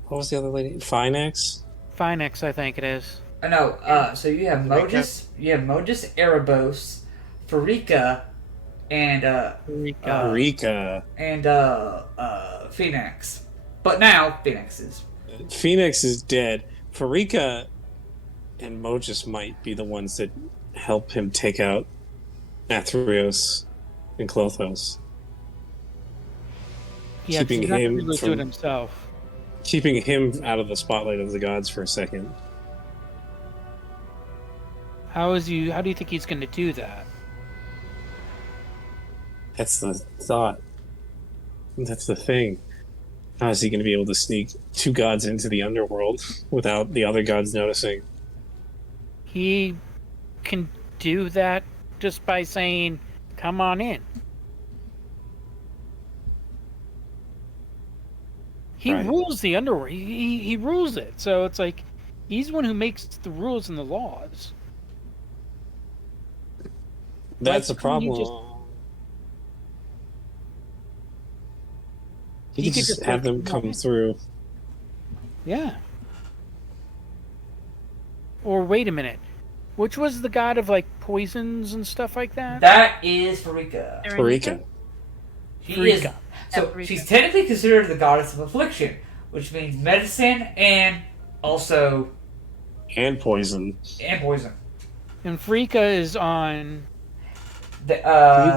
what was the other lady? Finax? Finex, I think it is. No, so you have Mogus, Erebos, Farika, and Rika. Phoenix. But now Phoenix is. Phoenix is dead. Farika and Mogus might be the ones that help him take out Athreos and Klothos. Yeah, Keeping he's not him able to do from- it himself. Keeping him out of the spotlight of the gods for a second. How do you think he's going to do that? That's the thought. That's the thing. How is he going to be able to sneak two gods into the underworld without the other gods noticing? He can do that just by saying, "Come on in." He Right. rules the underworld. He rules it. So it's like he's the one who makes the rules and the laws. That's a Why couldn't he problem. just- He He could could just just have like, them come come on. through. Yeah. Or wait a minute. Which was the god of like poisons and stuff like that? That is Farika. Farika. She is. Farika. So Farika. she's technically considered the goddess of affliction, which means medicine and also And poison. poison. And Frika is on,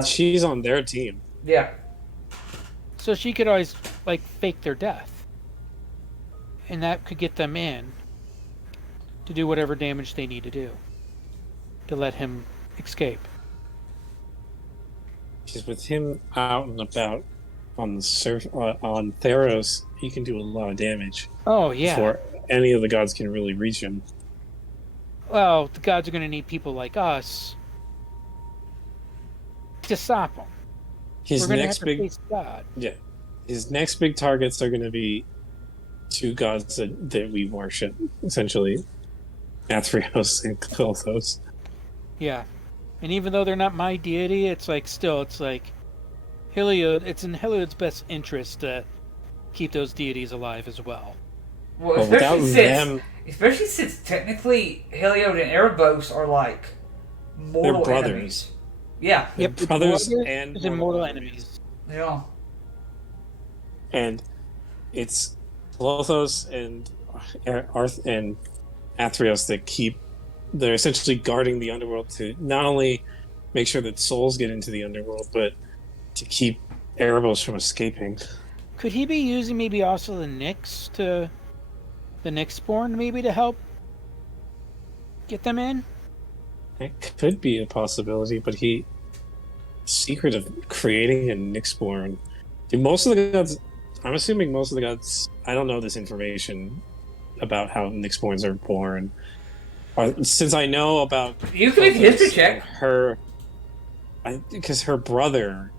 She's on their team. Yeah. so she could always like fake their death, and that could get them in to do whatever damage they need to do to let him escape. Because with him out and about on the on Theros, he can do a lot of damage Oh yeah. before any of the gods can really reach him. Well, the gods are going to need people like us to stop him. His We're going to have next to big face God. his next big targets are going to be two gods that we worship, essentially, Athreos and Klothos. Yeah. And even though they're not my deity, it's like Heliod, it's in Heliod's best interest to keep those deities alive as well. Well, But without especially since technically Heliod and Erebos are like mortal brothers. enemies. Yeah. Yep, the brothers brothers and is immortal enemies. Yeah. and it's Klothos and Arth and Athreos that they're essentially guarding the underworld to not only make sure that souls get into the underworld, but to keep Erebos from escaping. Could he be using maybe also the Nyxborn maybe to help get them in? It could be a possibility, but secret of creating a Nyxborn. Most of the gods, I'm assuming most of the gods, I don't know this information about how Nyxborns are born. Since I know about You can make a history check. because her brother,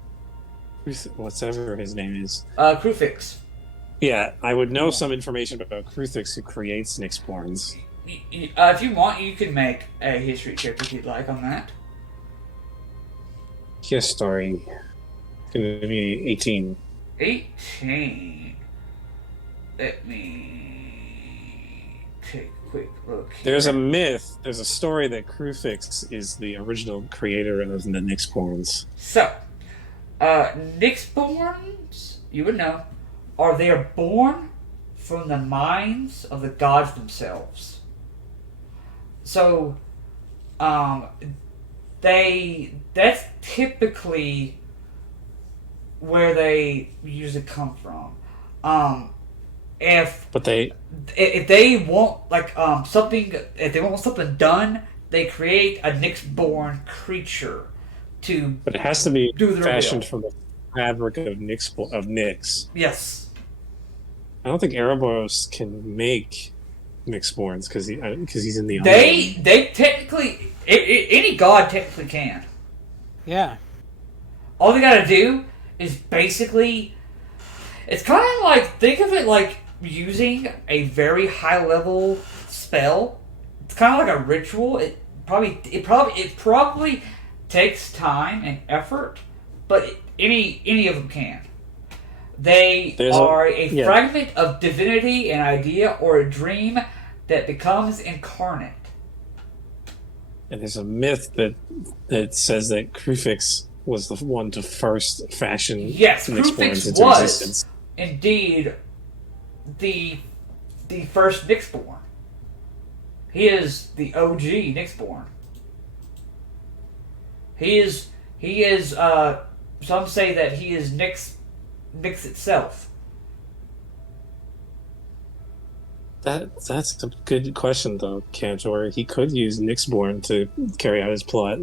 whatever his name is, Krufix. yeah, I would know some information about Kruthix, who creates Nyxborns. If you want, you can make a history check if you'd like on that. History. It's going to be 18. 18. Let me take a quick look here. There's a story that Krufix is the original creator of the Nyxborns. So, Nyxborns, you would know, they are born from the minds of the gods themselves. So, that's typically where they usually come from. If they want if they want something done, they create a Nyxborn creature to. But it has to be do their fashioned will. from the fabric of Nyx. Yes. I don't think Erebos can make Nyxborns because he's in the They technically any god technically can. Yeah. all they gotta do is basically, it's kind of like, think of it like using a very high level spell. It's kind of like a ritual. It probably takes time and effort, but any of them can. They are a fragment of divinity, an idea, or a dream that becomes incarnate. And there's a myth that says that Krufix was the one to first fashion Nyxborns into existence. Indeed the first Nyxborn. He is the OG Nyxborn. He is some say that he is Nyx itself. That's a good question though, Cantor. He could use Nyxborn to carry out his plot.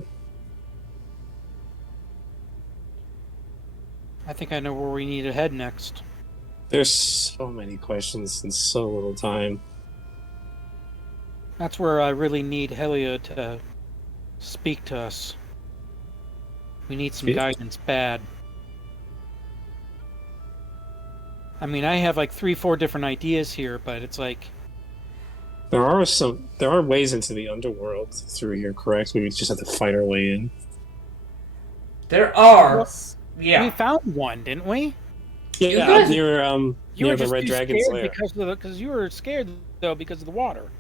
I think I know where we need to head next. There's so many questions in so little time. That's where I really need Helia to speak to us. We need some guidance bad. I mean, I have like 3-4 different ideas here, but it's like... There are ways into the underworld through here, correct? We just have to fight our way in. There are. Well, yeah. We found one, didn't we? Yeah, near You were the just Red too Dragon's scared lair. because you were scared though because of the water.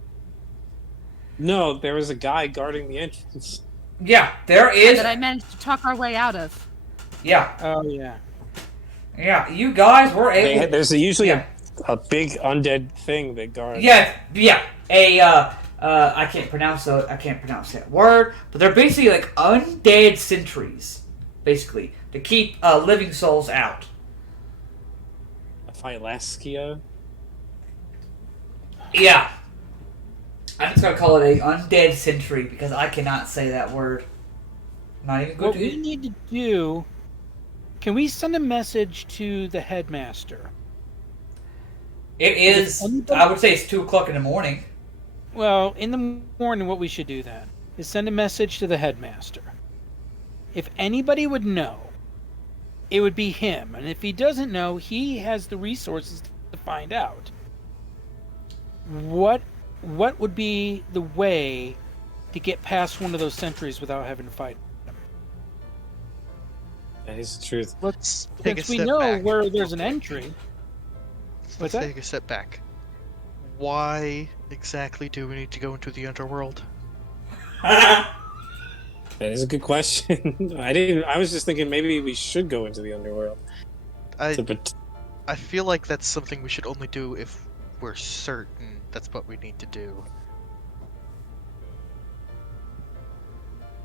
No, there was a guy guarding the entrance. Yeah, there is. That I managed to talk our way out of. Yeah. Oh yeah. Yeah, you guys were able. There's usually a big undead thing that guards. Yeah. I can't pronounce that word, but they're basically like undead sentries, basically to keep living souls out. Phylaskia? Yeah. I'm just gonna call it a undead sentry because I cannot say that word. Not even good. What we need to do... Can we send a message to the headmaster? It is. I would say it's 2:00 in the morning. Well, in the morning, what we should do then is send a message to the headmaster. If anybody would know, it would be him. And if he doesn't know, he has the resources to find out. What would be the way to get past one of those sentries without having to fight them? That is the truth. Let's take a Since we step know back. where there's an entry. Let's take a step back. Why exactly do we need to go into the underworld? That is a good question. I was just thinking maybe we should go into the underworld. I feel like that's something we should only do if we're certain that's what we need to do.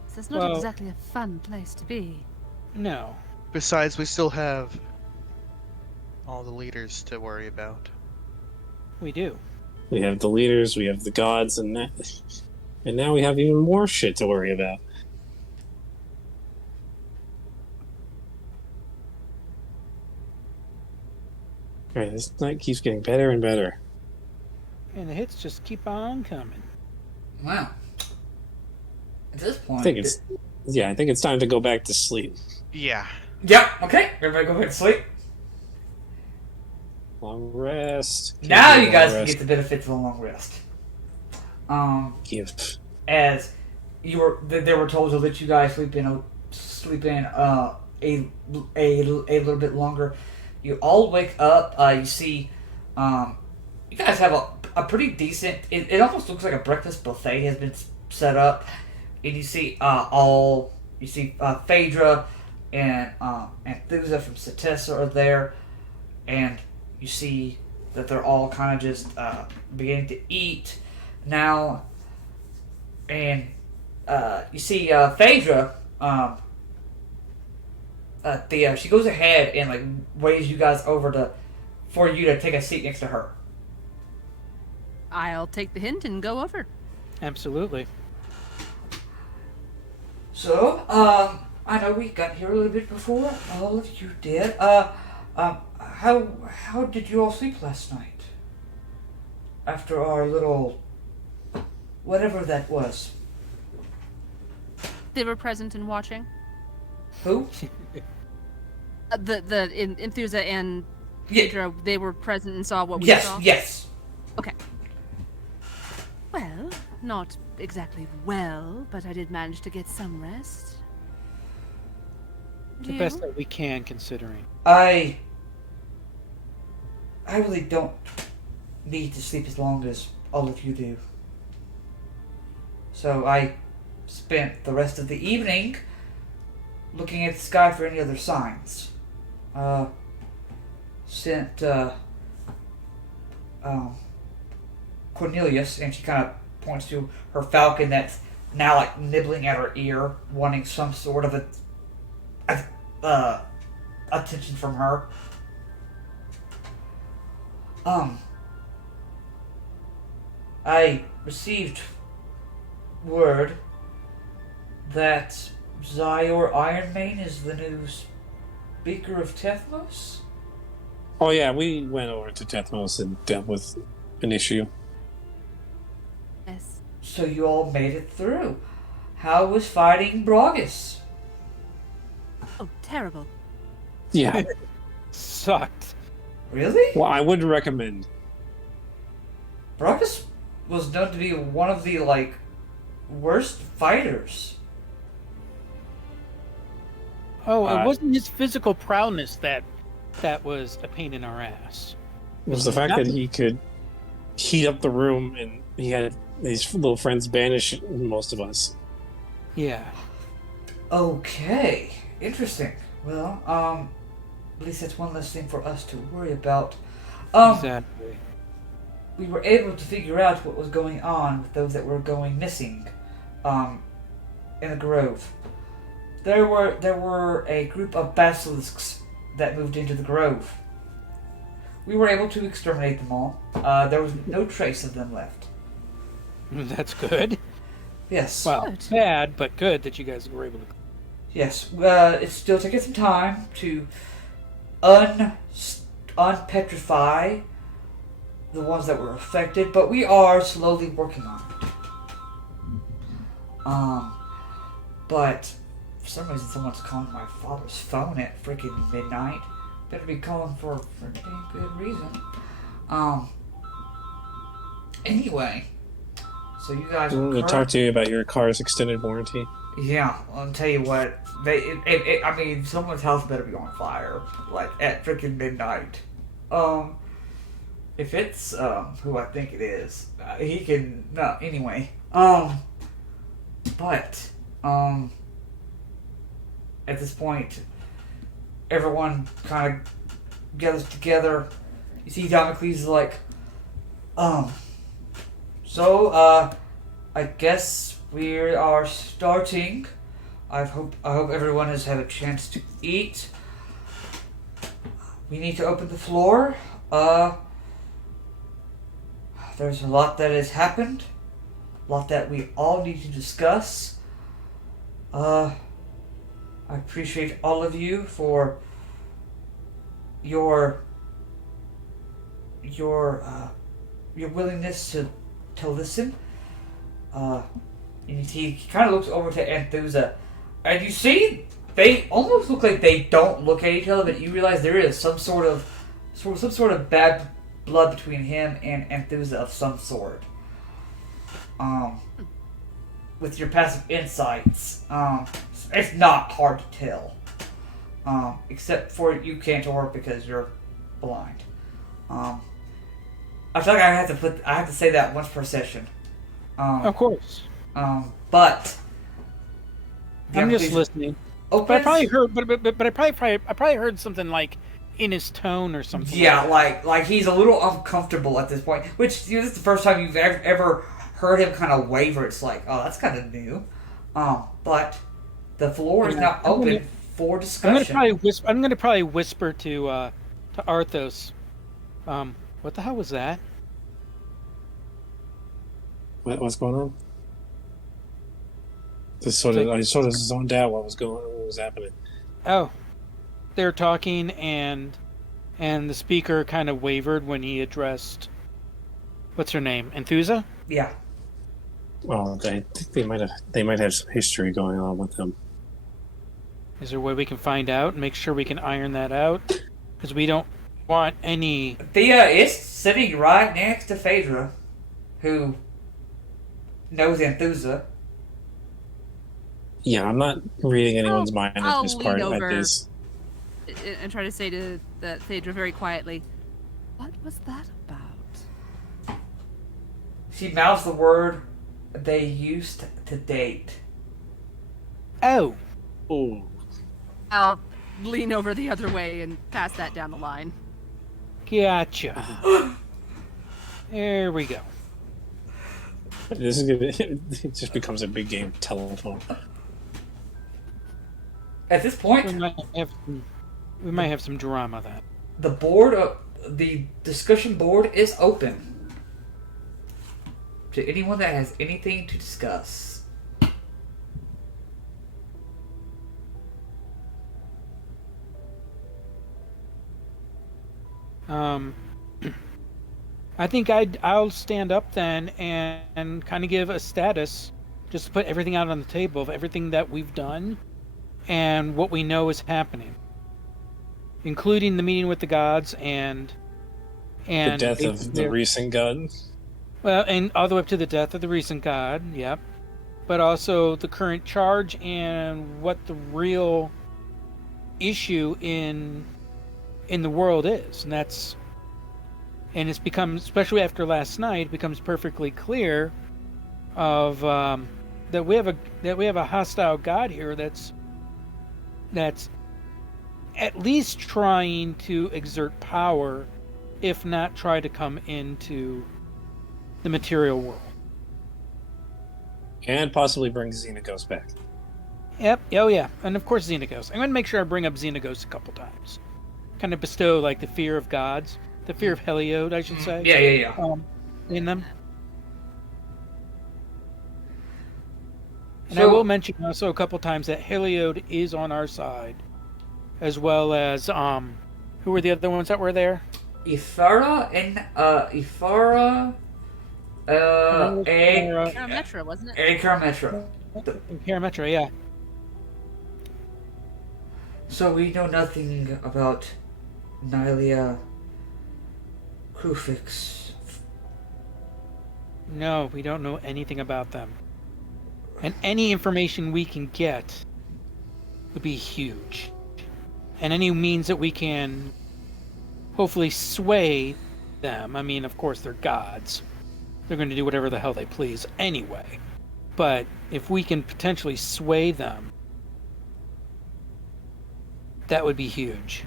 So it's not exactly a fun place to be. No. Besides, we still have all the leaders to worry about. We do. We have the leaders, we have the gods, and now we have even more shit to worry about. Alright, this night keeps getting better and better. And the hits just keep on coming. Wow. At this point, I think it's time to go back to sleep. Yeah. Yep. Okay. Everybody go ahead and sleep. Long rest. Now you guys can get the benefits of a long rest. Give. As they were told to let you guys sleep in a little bit longer. You all wake up. You see, you guys have a pretty decent. It almost looks like a breakfast buffet has been set up, and you see Phaedra and Thuza from Setessa are there, and you see that they're all kind of just beginning to eat now, and you see Phaedra. She goes ahead and like waves you guys over for you to take a seat next to her. I'll take the hint and go over. Absolutely. So, I know we got here a little bit before all of you did. How did you all sleep last night? After our little whatever that was. They were present and watching. Who? In Enthusa and Yeah. Pedro, they were present and saw what we Yes, saw? yes. Okay. Well, not exactly well, but I did manage to get some rest. The You? best that we can, considering. I really don't need to sleep as long as all of you do. So I spent the rest of the evening looking at the sky for any other signs. Sent Cornelius, and she kind of points to her falcon that's now like nibbling at her ear, wanting some sort of attention from her. I received word that Zyor Ironmane is the new Speaker of Theros. Oh yeah, we went over to Tethmos and dealt with an issue. Yes. So you all made it through. How was fighting Bragus? Oh, terrible. Yeah. Sucked. Really? Well, I would recommend. Bragus was known to be one of the worst fighters. Oh, it wasn't his physical prowess that was a pain in our ass. It was the fact that he could heat up the room, and he had these little friends banish most of us. Yeah. Okay, interesting. Well, at least that's one less thing for us to worry about. Exactly. We were able to figure out what was going on with those that were going missing, in the grove. There were a group of basilisks that moved into the grove. We were able to exterminate them all. There was no trace of them left. That's good. Yes. Well, Good. bad, but good that you guys were able to. Yes. It's still taking some time to unpetrify the ones that were affected, but we are slowly working on it. But for some reason, someone's calling my father's phone at freaking midnight. Better be calling for a damn good reason. Anyway, so you guys I wanted to talk to you about your car's extended warranty. Yeah, I'll tell you what. I mean, someone's house better be on fire, at freaking midnight. If it's who I think it is, he can. No, anyway. But at this point, everyone kind of gathers together. You see, Damocles is like, so I guess we are starting. I hope everyone has had a chance to eat. We need to open the floor. There's a lot that has happened. A lot that we all need to discuss. I appreciate all of you for your willingness to listen. And he kind of looks over to Anthusa, and you see they almost look like they don't look at each other, but you realize there is some sort of bad blood between him and Anthusa of some sort. With your passive insights, it's not hard to tell. Except for you, Cantor, because you're blind. I feel like I have to say that once per session. Of course. But I'm just listening. Opens, But I probably heard, but I probably heard something like in his tone or something. Yeah, like like he's a little uncomfortable at this point. Which this is the first time you've ever heard him kind of waver. It's like, oh, that's kind of new. But the floor is now open for discussion. I'm gonna probably whisper to Arthos. What the hell was that? What's going on? I sort of zoned out what was happening. Oh, they were talking, and the speaker kind of wavered when he addressed. What's her name? Enthusa? Yeah. Well, I think they might have some history going on with them. Is there a way we can find out and make sure we can iron that out? Because we don't want any... Thea is sitting right next to Phaedra, who knows Anthusa. Yeah, I'm not reading anyone's mind at I'll this lean part. over. At this. And try to say to that Phaedra very quietly, "What was that about?" She mouths the word they used to date. Oh! Oh. I'll lean over the other way and pass that down the line. Gotcha. There we go. This is gonna. It just becomes a big game of telephone. At this point, We might have some drama then. the discussion board is open to anyone that has anything to discuss. I think I'll stand up then and kind of give a status, just to put everything out on the table of everything that we've done and what we know is happening, including the meeting with the gods and The death of the recent god. well, and all the way up to the death of the recent god. Yep, but also the current charge and what the real issue in the world is, and it's become, especially after last night, it becomes perfectly clear of that we have a hostile god here that's at least trying to exert power, if not try to come into the material world. And possibly bring Xenagos back. Yep. Oh yeah. And of course Xenagos. I'm going to make sure I bring up Xenagos a couple times. Kind of bestow like the fear of gods, the fear of Heliod, I should say. Yeah. In them. And So- I will mention also a couple times that Heliod is on our side, as well as who were the other ones that were there? Ifara and Metro, wasn't it? and Karametra. Parametra, yeah. So we know nothing about Nylia Krufix. No, we don't know anything about them. And any information we can get would be huge. And any means that we can hopefully sway them. I mean, of course, they're gods. They're going to do whatever the hell they please anyway. But if we can potentially sway them, that would be huge.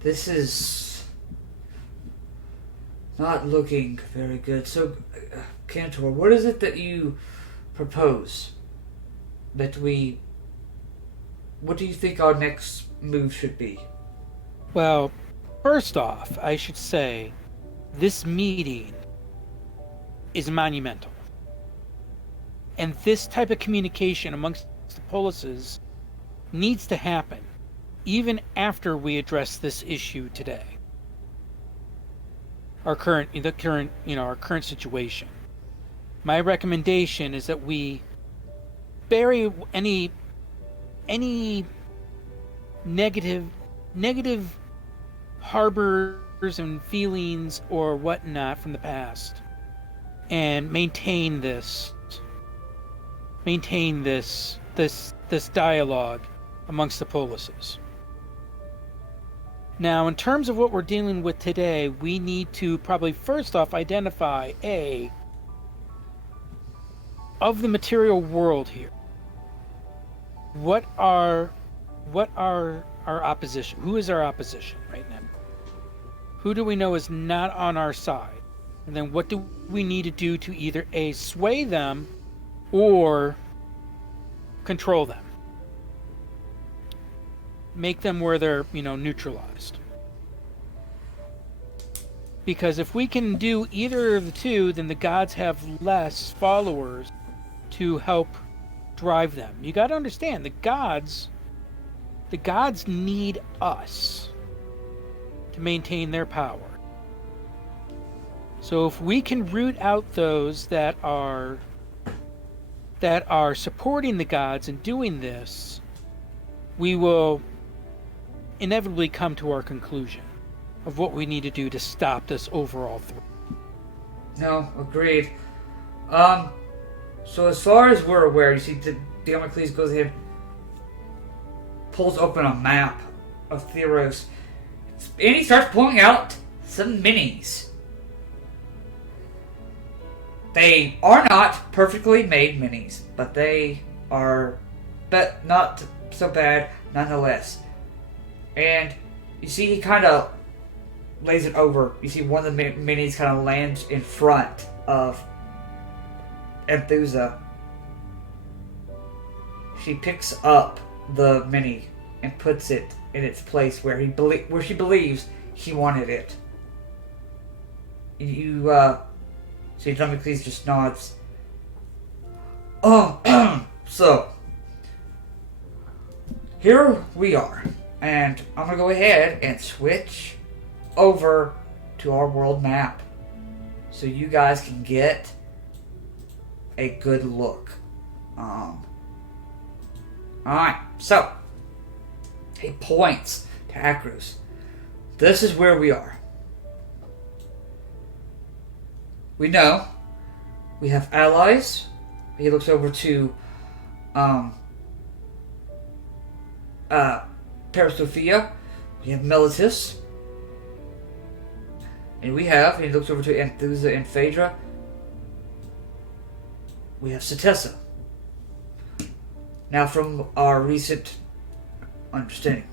This is not looking very good. So, Cantor, what is it that you propose that we... What do you think our next move should be? Well, first off, I should say this meeting is monumental. And this type of communication amongst the polises needs to happen even after we address this issue today. Our current situation. My recommendation is that we bury any negative harbors and feelings or whatnot from the past, and maintain this dialogue amongst the polices. Now, in terms of what we're dealing with today, we need to probably first off identify of the material world here. What are our opposition? Who is our opposition right now? Who do we know is not on our side? And then what do we need to do to either A, sway them or control them? Make them where they're, neutralized. Because if we can do either of the two, then the gods have less followers to help drive them. You got to understand, the gods need us to maintain their power. So if we can root out those that are that are supporting the gods and doing this, we will inevitably come to our conclusion of what we need to do to stop this overall threat. No, agreed. So as far as we're aware, you see, Damocles goes ahead, pulls open a map of Theros, and he starts pulling out some minis. They are not perfectly made minis, but they are, but not so bad nonetheless. And you see, he kind of lays it over. You see, one of the minis kind of lands in front of Enthusa. She picks up the mini and puts it in its place where she believes he wanted it. You see, Damocles just nods. Oh, so here we are, and I'm gonna go ahead and switch over to our world map so you guys can get a good look. Alright, so he points to Akros. This is where we are. We know we have allies. He looks over to Parasophia. We have Militus. And he looks over to Enthusa and Phaedra. We have Setessa. Now, from our recent understanding,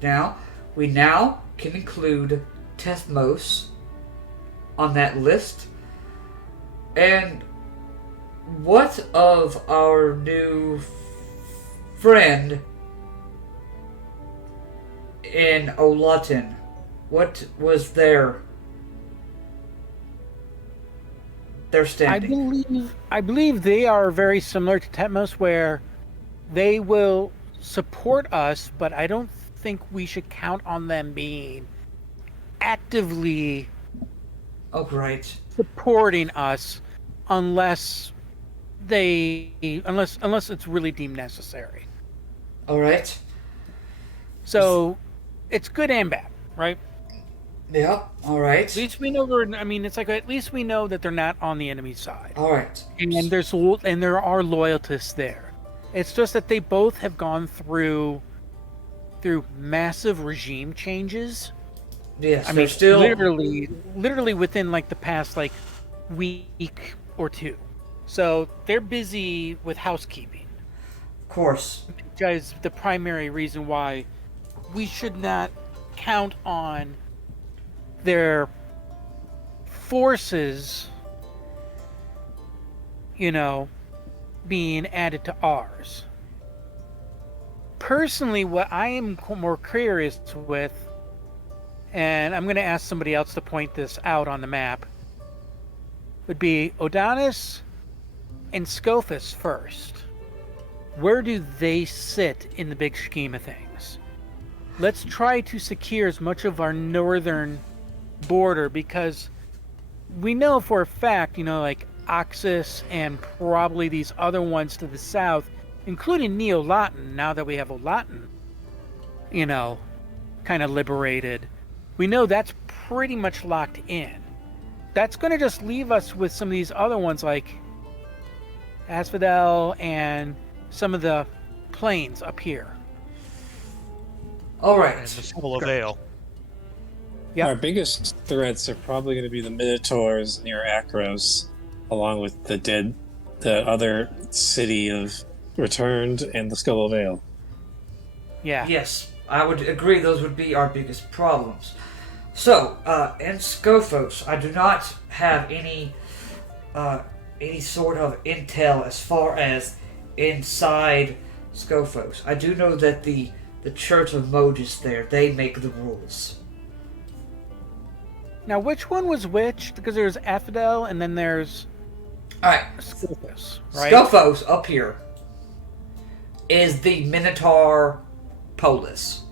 we now can include Tethmos on that list. And what of our new friend in Olatin? What was their standing? I believe they are very similar to Tetmos, where they will support us, but I don't think we should count on them being actively supporting us unless it's really deemed necessary. All right. So it's good and bad, right? Yeah. All right. At least we know at least we know that they're not on the enemy side. All right. And there are loyalists there. It's just that they both have gone through massive regime changes. Yes, I mean, still literally within like the past week or two. So they're busy with housekeeping. Of course. Which is the primary reason why we should not count on their forces, being added to ours. Personally, what I am more curious with, and I'm going to ask somebody else to point this out on the map, would be Odanis and Scophus first. Where do they sit in the big scheme of things? Let's try to secure as much of our northern border, because we know for a fact, Oxus and probably these other ones to the south, including Neo-Latin, now that we have Olatin, kind of liberated, we know that's pretty much locked in. That's going to just leave us with some of these other ones like Asphodel and some of the plains up here. All right. And the Skull of Ale. Yep. Our biggest threats are probably going to be the Minotaurs near Akros, along with the other city of Returned and the Skull of Ale. Yeah. Yes, I would agree those would be our biggest problems. So, in Scophos, I do not have any sort of intel as far as inside Scophos. I do know that the Church of Mogus there, they make the rules. Now, which one was which? Because there's Asphodel and then there's Alright. Scophos, right? Scophos up here is the Minotaur polis.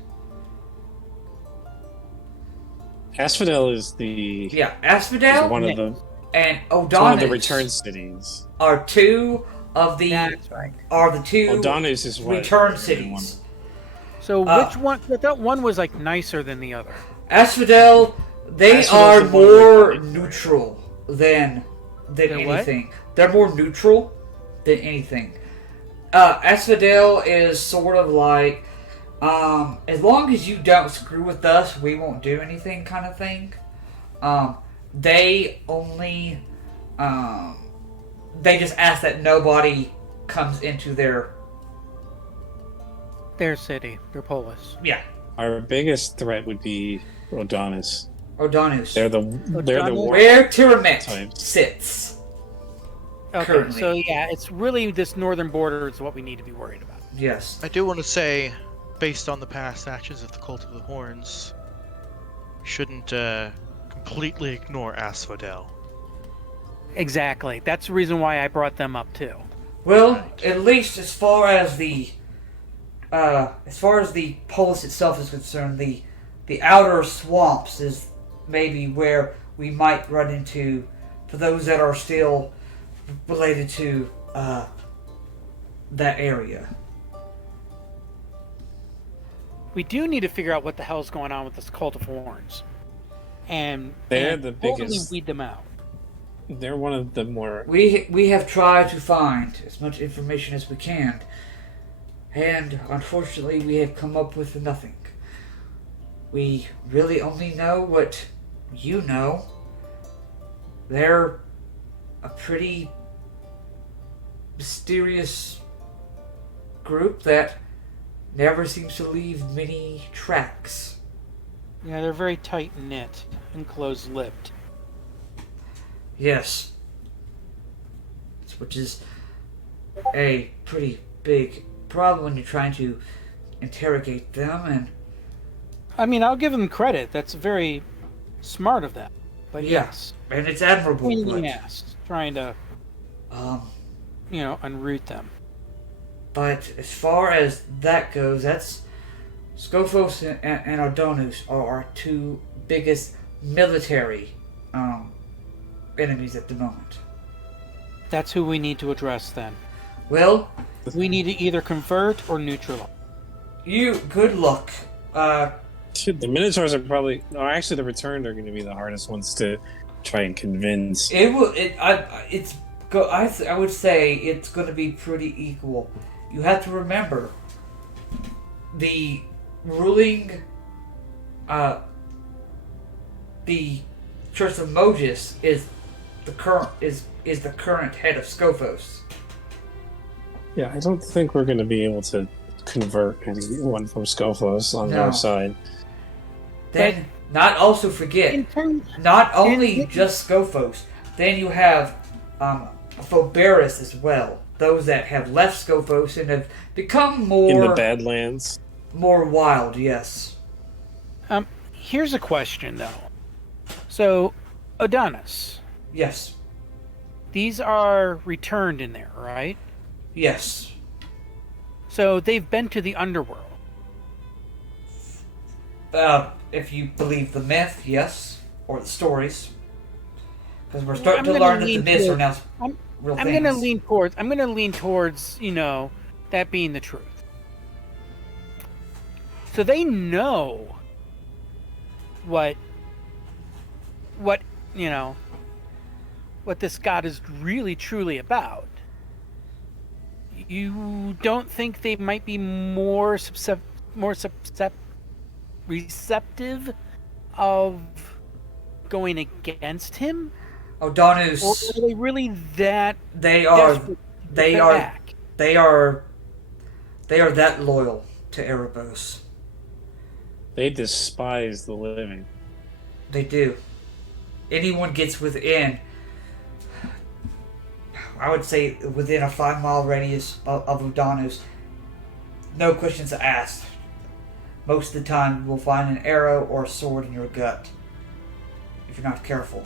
Asphodel is the... Yeah, Asphodel is one of the... and It's one of Odanis the return cities. are two of the That's right. are the two Adonis is what return everyone- cities. So which one? I thought one was like nicer than the other. Asphodel, they Asphodel's are the one more with the- neutral than They're what? anything. They're more neutral than anything. Asphodel is sort of like, as long as you don't screw with us, we won't do anything kind of thing. They only, they just ask that nobody comes into their, city, their polis. yeah, Our biggest threat would be Adonis. Odonus. They're the Adonis? war Where Tiramet types. sits. Okay, Currently. so yeah, it's really this northern border is what we need to be worried about. Yes. I do want to say, based on the past actions of the Cult of the Horns, shouldn't completely ignore Asphodel. Exactly. That's the reason why I brought them up too. Well, Right. at least as far as the polis itself is concerned, the outer swamps is maybe where we might run into, for those that are still related to that area. We do need to figure out what the hell's going on with this cult of horns, and They're and the totally biggest- weed them out. They're one of the more. We have tried to find as much information as we can, and unfortunately, we have come up with nothing. We really only know what you know. They're a pretty mysterious group that never seems to leave many tracks. Yeah, they're very tight knit and close-lipped. Yes. Which is a pretty big problem when you're trying to interrogate them, and I mean, I'll give them credit. That's very smart of them. But Yeah. yes, and it's admirable. pain in But, the ass trying to, um, unroot them. but as far as that goes, that's Scophos and Odonus are our two biggest military enemies at the moment. That's who we need to address then. Well, We need to either convert or neutralize. good luck. The Minotaurs are probably. No, actually, the returned are going to be the hardest ones to try and convince. I would say it's going to be pretty equal. You have to remember the ruling, the Church of Mogus is the current head of Scophos. Yeah, I don't think we're going to be able to convert anyone from Scophos on No. our side. Then, not also forget, In terms, not only in- just Scophos, then you have Phoberis as well. Those that have left Scophos and have become In the more Badlands. more wild. Yes. here's a question though. So, Adonis, Yes. these are returned in there, right? Yes. So they've been to the underworld. If you believe the myth, yes, or the stories, because we're starting I'm to gonna learn that the lean myths are towards- now real I'm things. gonna lean towards that being the truth. So they know what this god is really truly about. You don't think they might be more receptive of going against him? Or Odonus, are they really that they are, desperate to they get are, back? they are that loyal to Erebos. They despise the living. They do. Anyone gets within, I would say, within a 5-mile radius of Udonus, no questions asked. Most of the time, you will find an arrow or a sword in your gut if you're not careful.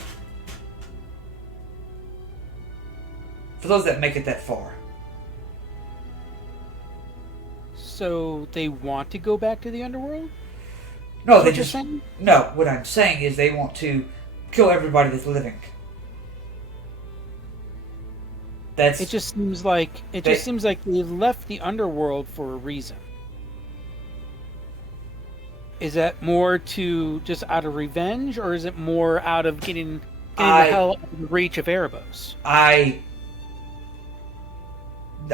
For those that make it that far. So they want to go back to the underworld? No, Is they what you're just saying? no. What I'm saying is they want to kill everybody that's living. That's It just seems like they left the underworld for a reason. Is that more to just out of revenge, or is it more out of getting the hell out of the reach of Erebos?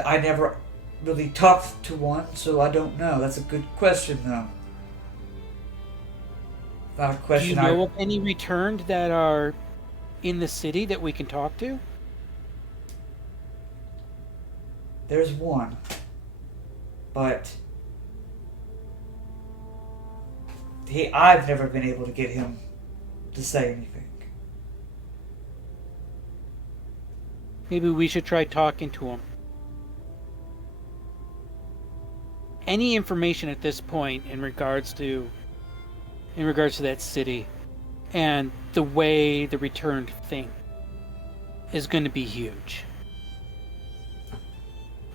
I never really talked to one, so I don't know. That's a good question, though. Not a Do question. you know of any returned that are in the city that we can talk to? There's one, but I've never been able to get him to say anything. Maybe we should try talking to him. Any information at this point in regards to that city and the way the returned think is going to be huge.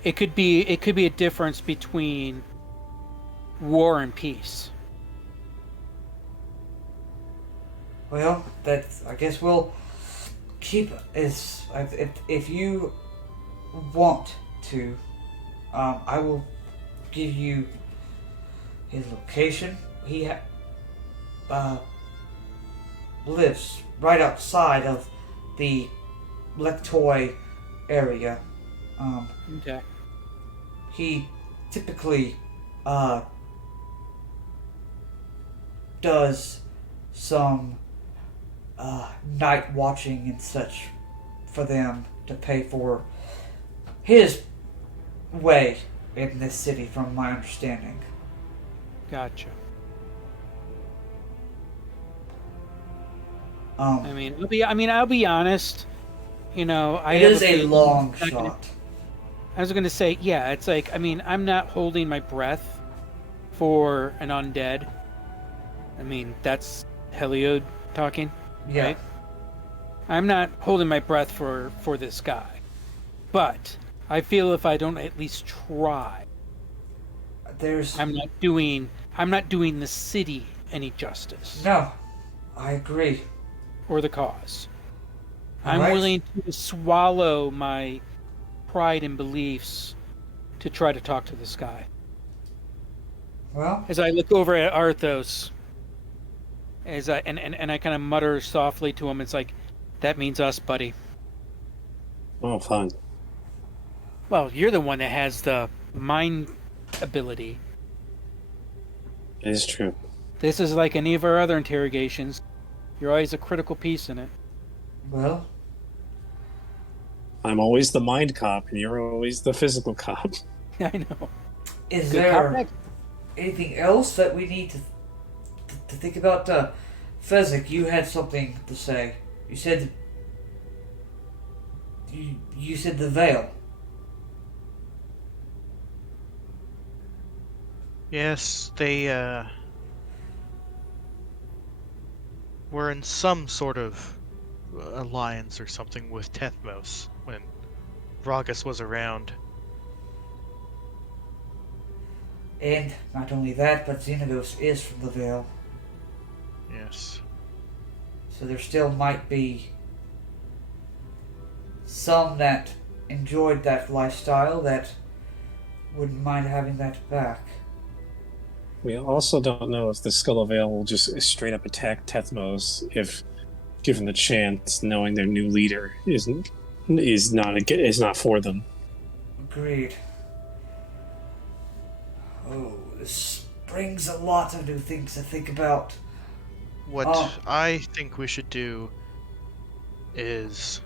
It could be a difference between war and peace. Well, I guess we'll keep if you want to. I will give you his location. He lives right outside of the Lectoy area. Okay. He typically does some night watching and such for them to pay for his way in this city, from my understanding. Gotcha. Um, I'll be honest. You know, it is a long shot. I was going to say, yeah, it's like, I mean, I'm not holding my breath for an undead. I mean, that's Heliod talking, Yeah. right? I'm not holding my breath for this guy. But I feel if I don't at least try, I'm not doing the city any justice. No, I agree. Or the cause. All I'm right. willing to swallow my pride and beliefs to try to talk to this guy. Well, As I look over at Arthos, and I kind of mutter softly to him, it's like, that means us, buddy. Oh, fun. Well, you're the one that has the mind ability. It is true. This is like any of our other interrogations. You're always a critical piece in it. well, I'm always the mind cop, and you're always the physical cop. I know. is Good there cop. anything else that we need to think about? Fezzik, you had something to say. You said you said the veil. Yes, they were in some sort of alliance or something with Tethmos when Bragus was around. And not only that, but Xenagos is from the veil. Yes. So there still might be some that enjoyed that lifestyle that wouldn't mind having that back. We also don't know if the Skull of Veil will just straight up attack Tethmos if given the chance, knowing their new leader is not for them. Agreed. Oh, this brings a lot of new things to think about. What Oh. I think we should do is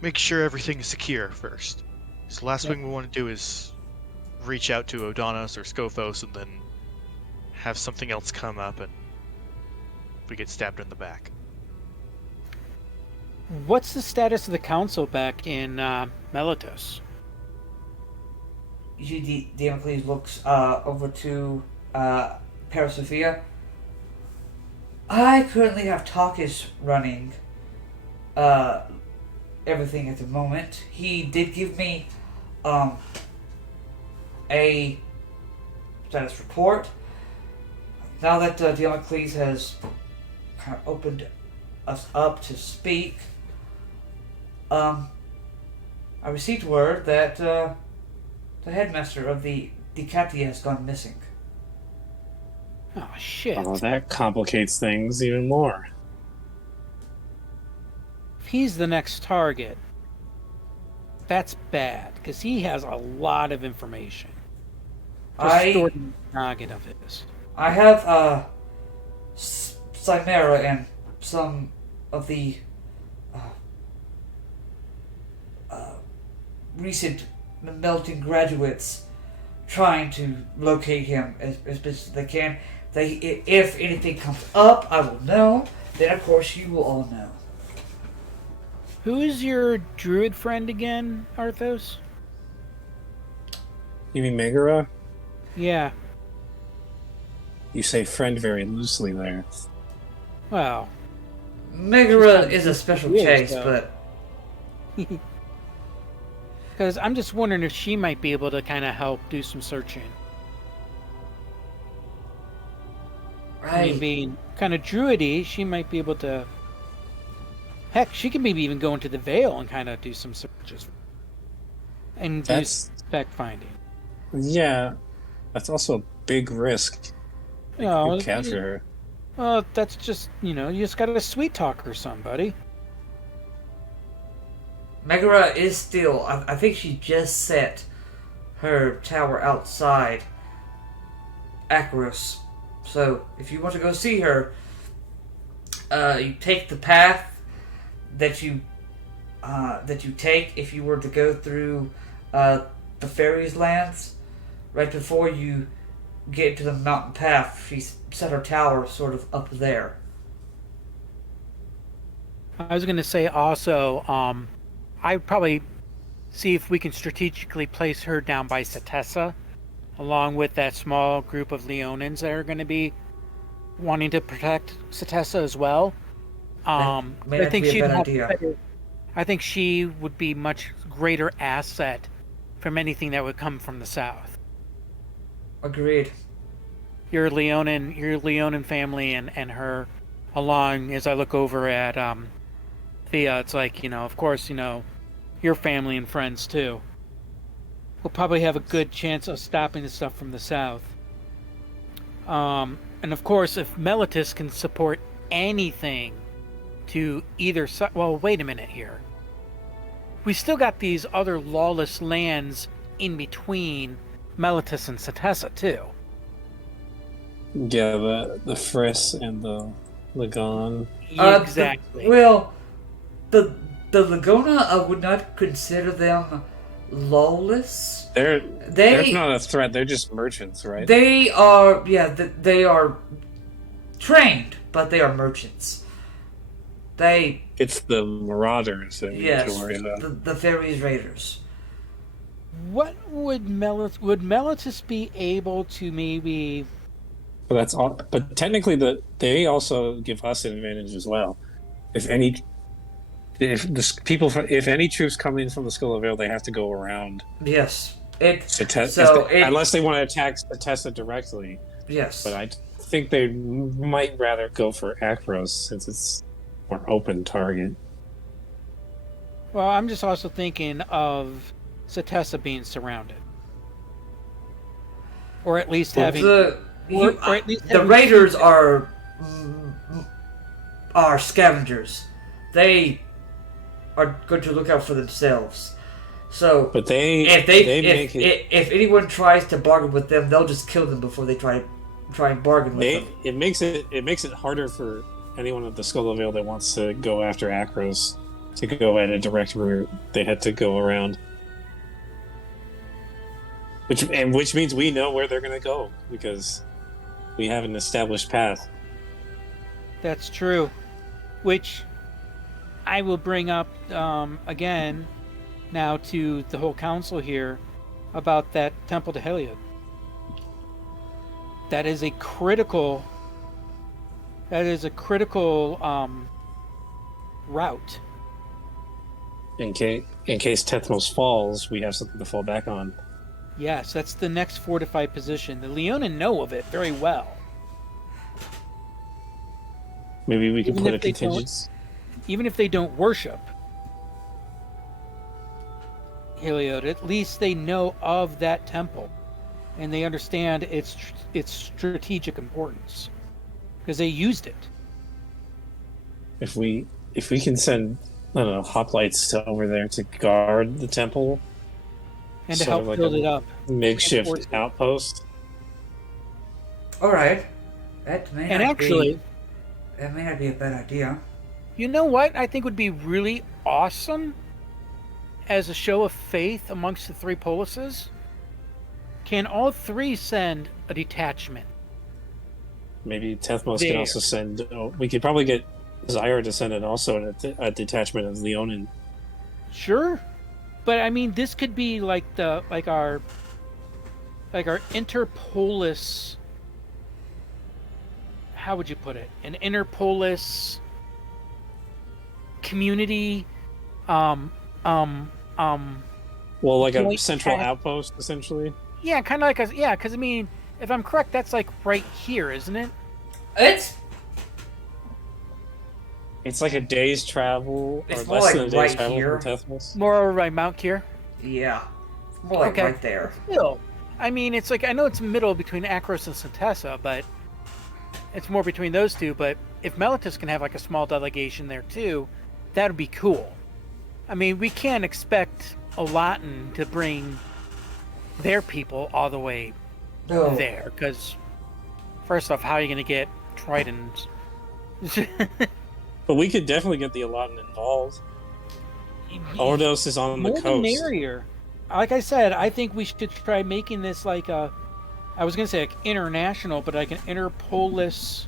make sure everything's secure first. So the last thing we want to do is reach out to Odonis or Scophos and then have something else come up and we get stabbed in the back. What's the status of the council back in Melitos? You see, Damocles looks over to Parasophia. I currently have Takis running everything at the moment. He did give me a status report. Now that Damocles has kind of opened us up to speak, I received word that the headmaster of the Decati has gone missing. Oh, shit. Oh, that complicates things even more. If he's the next target, that's bad, because he has a lot of information. Just stored in the noggin of his. I have Chimera and some of the recent melting graduates trying to locate him as best as they can. If anything comes up, I will know. Then, of course, you will all know. Who is your druid friend again, Arthos? You mean Megara? Yeah. You say friend very loosely there. Well. Megara is a special case, though. but... Because I'm just wondering if she might be able to kind of help do some searching. Right. I mean, being kind of druidy, she might be able to... Heck, she could maybe even go into the Vale and kind of do some searches. And do fact-finding. Yeah. That's also a big risk. No, Capture her. Well, that's just, you just gotta sweet talk her somebody. Megara is still... I think she just set her tower outside Akaros. So, if you want to go see her, you take the path that you take if you were to go through the fairies' lands. Right before you get to the mountain path, she set her tower sort of up there. I was gonna say also, I'd probably see if we can strategically place her down by Setessa, along with that small group of Leonins that are going to be wanting to protect Setessa as well. I think I think she would be much greater asset from anything that would come from the south. Agreed. Your Leonin family and her, along as I look over at Thea, it's like, of course, your family and friends too. We'll probably have a good chance of stopping the stuff from the south. And of course, if Meletis can support anything to either side... Well, wait a minute here. We still got these other lawless lands in between Meletis and Setessa too. Yeah, the Friss and the Lagon. Exactly. The Lagona, I would not consider them lawless. They're not a threat. They're just merchants, right? They are, they are trained, but they are merchants. It's the marauders that we need to worry about. The fairies raiders. What would Meletis be able to maybe? But that's all. But technically, they also give us an advantage as well. If any troops come in from the Skull of Vale, they have to go around. Yes. Unless they want to attack Setessa directly. Yes. But I think they might rather go for Akros since it's a more open target. Well, I'm just also thinking of Setessa being surrounded, or at least having. The raiders are scavengers. They are going to look out for themselves. So, but if anyone tries to bargain with them, they'll just kill them before they try and bargain with them. It makes it harder for anyone at the Skull of Vale that wants to go after Akros to go at a direct route. They had to go around, which means we know where they're going to go because we have an established path. That's true. Which I will bring up again now to the whole council here about that temple to Heliod. That is a critical route. In case Tethmos falls, we have something to fall back on. Yes, that's the next fortified position. The Leonin know of it very well. Maybe we can put a contingency. Even if they don't worship, Heliod, at least they know of that temple, and they understand its strategic importance because they used it. If we can send, I don't know, hoplites over there to guard the temple And to sort help of like build a it up. makeshift Reinforce it. outpost. All right. That may And not actually, that may not be a bad idea. you know what I think would be really awesome as a show of faith amongst the three polises? Can all three send a detachment? Maybe Tethmos There. can also send. We could probably get Zyra to send it also a detachment of Leonin. Sure. But I mean, this could be like our interpolis. How would you put it? An interpolis community. Well, like a Joint central task. outpost, essentially. Yeah, kind of like because I mean, if I'm correct, that's like right here, isn't it? It's like a day's travel, It's or more less like than a day's right travel here. from Tethmos. More over by Mount Kier. Yeah. It's more like Okay. right there. Still, I mean, it's like I know it's middle between Akros and Santessa, but it's more between those two. But if Meletus can have like a small delegation there too, that would be cool. I mean, we can't expect Olatin to bring their people all the way No. there, because first off, how are you going to get Tridents? But we could definitely get the Aladdin involved. Ordos is on the More the coast. merrier. Like I said, I think we should try making this like a, I was going to say like international, but like an interpolis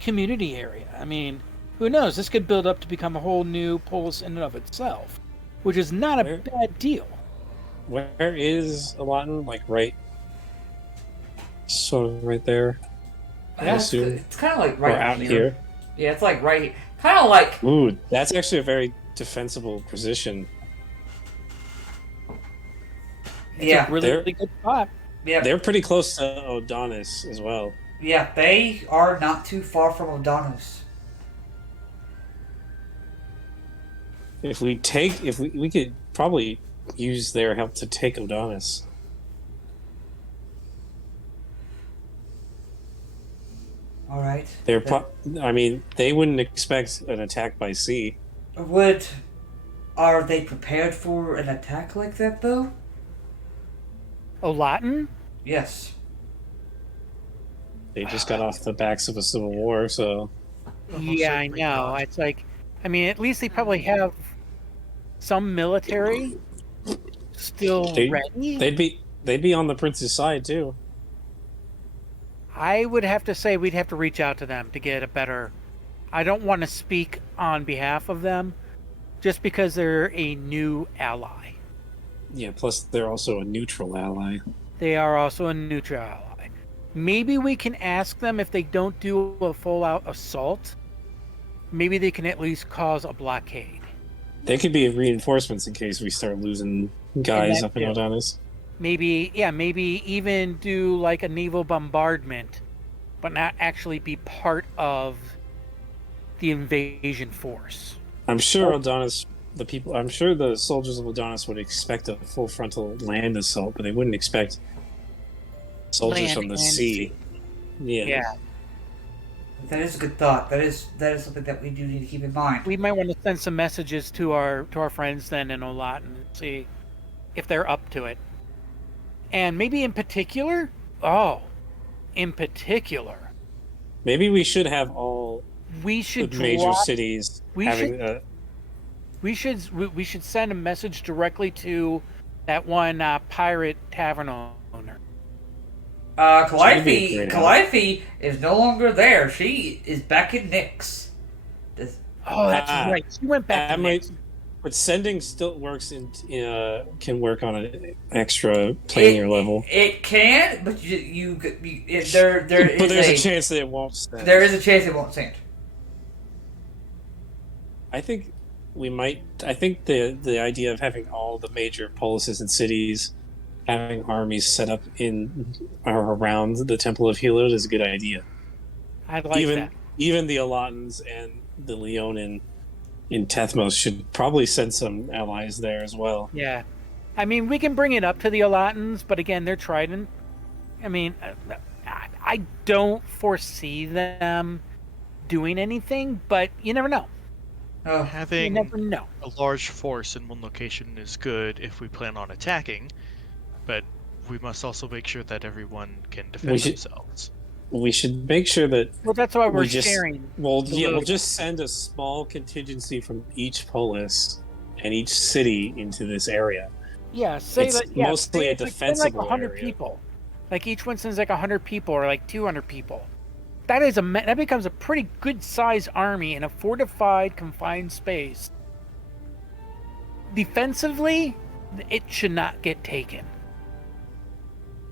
community area. I mean, who knows? This could build up to become a whole new polis in and of itself, which is not a Where- bad deal. Where is Aladdin? Like right, sort of right there. I Yeah, assume. it's kind of like right or out here. here. Yeah, it's like right. Kind of like. Ooh, that's actually a very defensible position. It's Yeah. a really good spot. Yeah. They're pretty close to Odonis as well. Yeah. They are not too far from Odonis. If we could probably use their help to take Odonis. All right. I mean, they wouldn't expect an attack by sea. Are they prepared for an attack like that though? Olatin? Yes. They just got off the backs of a civil war, so Yeah, I certainly know. not. It's like, I mean, at least they probably have some military still They- ready. they'd be on the prince's side too. I would have to say we'd have to reach out to them to get a better. I don't want to speak on behalf of them, just because they're a new ally. Yeah, plus they're also a neutral ally. They are also a neutral ally. Maybe we can ask them if they don't do a full-out assault. Maybe they can at least cause a blockade. They could be reinforcements in case we start losing guys that up in too. Odonis. Maybe even do like a naval bombardment, but not actually be part of the invasion force. I'm sure I'm sure the soldiers of Odonis would expect a full frontal land assault, but they wouldn't expect soldiers Land from the and sea. Yeah. Yeah, That is a good thought. That is something that we do need to keep in mind. we might want to send some messages to our friends then in Olatin and see if they're up to it. And maybe in particular, Maybe we should have all we the should major drop, cities we having we should send a message directly to that one pirate tavern owner. That'd be a great Calliope is no longer there. She is back in Nyx. Oh, that's Ah, right. She went back that to might- Nyx. but sending still works can work on an extra planar level. It can, but there But is there's a chance that it won't send. There is a chance it won't send. I think the idea of having all the major polises and cities having armies set up in or around the Temple of Heliod is a good idea. I'd like that. Even the Alatans and the Leonin in Tethmos should probably send some allies there as well. Yeah. I mean, we can bring it up to the Alatans, but again, they're trident. I mean, I don't foresee them doing anything, but you never know. Oh, You Having never know. a large force in one location is good if we plan on attacking, but we must also make sure that everyone can defend themselves. We should make sure that Well, that's why we're we just sharing. we'll load. just send a small contingency from each polis and each city into this area. Yeah, say It's that. Yeah, mostly say a if we send defensible like 100 area. people. Like each one sends like 100 people or like 200 people. That becomes a pretty good sized army in a fortified, confined space. Defensively, it should not get taken.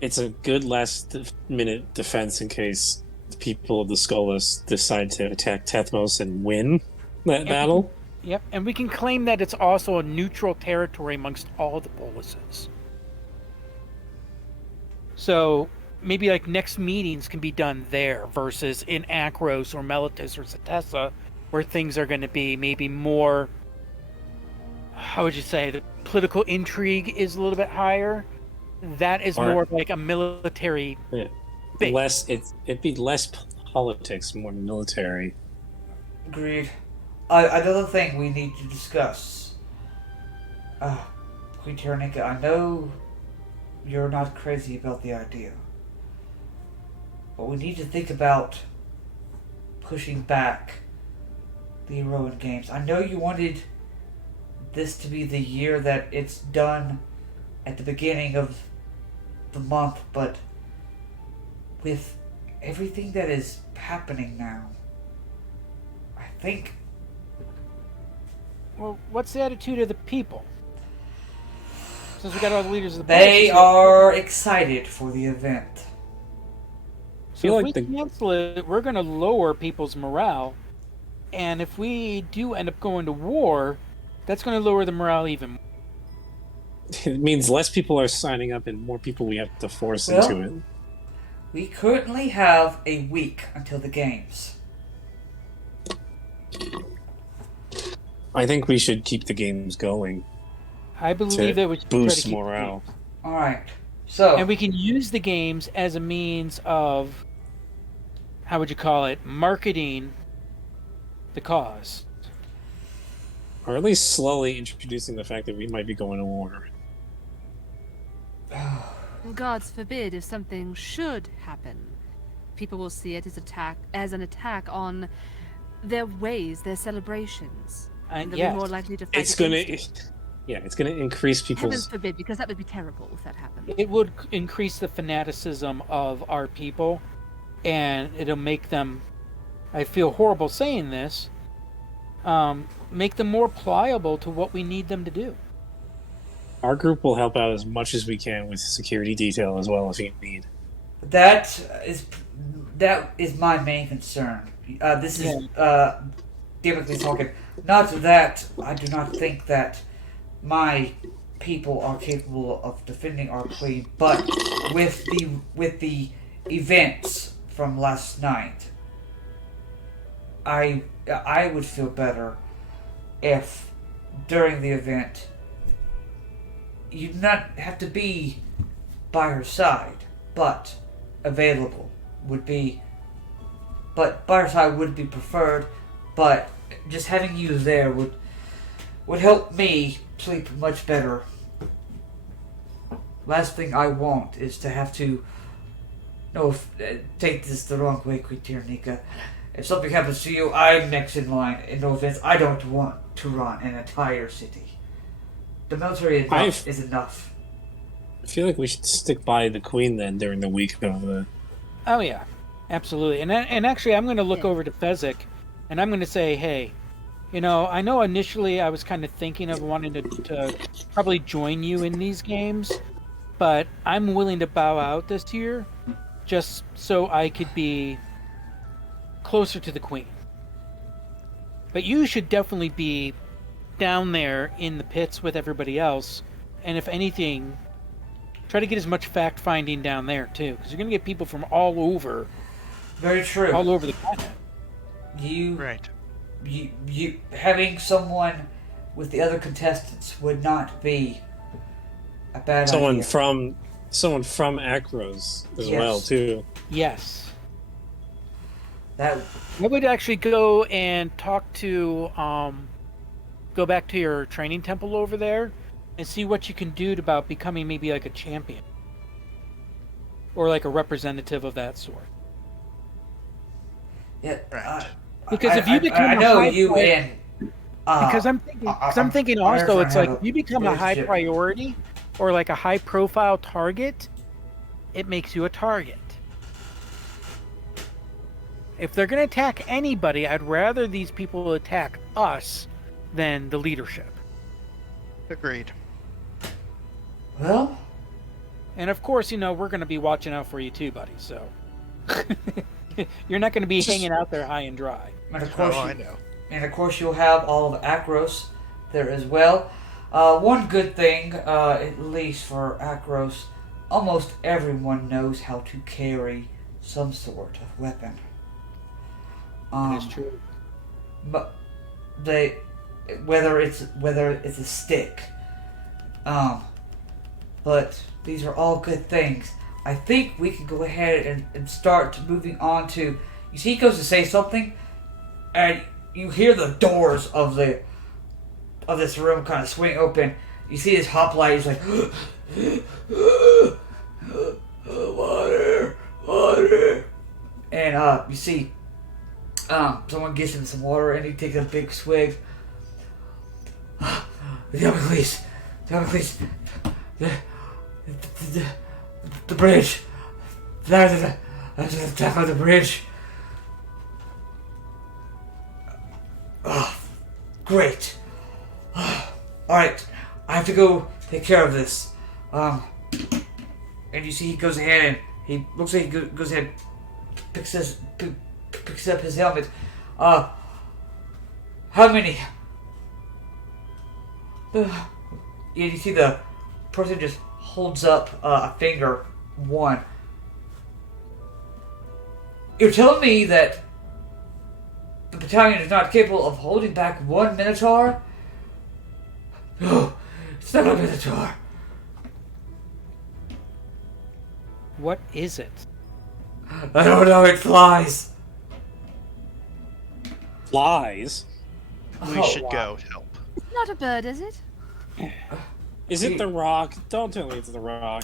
It's a good last-minute defense in case the people of the Skolas decide to attack Tethmos and win that battle. Yep, and we can claim that it's also a neutral territory amongst all the polises. So maybe like next meetings can be done there versus in Akros or Melitus or Satessa, where things are going to be maybe more. How would you say the political intrigue is a little bit higher? That is more like a military. Yeah. base. It'd be less politics, more military. agreed. Another thing we need to discuss. Queen Tyrannica, I know you're not crazy about the idea, but we need to think about pushing back the Heroin Games. I know you wanted this to be the year that it's done at the beginning of the month, but with everything that is happening now, I think. Well, what's the attitude of the people? Since we got all the leaders of the They policies, are excited for the event. So feel if like we the- cancel it, we're going to lower people's morale, and if we do end up going to war, that's going to lower the morale even more. It means less people are signing up and more people we have to force Well, into it. We currently have a week until the games. I think we should keep the games going I believe that we should try to boost keep morale. Alright, so. And we can use the games as a means of, how would you call it, marketing the cause. Or at least slowly introducing the fact that we might be going to war. Gods forbid if something should happen. People will see it as an attack on their ways, their celebrations. And they'll yes. be more likely to fight It's gonna, against it. yeah, it's gonna increase Heavens people's. forbid, because that would be terrible if that happened. It would increase the fanaticism of our people, and it'll make them, I feel horrible saying this, make them more pliable to what we need them to do. Our group will help out as much as we can with security detail as well if you need. That is my main concern. This is typically talking. Not that I do not think that my people are capable of defending our queen, but with the events from last night, I would feel better if during the event you do not have to be by her side, but available would be. But by her side would be preferred, but just having you there would help me sleep much better. Last thing I want is to have to take this the wrong way, Queen Tyrannica. If something happens to you, I'm next in line. In no offense, I don't want to run an entire city. The military is enough. I feel like we should stick by the queen then during the week of the. Oh yeah, absolutely. And actually, I'm going to look over to Fezzik, and I'm going to say, hey, I know initially I was kind of thinking of wanting to probably join you in these games, but I'm willing to bow out this year, just so I could be closer to the queen. But you should definitely be down there in the pits with everybody else, and if anything, try to get as much fact finding down there too, because you're going to get people from all over. Very true. All over the planet. Right. You having someone with the other contestants would not be a bad Someone idea. from Acros as Yes. well too. Yes. That I would actually go and talk to, go back to your training temple over there and see what you can do about becoming maybe like a champion. Or like a representative of that sort. yeah. Right. Because if you become I a know high you player- and Because I'm thinking whenever also, I it's have like a if you become a high relationship- priority or like a high profile target, it makes you a target. If they're going to attack anybody, I'd rather these people attack us than the leadership. Agreed. Well, And of course, we're going to be watching out for you too, buddy. So you're not going to be hanging out there high and dry. and of course, Oh, I know. and of course you'll have all of Akros there as well. One good thing, at least for Akros, almost everyone knows how to carry some sort of weapon. That is true. But whether it's a stick, but these are all good things. I think we can go ahead and start moving on to. You see, he goes to say something, and you hear the doors of this room kind of swing open. You see his hoplite. He's like, water, and you see. Someone gives him some water and he takes a big swig. Damocles, the bridge. There's the attack on the bridge. Great. Alright, I have to go take care of this. And you see he goes ahead and he looks like he goes ahead and picks up his helmet. How many? And you see the person just holds up a finger. One. You're telling me that the battalion is not capable of holding back one Minotaur? No, it's not a Minotaur. What is it? I don't know, it flies. Flies. We Oh, should wow. go help. Not a bird, is it? Is it the Rock? Don't tell me it's the Rock.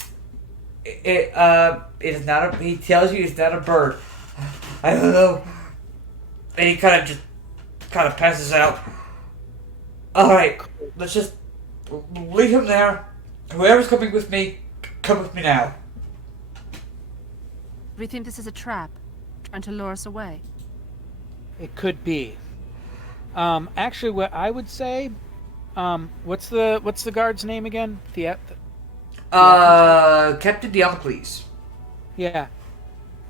It is not a. He tells you it's not a bird. I don't know. And he kind of passes out. All right, let's just leave him there. Whoever's coming with me, come with me now. Do we think this is a trap? Trying to lure us away? It could be. Actually, what I would say, what's the guard's name again? Captain Damocles. Yeah.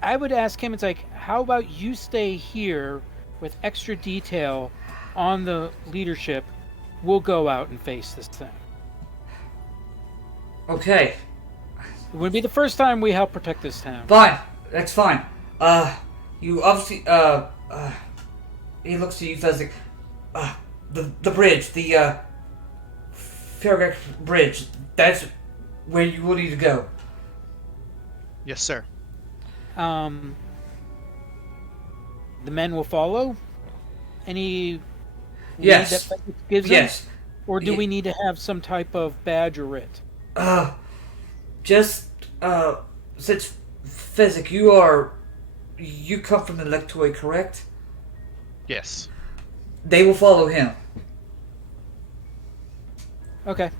I would ask him, it's like, how about you stay here with extra detail on the leadership? We'll go out and face this thing. Okay, It would be the first time we help protect this town. fine. That's fine. You obviously, he looks to you, says, like, the bridge, the, Farragut Bridge, that's where you will need to go. Yes, sir. The men will follow? Any lead Yes. that Fezzik gives them? Yes. Or do we need to have some type of badge or writ? Just, since Fezzik, you come from the Lectoi, correct? Yes. They will follow him. Okay.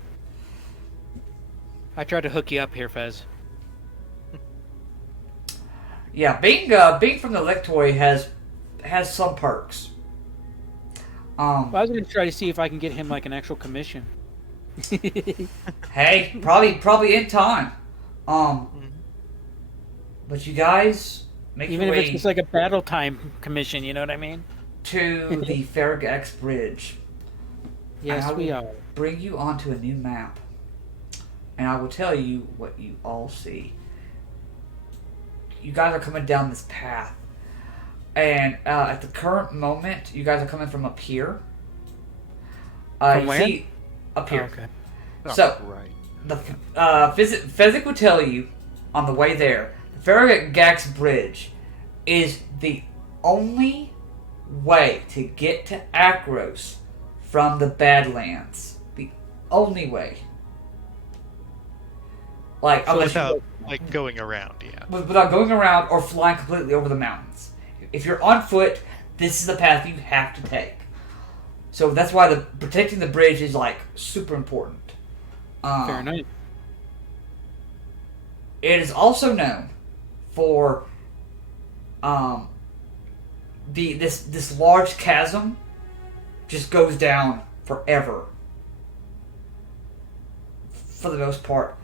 I tried to hook you up here, Fez. Yeah, being from the Lectoi has some perks. Well, I was going to try to see if I can get him like an actual commission. Hey, probably in time. But you guys make Even your if it's way just like a battle time commission, you know what I mean? to the Farragut Bridge. Yes, I we will are. bring you onto a new map, and I will tell you what you all see. You guys are coming down this path, and at the current moment, you guys are coming from up here. From You where? see, up Oh, here. okay. Oh, So- right. Fezzik would tell you on the way there, the Farragax Bridge is the only way to get to Akros from the Badlands. The only way. Like, So unless without like going around, yeah. without going around or flying completely over the mountains. If you're on foot, this is the path you have to take. So that's why protecting the bridge is like super important. Fair enough. It is also known for this large chasm just goes down forever. For the most part.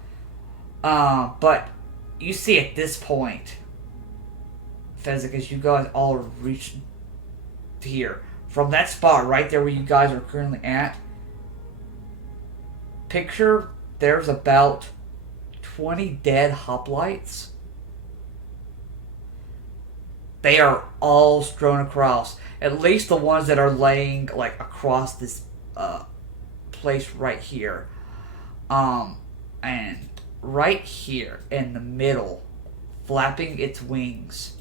But you see at this point, Fezzik, as you guys all reach here, from that spot right there where you guys are currently at, picture there's about 20 dead hoplites. They are all strewn across. At least the ones that are laying like across this place right here. And right here in the middle, flapping its wings.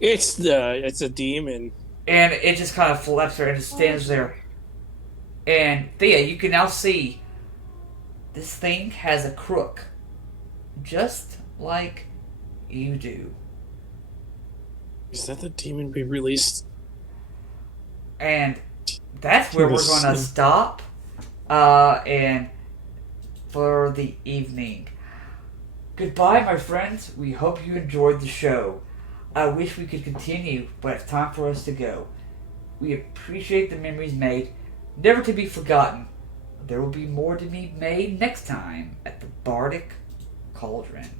It's a demon. And it just kind of flaps there and just stands there. And Thea, you can now see this thing has a crook. Just like you do. Is that the demon we released? And that's where we're going to stop. And for the evening. Goodbye, my friends. We hope you enjoyed the show. I wish we could continue, but it's time for us to go. We appreciate the memories made, never to be forgotten. There will be more to be made next time at the Bardic Cauldron.